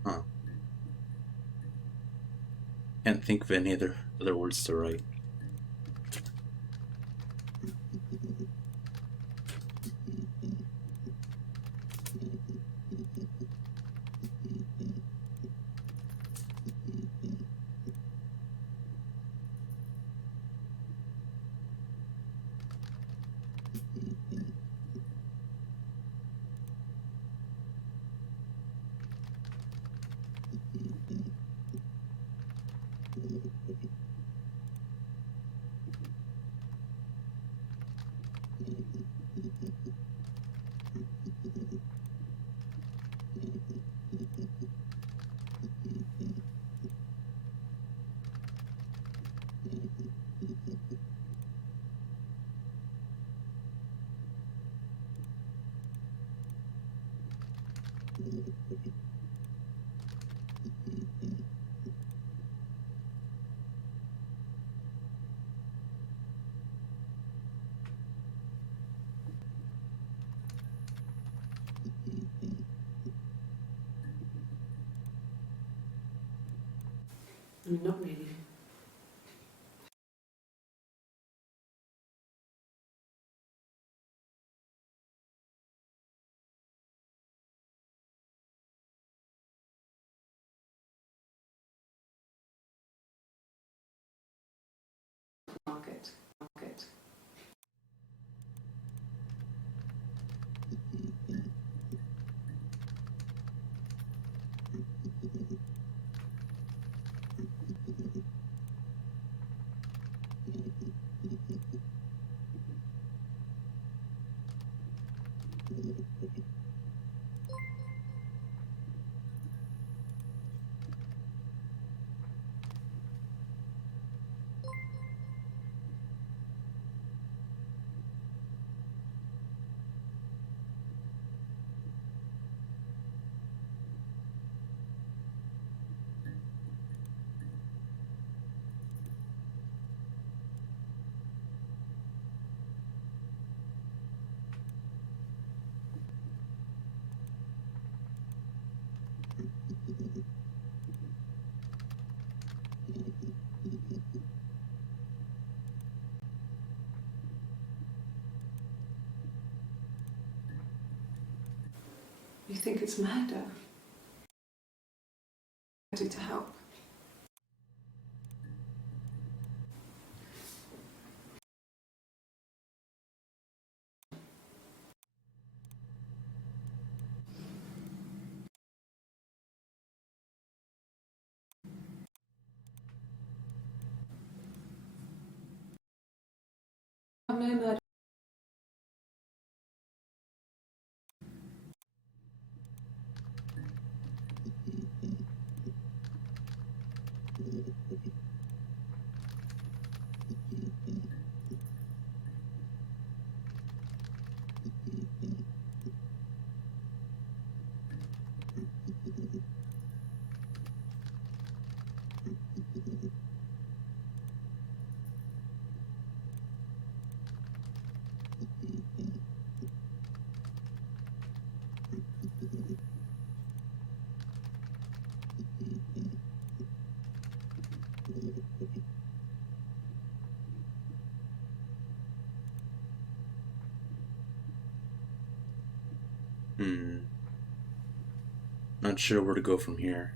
Huh. Can't think of any other words to write. I mean, not really. Market. You think it's murder? Ready to help. No murder. Not sure where to go from here.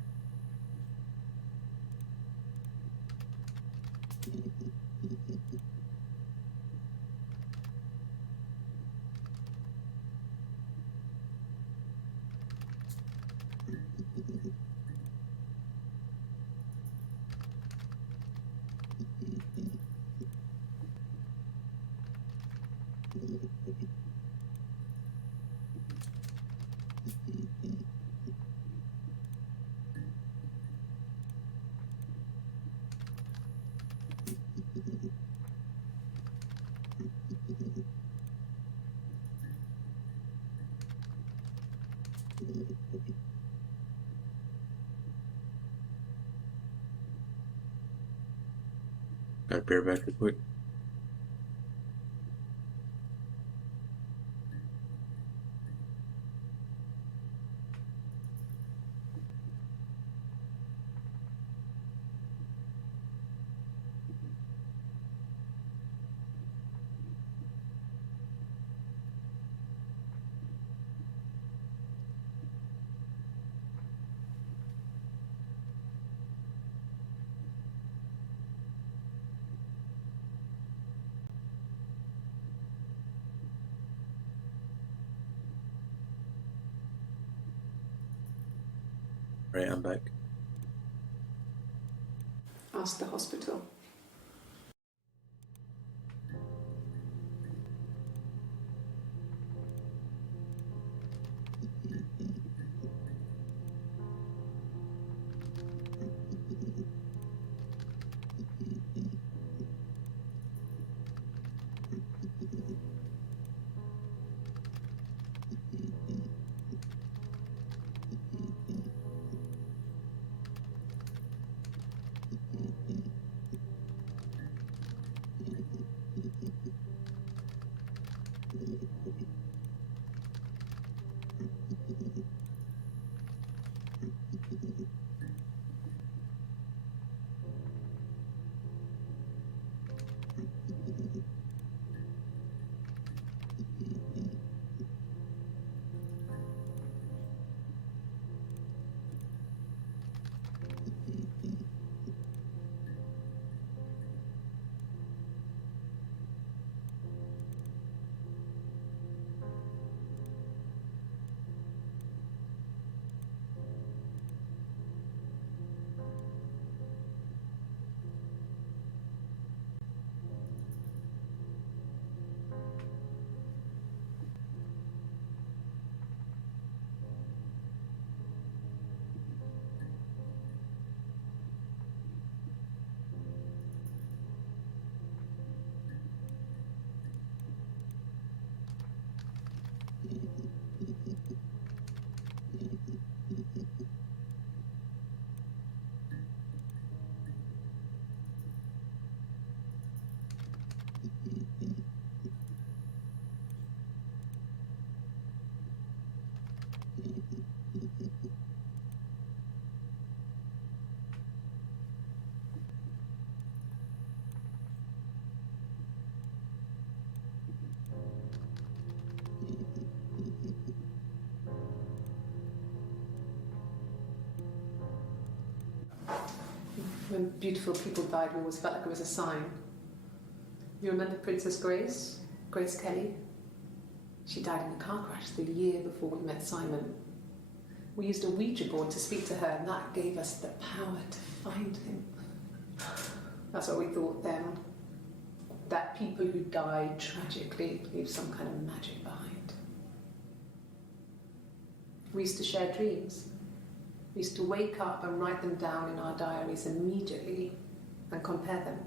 Got bareback real quick. Right, I'm back. Ask the hospital. When beautiful people died, we always felt like it was a sign. You remember Princess Grace? Grace Kelly? She died in a car crash the year before we met Simon. We used a Ouija board to speak to her, and that gave us the power to find him. That's what we thought then. That people who died tragically leave some kind of magic behind. We used to share dreams. We used to wake up and write them down in our diaries immediately and compare them.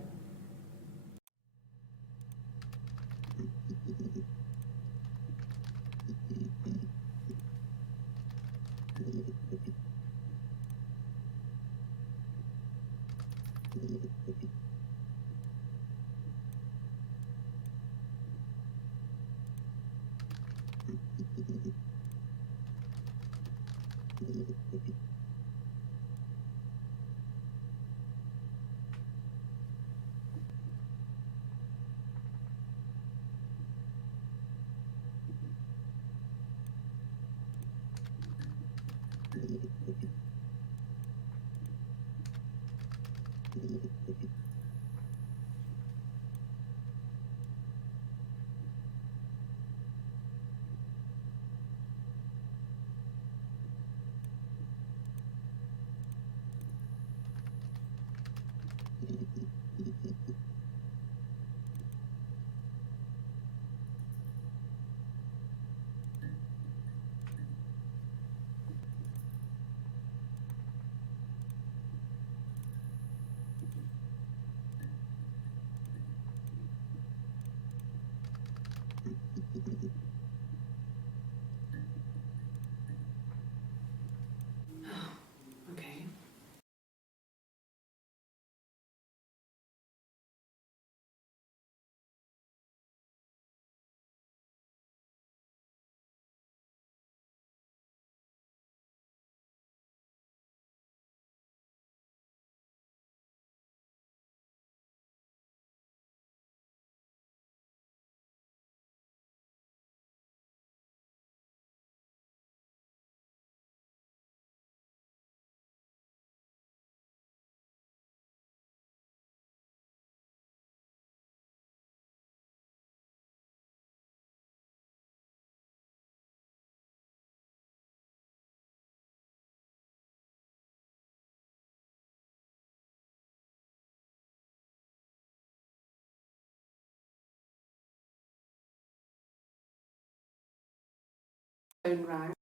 phone rang.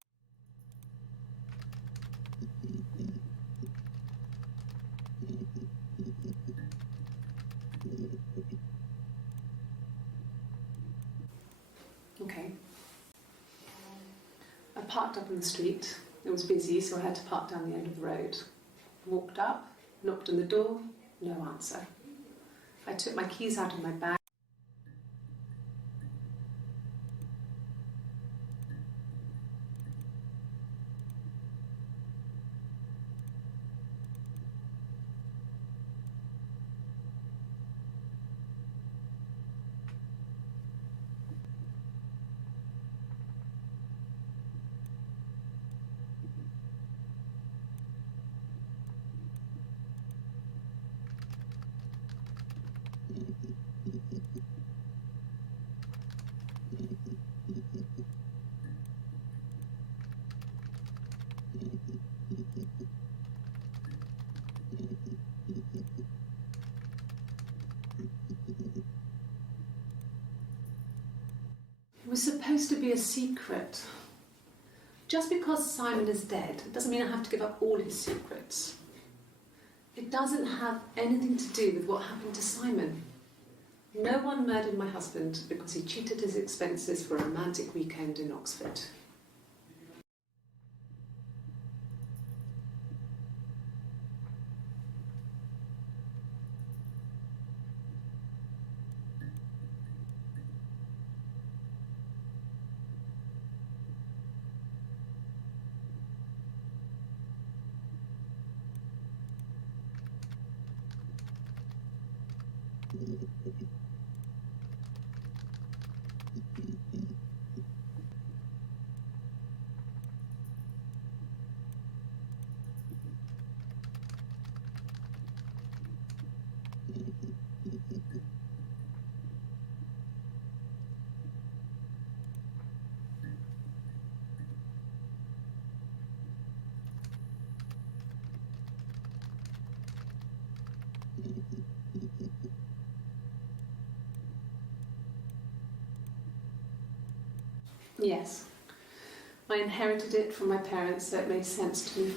Okay. I parked up on the street. It was busy, so I had to park down the end of the road. Walked up, knocked on the door, no answer. I took my keys out of my bag. It was supposed to be a secret. Just because Simon is dead doesn't mean I have to give up all his secrets. It doesn't have anything to do with what happened to Simon. No one murdered my husband because he cheated his expenses for a romantic weekend in Oxford. Yes. I inherited it from my parents, so it made sense to me.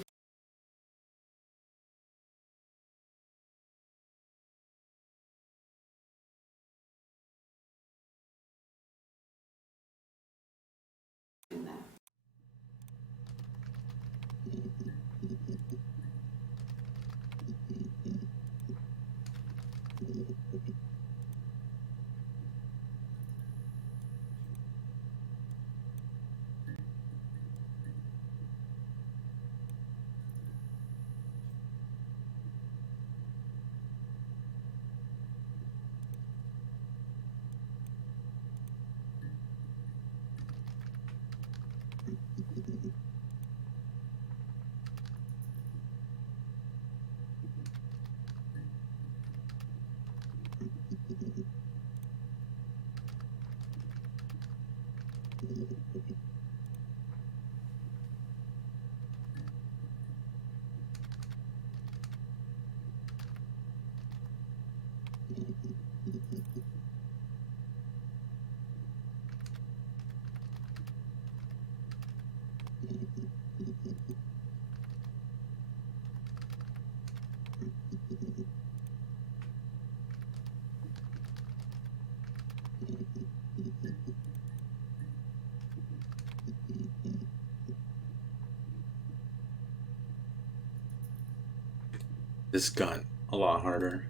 This got a lot harder.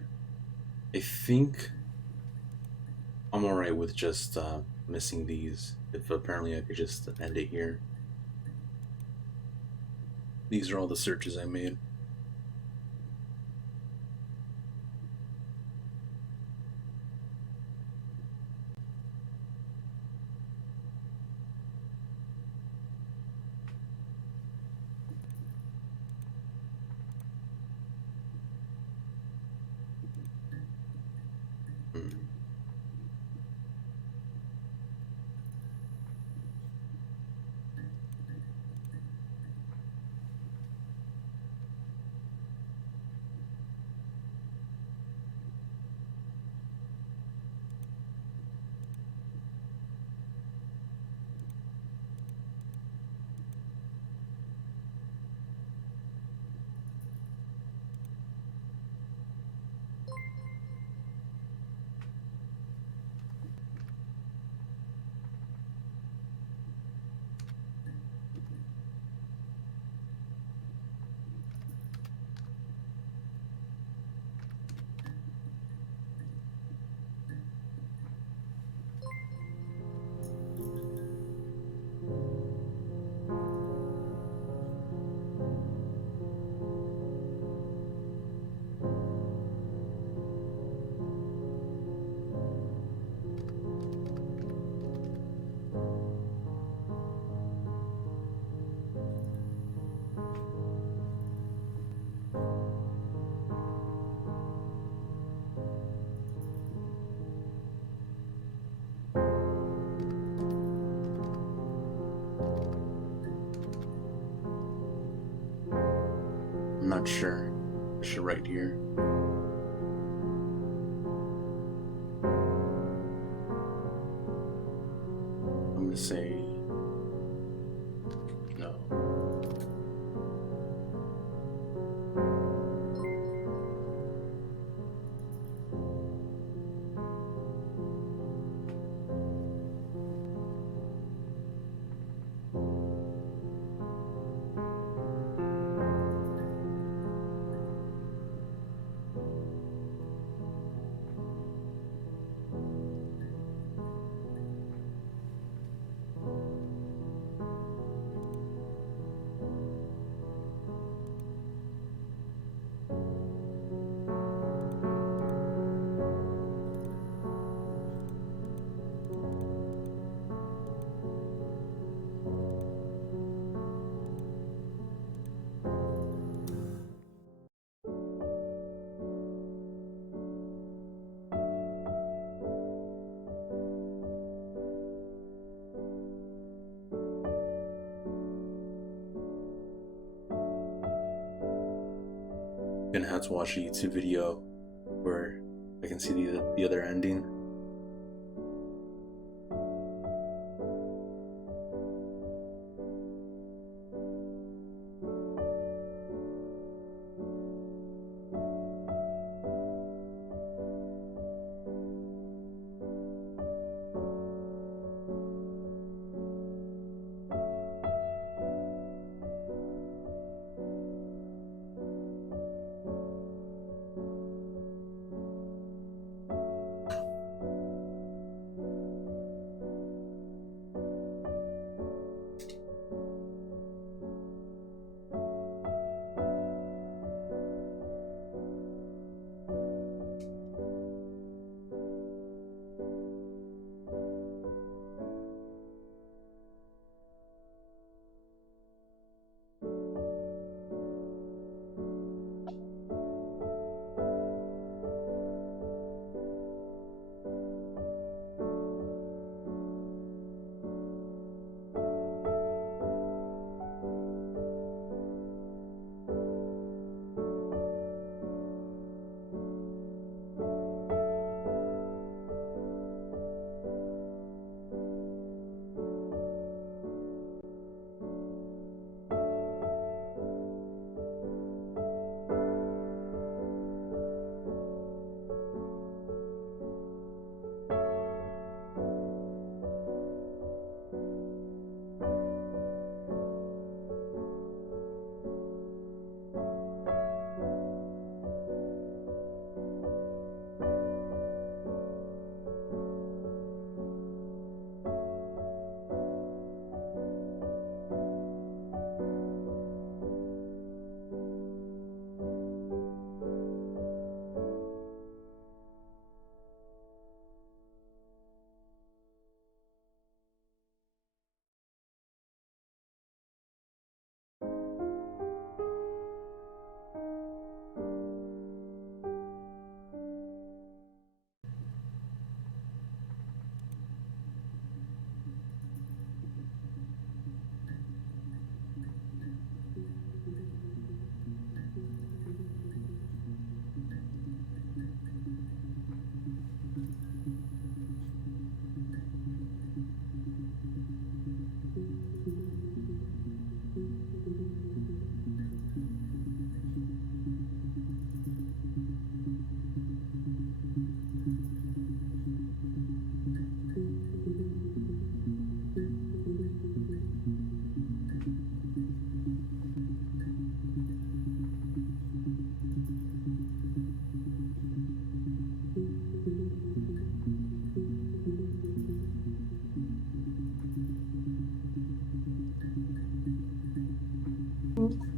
I think I'm alright with just missing these. If apparently I could just end it here. These are all the searches I made. not sure. I should write here. I'm gonna say no. Gonna have to watch a YouTube video where I can see the other ending.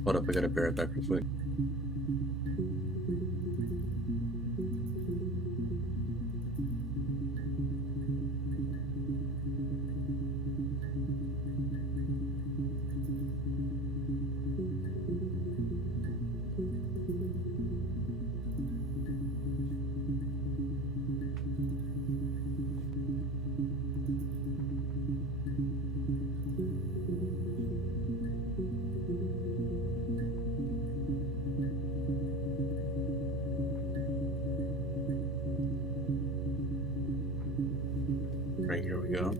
Hold up, I gotta bear it back real quick. go.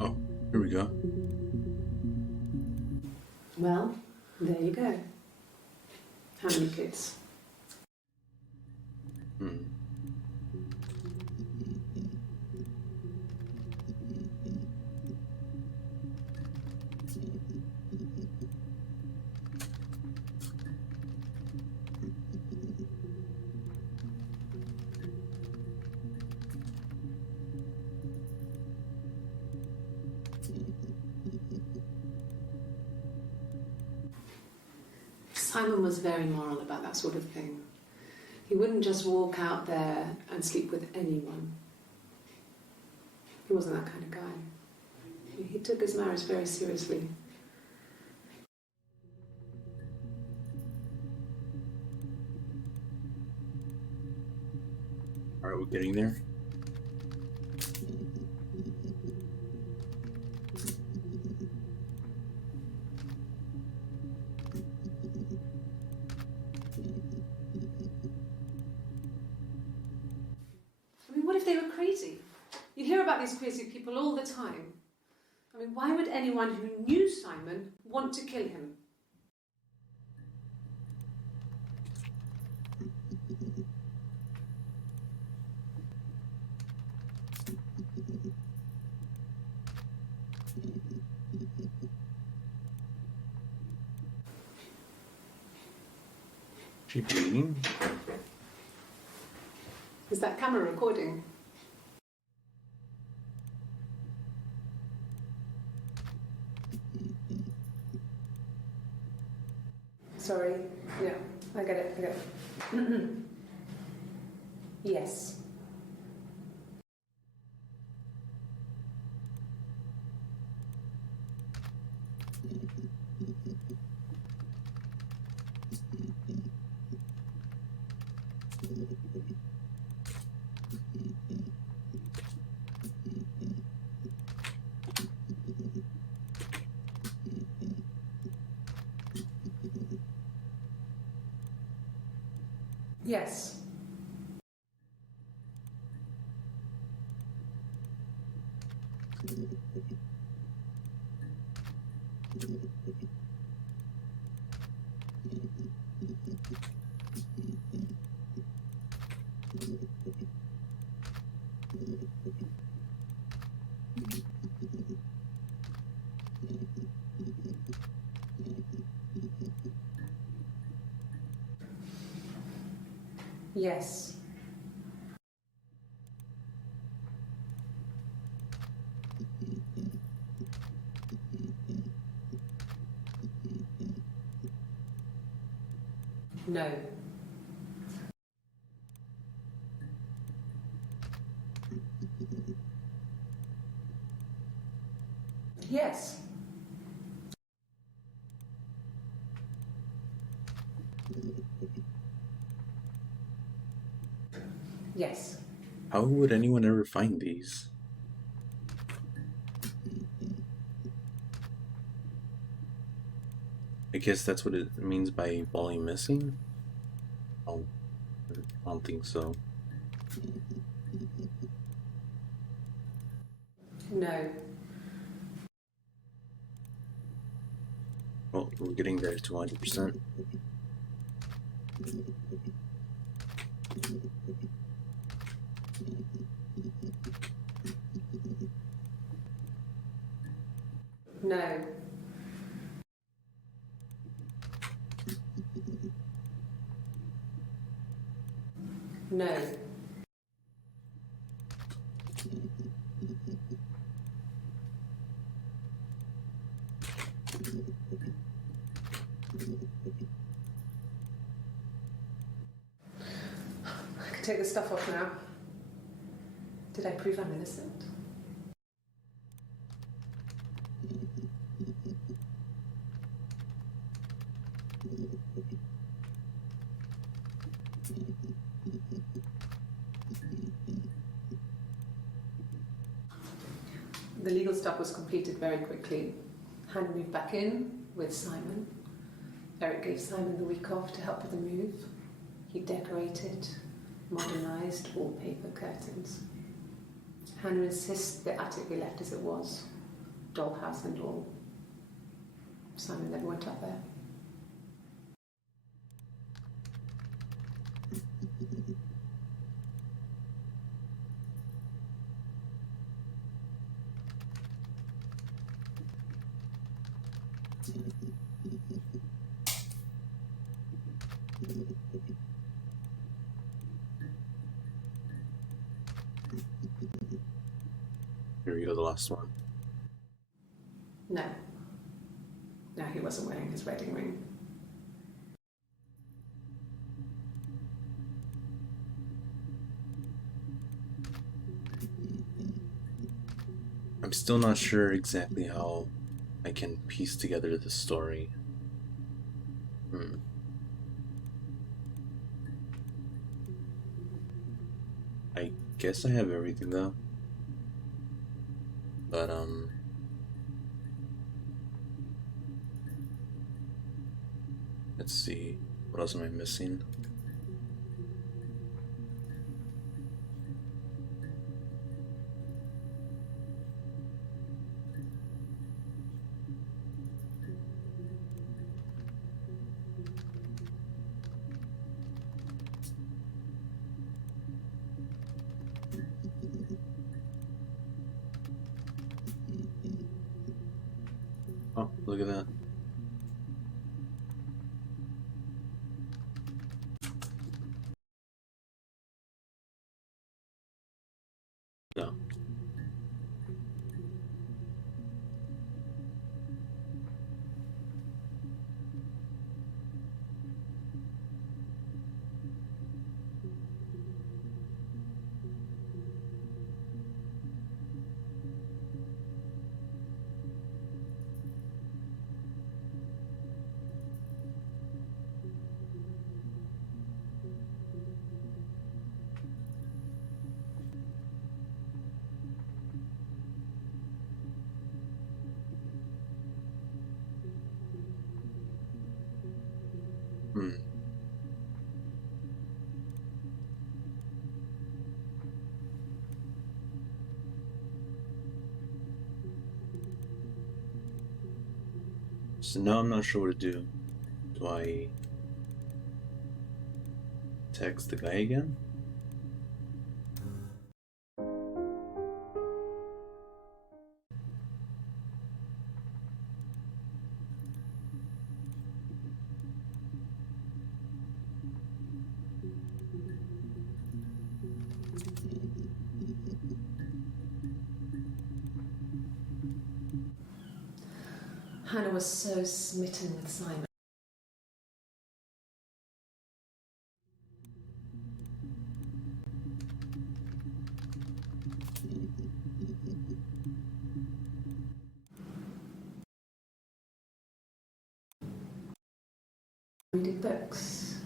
Oh, here we go. Well, there you go. How many kids? Hmm. Simon was very moral about that sort of thing. He wouldn't just walk out there and sleep with anyone. He wasn't that kind of guy. He took his marriage very seriously. Alright, we're getting there. I mean, what if they were crazy? You hear about these crazy people all the time. I mean, why would anyone who knew Simon want to kill him? She bleeding? Is that camera recording? Sorry. Yeah, I get it. Yes. Yes. Yes. No. Yes. Yes. How would anyone ever find these? I guess that's what it means by volume missing? I don't think so. No. Well, we're getting there to 100%. No. No. I can take this stuff off now. Did I prove I'm innocent? The legal stuff was completed very quickly. Hannah moved back in with Simon. Eric gave Simon the week off to help with the move. He decorated, modernised wallpaper, curtains. Hannah insists the attic be left as it was, dollhouse and all. Simon never went up there. Here we go, the last one. No. No, he wasn't wearing his wedding ring. I'm still not sure exactly how I can piece together this story. I guess I have everything though. But let's see. What else am I missing? Oh, look at that. No. So now I'm not sure what to do. Do I text the guy again? Hannah was so smitten with Simon. Reading books.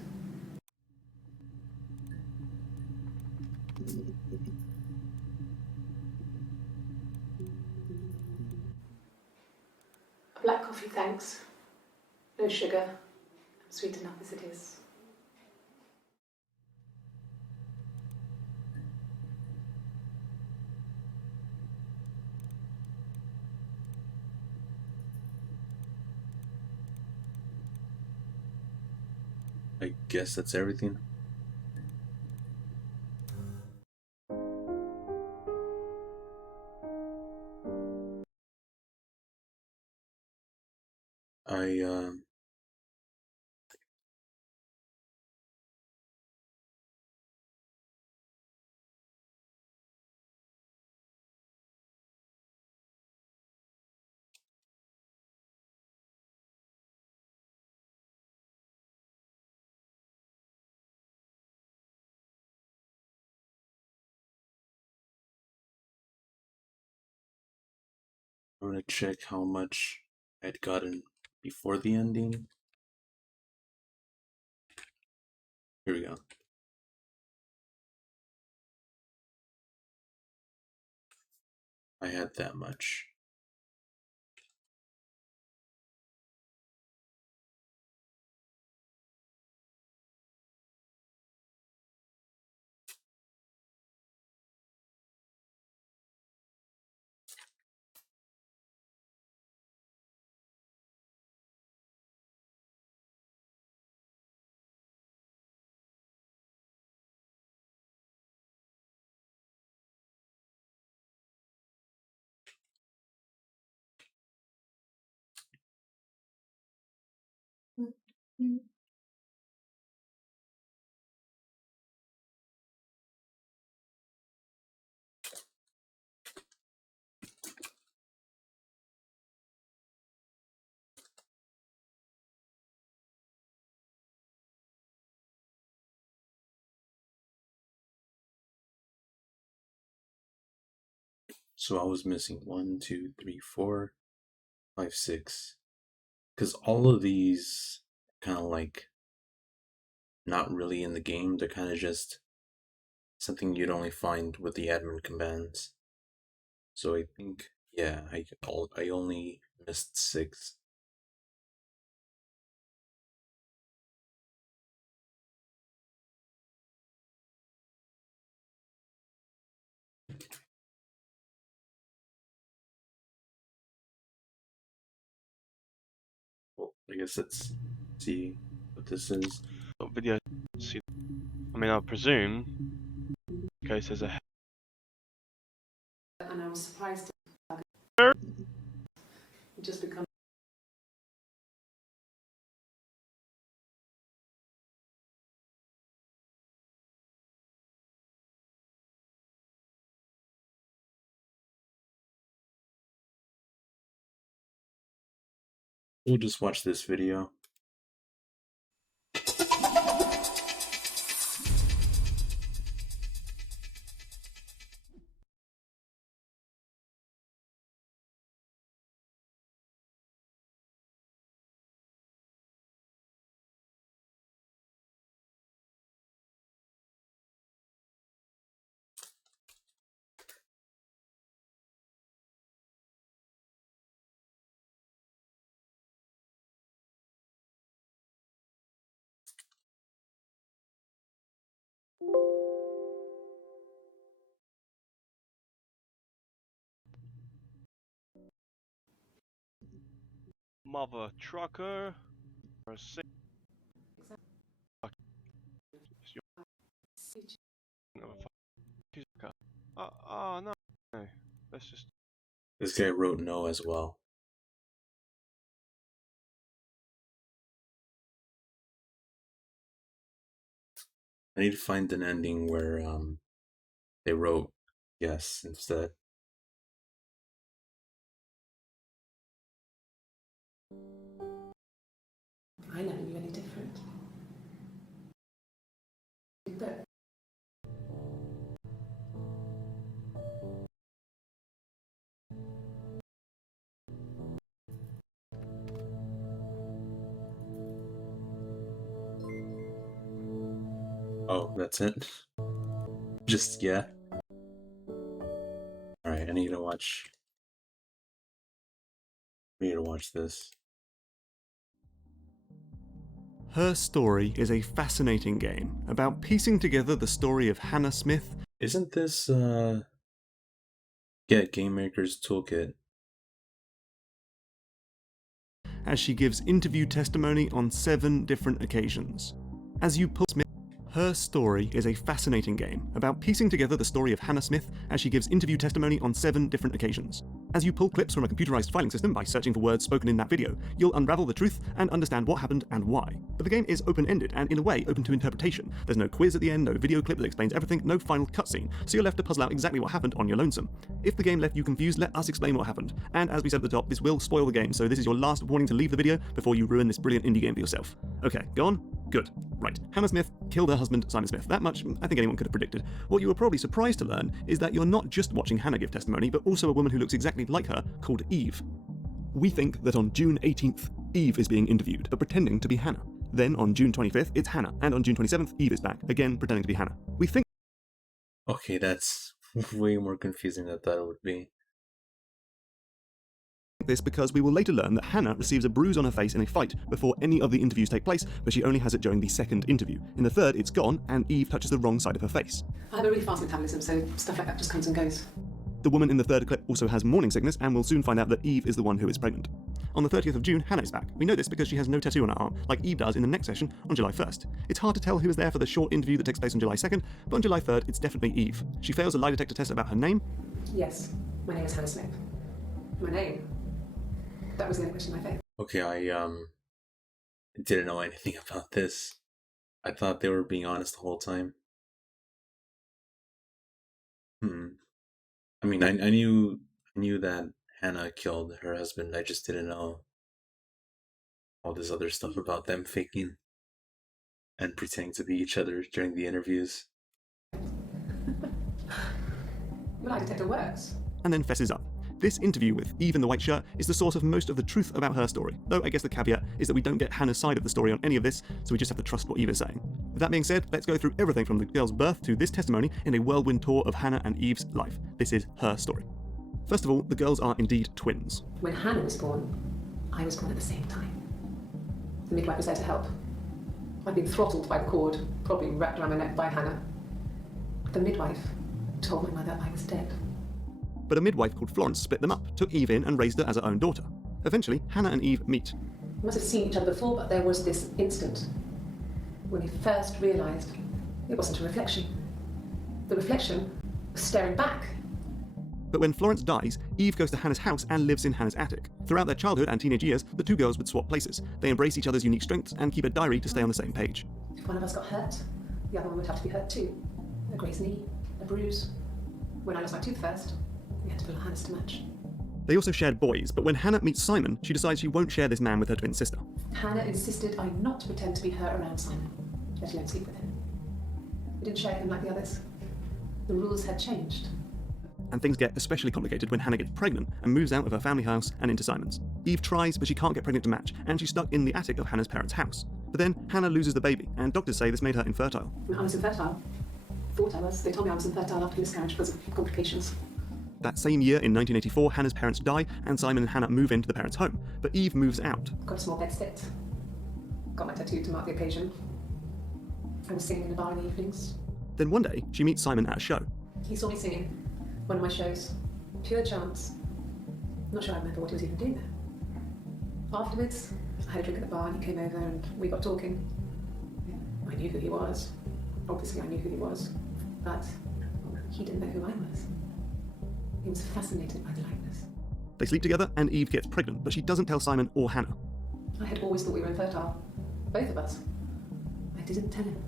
A black coffee, thanks. No sugar. I'm sweet enough as it is. I guess that's everything. I'm gonna check how much I'd gotten before the ending. Here we go. I had that much. So I was missing 1, 2, 3, 4, 5, 6. Because all of these kind of like not really in the game. They're kind of just something you'd only find with the admin commands. So I think, yeah, I only missed 6. Well, I guess let's see what this is. Video. See, I mean, I presume. Okay, there's a. And I was surprised Er- it just become. We'll just watch this video. Mother trucker. Or a six. Oh no. No. Let's just. This guy wrote no as well. I need to find an ending where they wrote yes instead. I never knew any different. But Oh, that's it? Just, yeah? Alright, I need to watch this. Her Story is a fascinating game about piecing together the story of Hannah Smith. Isn't this, Get Game Maker's Toolkit? As she gives interview testimony on 7 different occasions. As you pull Smith, Her Story is a fascinating game about piecing together the story of Hannah Smith as she gives interview testimony on 7 different occasions. As you pull clips from a computerized filing system by searching for words spoken in that video, you'll unravel the truth and understand what happened and why. But the game is open-ended and in a way open to interpretation. There's no quiz at the end, no video clip that explains everything, no final cutscene, so you're left to puzzle out exactly what happened on your lonesome. If the game left you confused, let us explain what happened. And as we said at the top, this will spoil the game, so this is your last warning to leave the video before you ruin this brilliant indie game for yourself. Okay, go on? Good. Right. Hannah Smith killed her husband, Simon Smith. That much I think anyone could have predicted. What you were probably surprised to learn is that you're not just watching Hannah give testimony, but also a woman who looks exactly like her, called Eve. We think that on June 18th, Eve is being interviewed, but pretending to be Hannah. Then on June 25th, it's Hannah, and on June 27th, Eve is back, again pretending to be Hannah. We think Okay, that's way more confusing than I thought it would be. this because we will later learn that Hannah receives a bruise on her face in a fight before any of the interviews take place, but she only has it during the second interview. In the third, it's gone, and Eve touches the wrong side of her face. I have a really fast metabolism, so stuff like that just comes and goes. The woman in the third clip also has morning sickness, and we'll soon find out that Eve is the one who is pregnant. On the 30th of June, Hannah is back. We know this because she has no tattoo on her arm, like Eve does in the next session on July 1st. It's hard to tell who was there for the short interview that takes place on July 2nd, but on July 3rd, it's definitely Eve. She fails a lie detector test about her name. Yes, my name is Hannah Smith. My name. That was the only question I failed. Okay, I didn't know anything about this. I thought they were being honest the whole time. I mean, I knew that Hannah killed her husband. I just didn't know all this other stuff about them faking and pretending to be each other during the interviews. The lie detector works. And then fesses up. This interview with Eve in the white shirt is the source of most of the truth about her story, though I guess the caveat is that we don't get Hannah's side of the story on any of this, so we just have to trust what Eve is saying. With that being said, let's go through everything from the girl's birth to this testimony in a whirlwind tour of Hannah and Eve's life. This is her story. First of all, the girls are indeed twins. When Hannah was born, I was born at the same time. The midwife was there to help. I'd been throttled by the cord, probably wrapped around my neck by Hannah. The midwife told my mother I was dead. But a midwife called Florence split them up, took Eve in and raised her as her own daughter. Eventually, Hannah and Eve meet. We must have seen each other before, but there was this instant when we first realised it wasn't a reflection. The reflection was staring back. But when Florence dies, Eve goes to Hannah's house and lives in Hannah's attic. Throughout their childhood and teenage years, the two girls would swap places. They embrace each other's unique strengths and keep a diary to stay on the same page. If one of us got hurt, the other one would have to be hurt too. A grazed knee, a bruise. When I lost my tooth first, we had to pull Hannah's to match. They also shared boys, but when Hannah meets Simon, she decides she won't share this man with her twin sister. Hannah insisted I not pretend to be her around Simon, let alone sleep with him. We didn't share him like the others. The rules had changed. And things get especially complicated when Hannah gets pregnant and moves out of her family house and into Simon's. Eve tries, but she can't get pregnant to match, and she's stuck in the attic of Hannah's parents' house. But then Hannah loses the baby, and doctors say this made her infertile. I was infertile. Thought I was. They told me I was infertile after miscarriage because of complications. That same year, in 1984, Hannah's parents die, and Simon and Hannah move into the parents' home. But Eve moves out. Got a small bedstead. Got my tattoo to mark the occasion. I was singing in a bar in the evenings. Then one day, she meets Simon at a show. He saw me singing one of my shows. Pure chance. Not sure I remember what he was even doing there. Afterwards, I had a drink at the bar and he came over and we got talking. I knew who he was. Obviously I knew who he was. But he didn't know who I was. He was fascinated by the likeness. They sleep together and Eve gets pregnant, but she doesn't tell Simon or Hannah. I had always thought we were infertile. Both of us. I didn't tell him.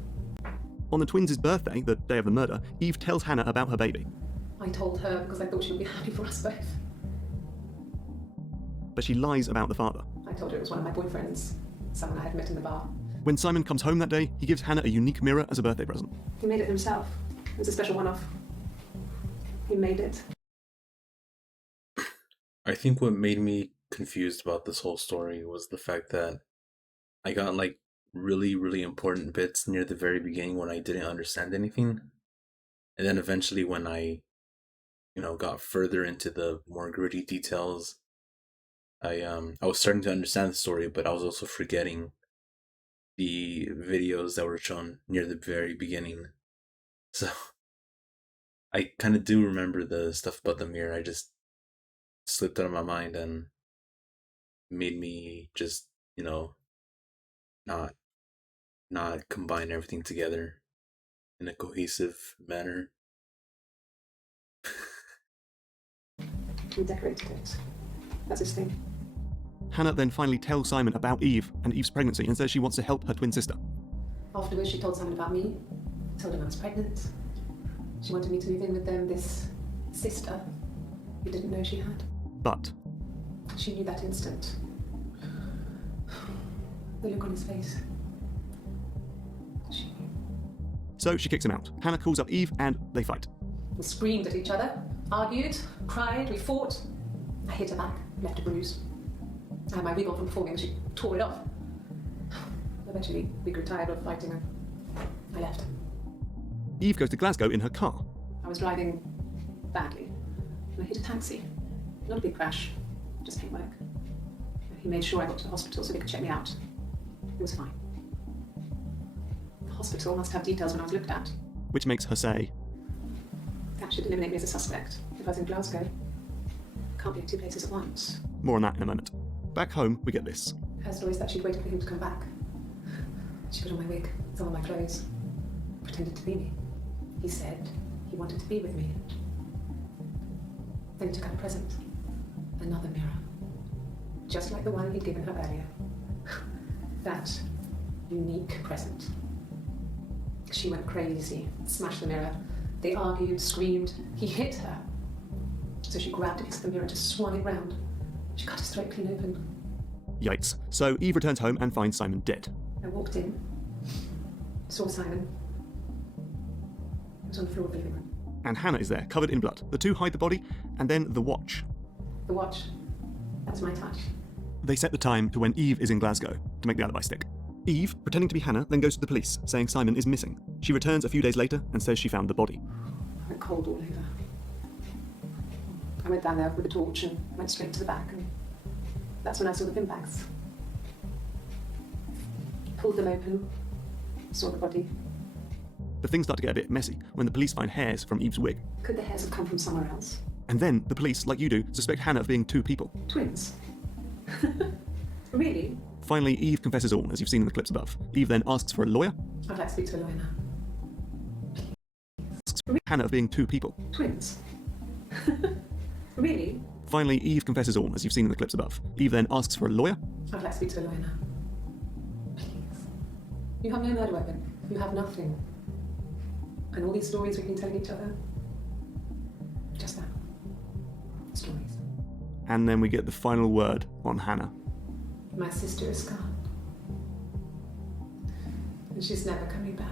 On the twins' birthday, the day of the murder, Eve tells Hannah about her baby. I told her because I thought she would be happy for us both. But she lies about the father. I told her it was one of my boyfriends, someone I had met in the bar. When Simon comes home that day, he gives Hannah a unique mirror as a birthday present. He made it himself. It was a special one-off. He made it. I think what made me confused about this whole story was the fact that I got like really, really important bits near the very beginning when I didn't understand anything. And then eventually when I got further into the more gritty details, I was starting to understand the story, but I was also forgetting the videos that were shown near the very beginning. So I kind of do remember the stuff about the mirror. I just slipped out of my mind and made me just, not combine everything together in a cohesive manner. We decorated it. That's his thing. Hannah then finally tells Simon about Eve and Eve's pregnancy and says she wants to help her twin sister. Afterwards, she told Simon about me, told him I was pregnant. She wanted me to move in with them, this sister he didn't know she had. But She knew that instant. The look on his face. She knew. so she kicks him out. Hannah calls up Eve and they fight. We screamed at each other, argued, cried, we fought. I hit her back, left a bruise. I had my wig on from performing, she tore it off. Eventually, we grew tired of fighting and I left. Eve goes to Glasgow in her car. I was driving badly and I hit a taxi. Not a big crash, just pain work. He made sure I got to the hospital so they could check me out. It was fine. The hospital must have details when I was looked at. Which makes her say, That should eliminate me as a suspect. If I was in Glasgow, can't be in two places at once. more on that in a moment. Back home, we get this. Her story is that she'd waited for him to come back. She put on my wig, some of my clothes, pretended to be me. He said he wanted to be with me. Then he took out a present, another mirror, just like the one he'd given her earlier. that unique present. She went crazy, smashed the mirror. They argued, screamed. He hit her. So she grabbed a piece of the mirror and just swung it round. She cut his throat clean open. Yikes. So Eve returns home and finds Simon dead. I walked in, saw Simon. He was on the floor of the living room. And Hannah is there, covered in blood. The two hide the body, and then the watch. The watch, that's my touch. They set the time to when Eve is in Glasgow to make the alibi stick. Eve, pretending to be Hannah, then goes to the police, saying Simon is missing. She returns a few days later and says she found the body. I went cold all over. I went down there with a torch and went straight to the back, and that's when I saw the bin bags. Pulled them open, saw the body. But things start to get a bit messy when the police find hairs from Eve's wig. Could the hairs have come from somewhere else? And then the police, like you do, suspect Hannah of being two people. Twins? Really? Finally, Eve confesses all, as you've seen in the clips above. Eve then asks for a lawyer. I'd like to speak to a lawyer now. Asks Hannah of being two people. Twins? Really? Finally, Eve confesses all, as you've seen in the clips above. Eve then asks for a lawyer. I'd like to speak to a lawyer now. Please. You have no murder weapon. You have nothing. And all these stories we've been telling each other. Just that. Stories. And then we get the final word on Hannah. My sister is gone. And she's never coming back.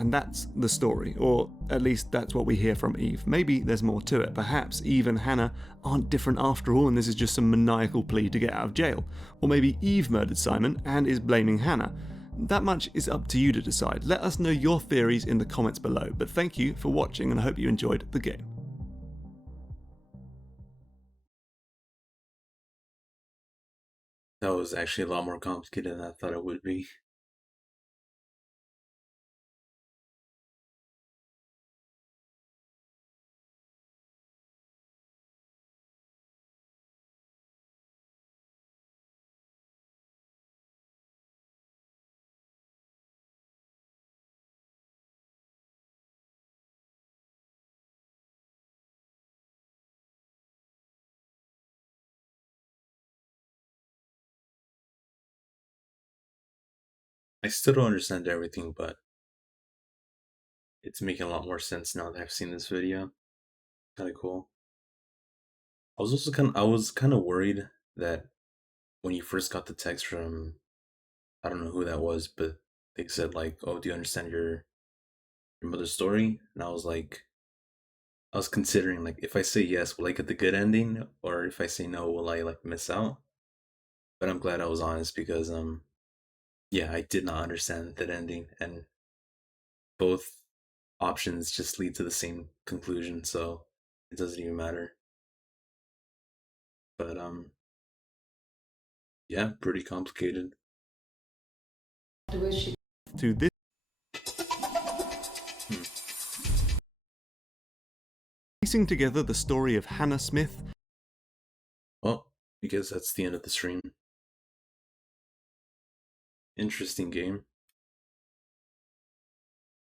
And that's the story, or at least that's what we hear from Eve. Maybe there's more to it. Perhaps Eve and Hannah aren't different after all, and this is just some maniacal plea to get out of jail. Or maybe Eve murdered Simon and is blaming Hannah. That much is up to you to decide. Let us know your theories in the comments below. But thank you for watching, and I hope you enjoyed the game. That was actually a lot more complicated than I thought it would be. I still don't understand everything, but it's making a lot more sense now that I've seen this video. Kind of cool. I was kind of worried that when you first got the text from, I don't know who that was, but they said like, "Oh, do you understand your mother's story?" And I was considering like, if I say yes, will I get the good ending, or if I say no, will I like miss out? But I'm glad I was honest because yeah, I did not understand that ending, and both options just lead to the same conclusion, so it doesn't even matter. But yeah, pretty complicated. To this piecing together the story of Hannah Smith. Well, I guess that's the end of the stream. Interesting game.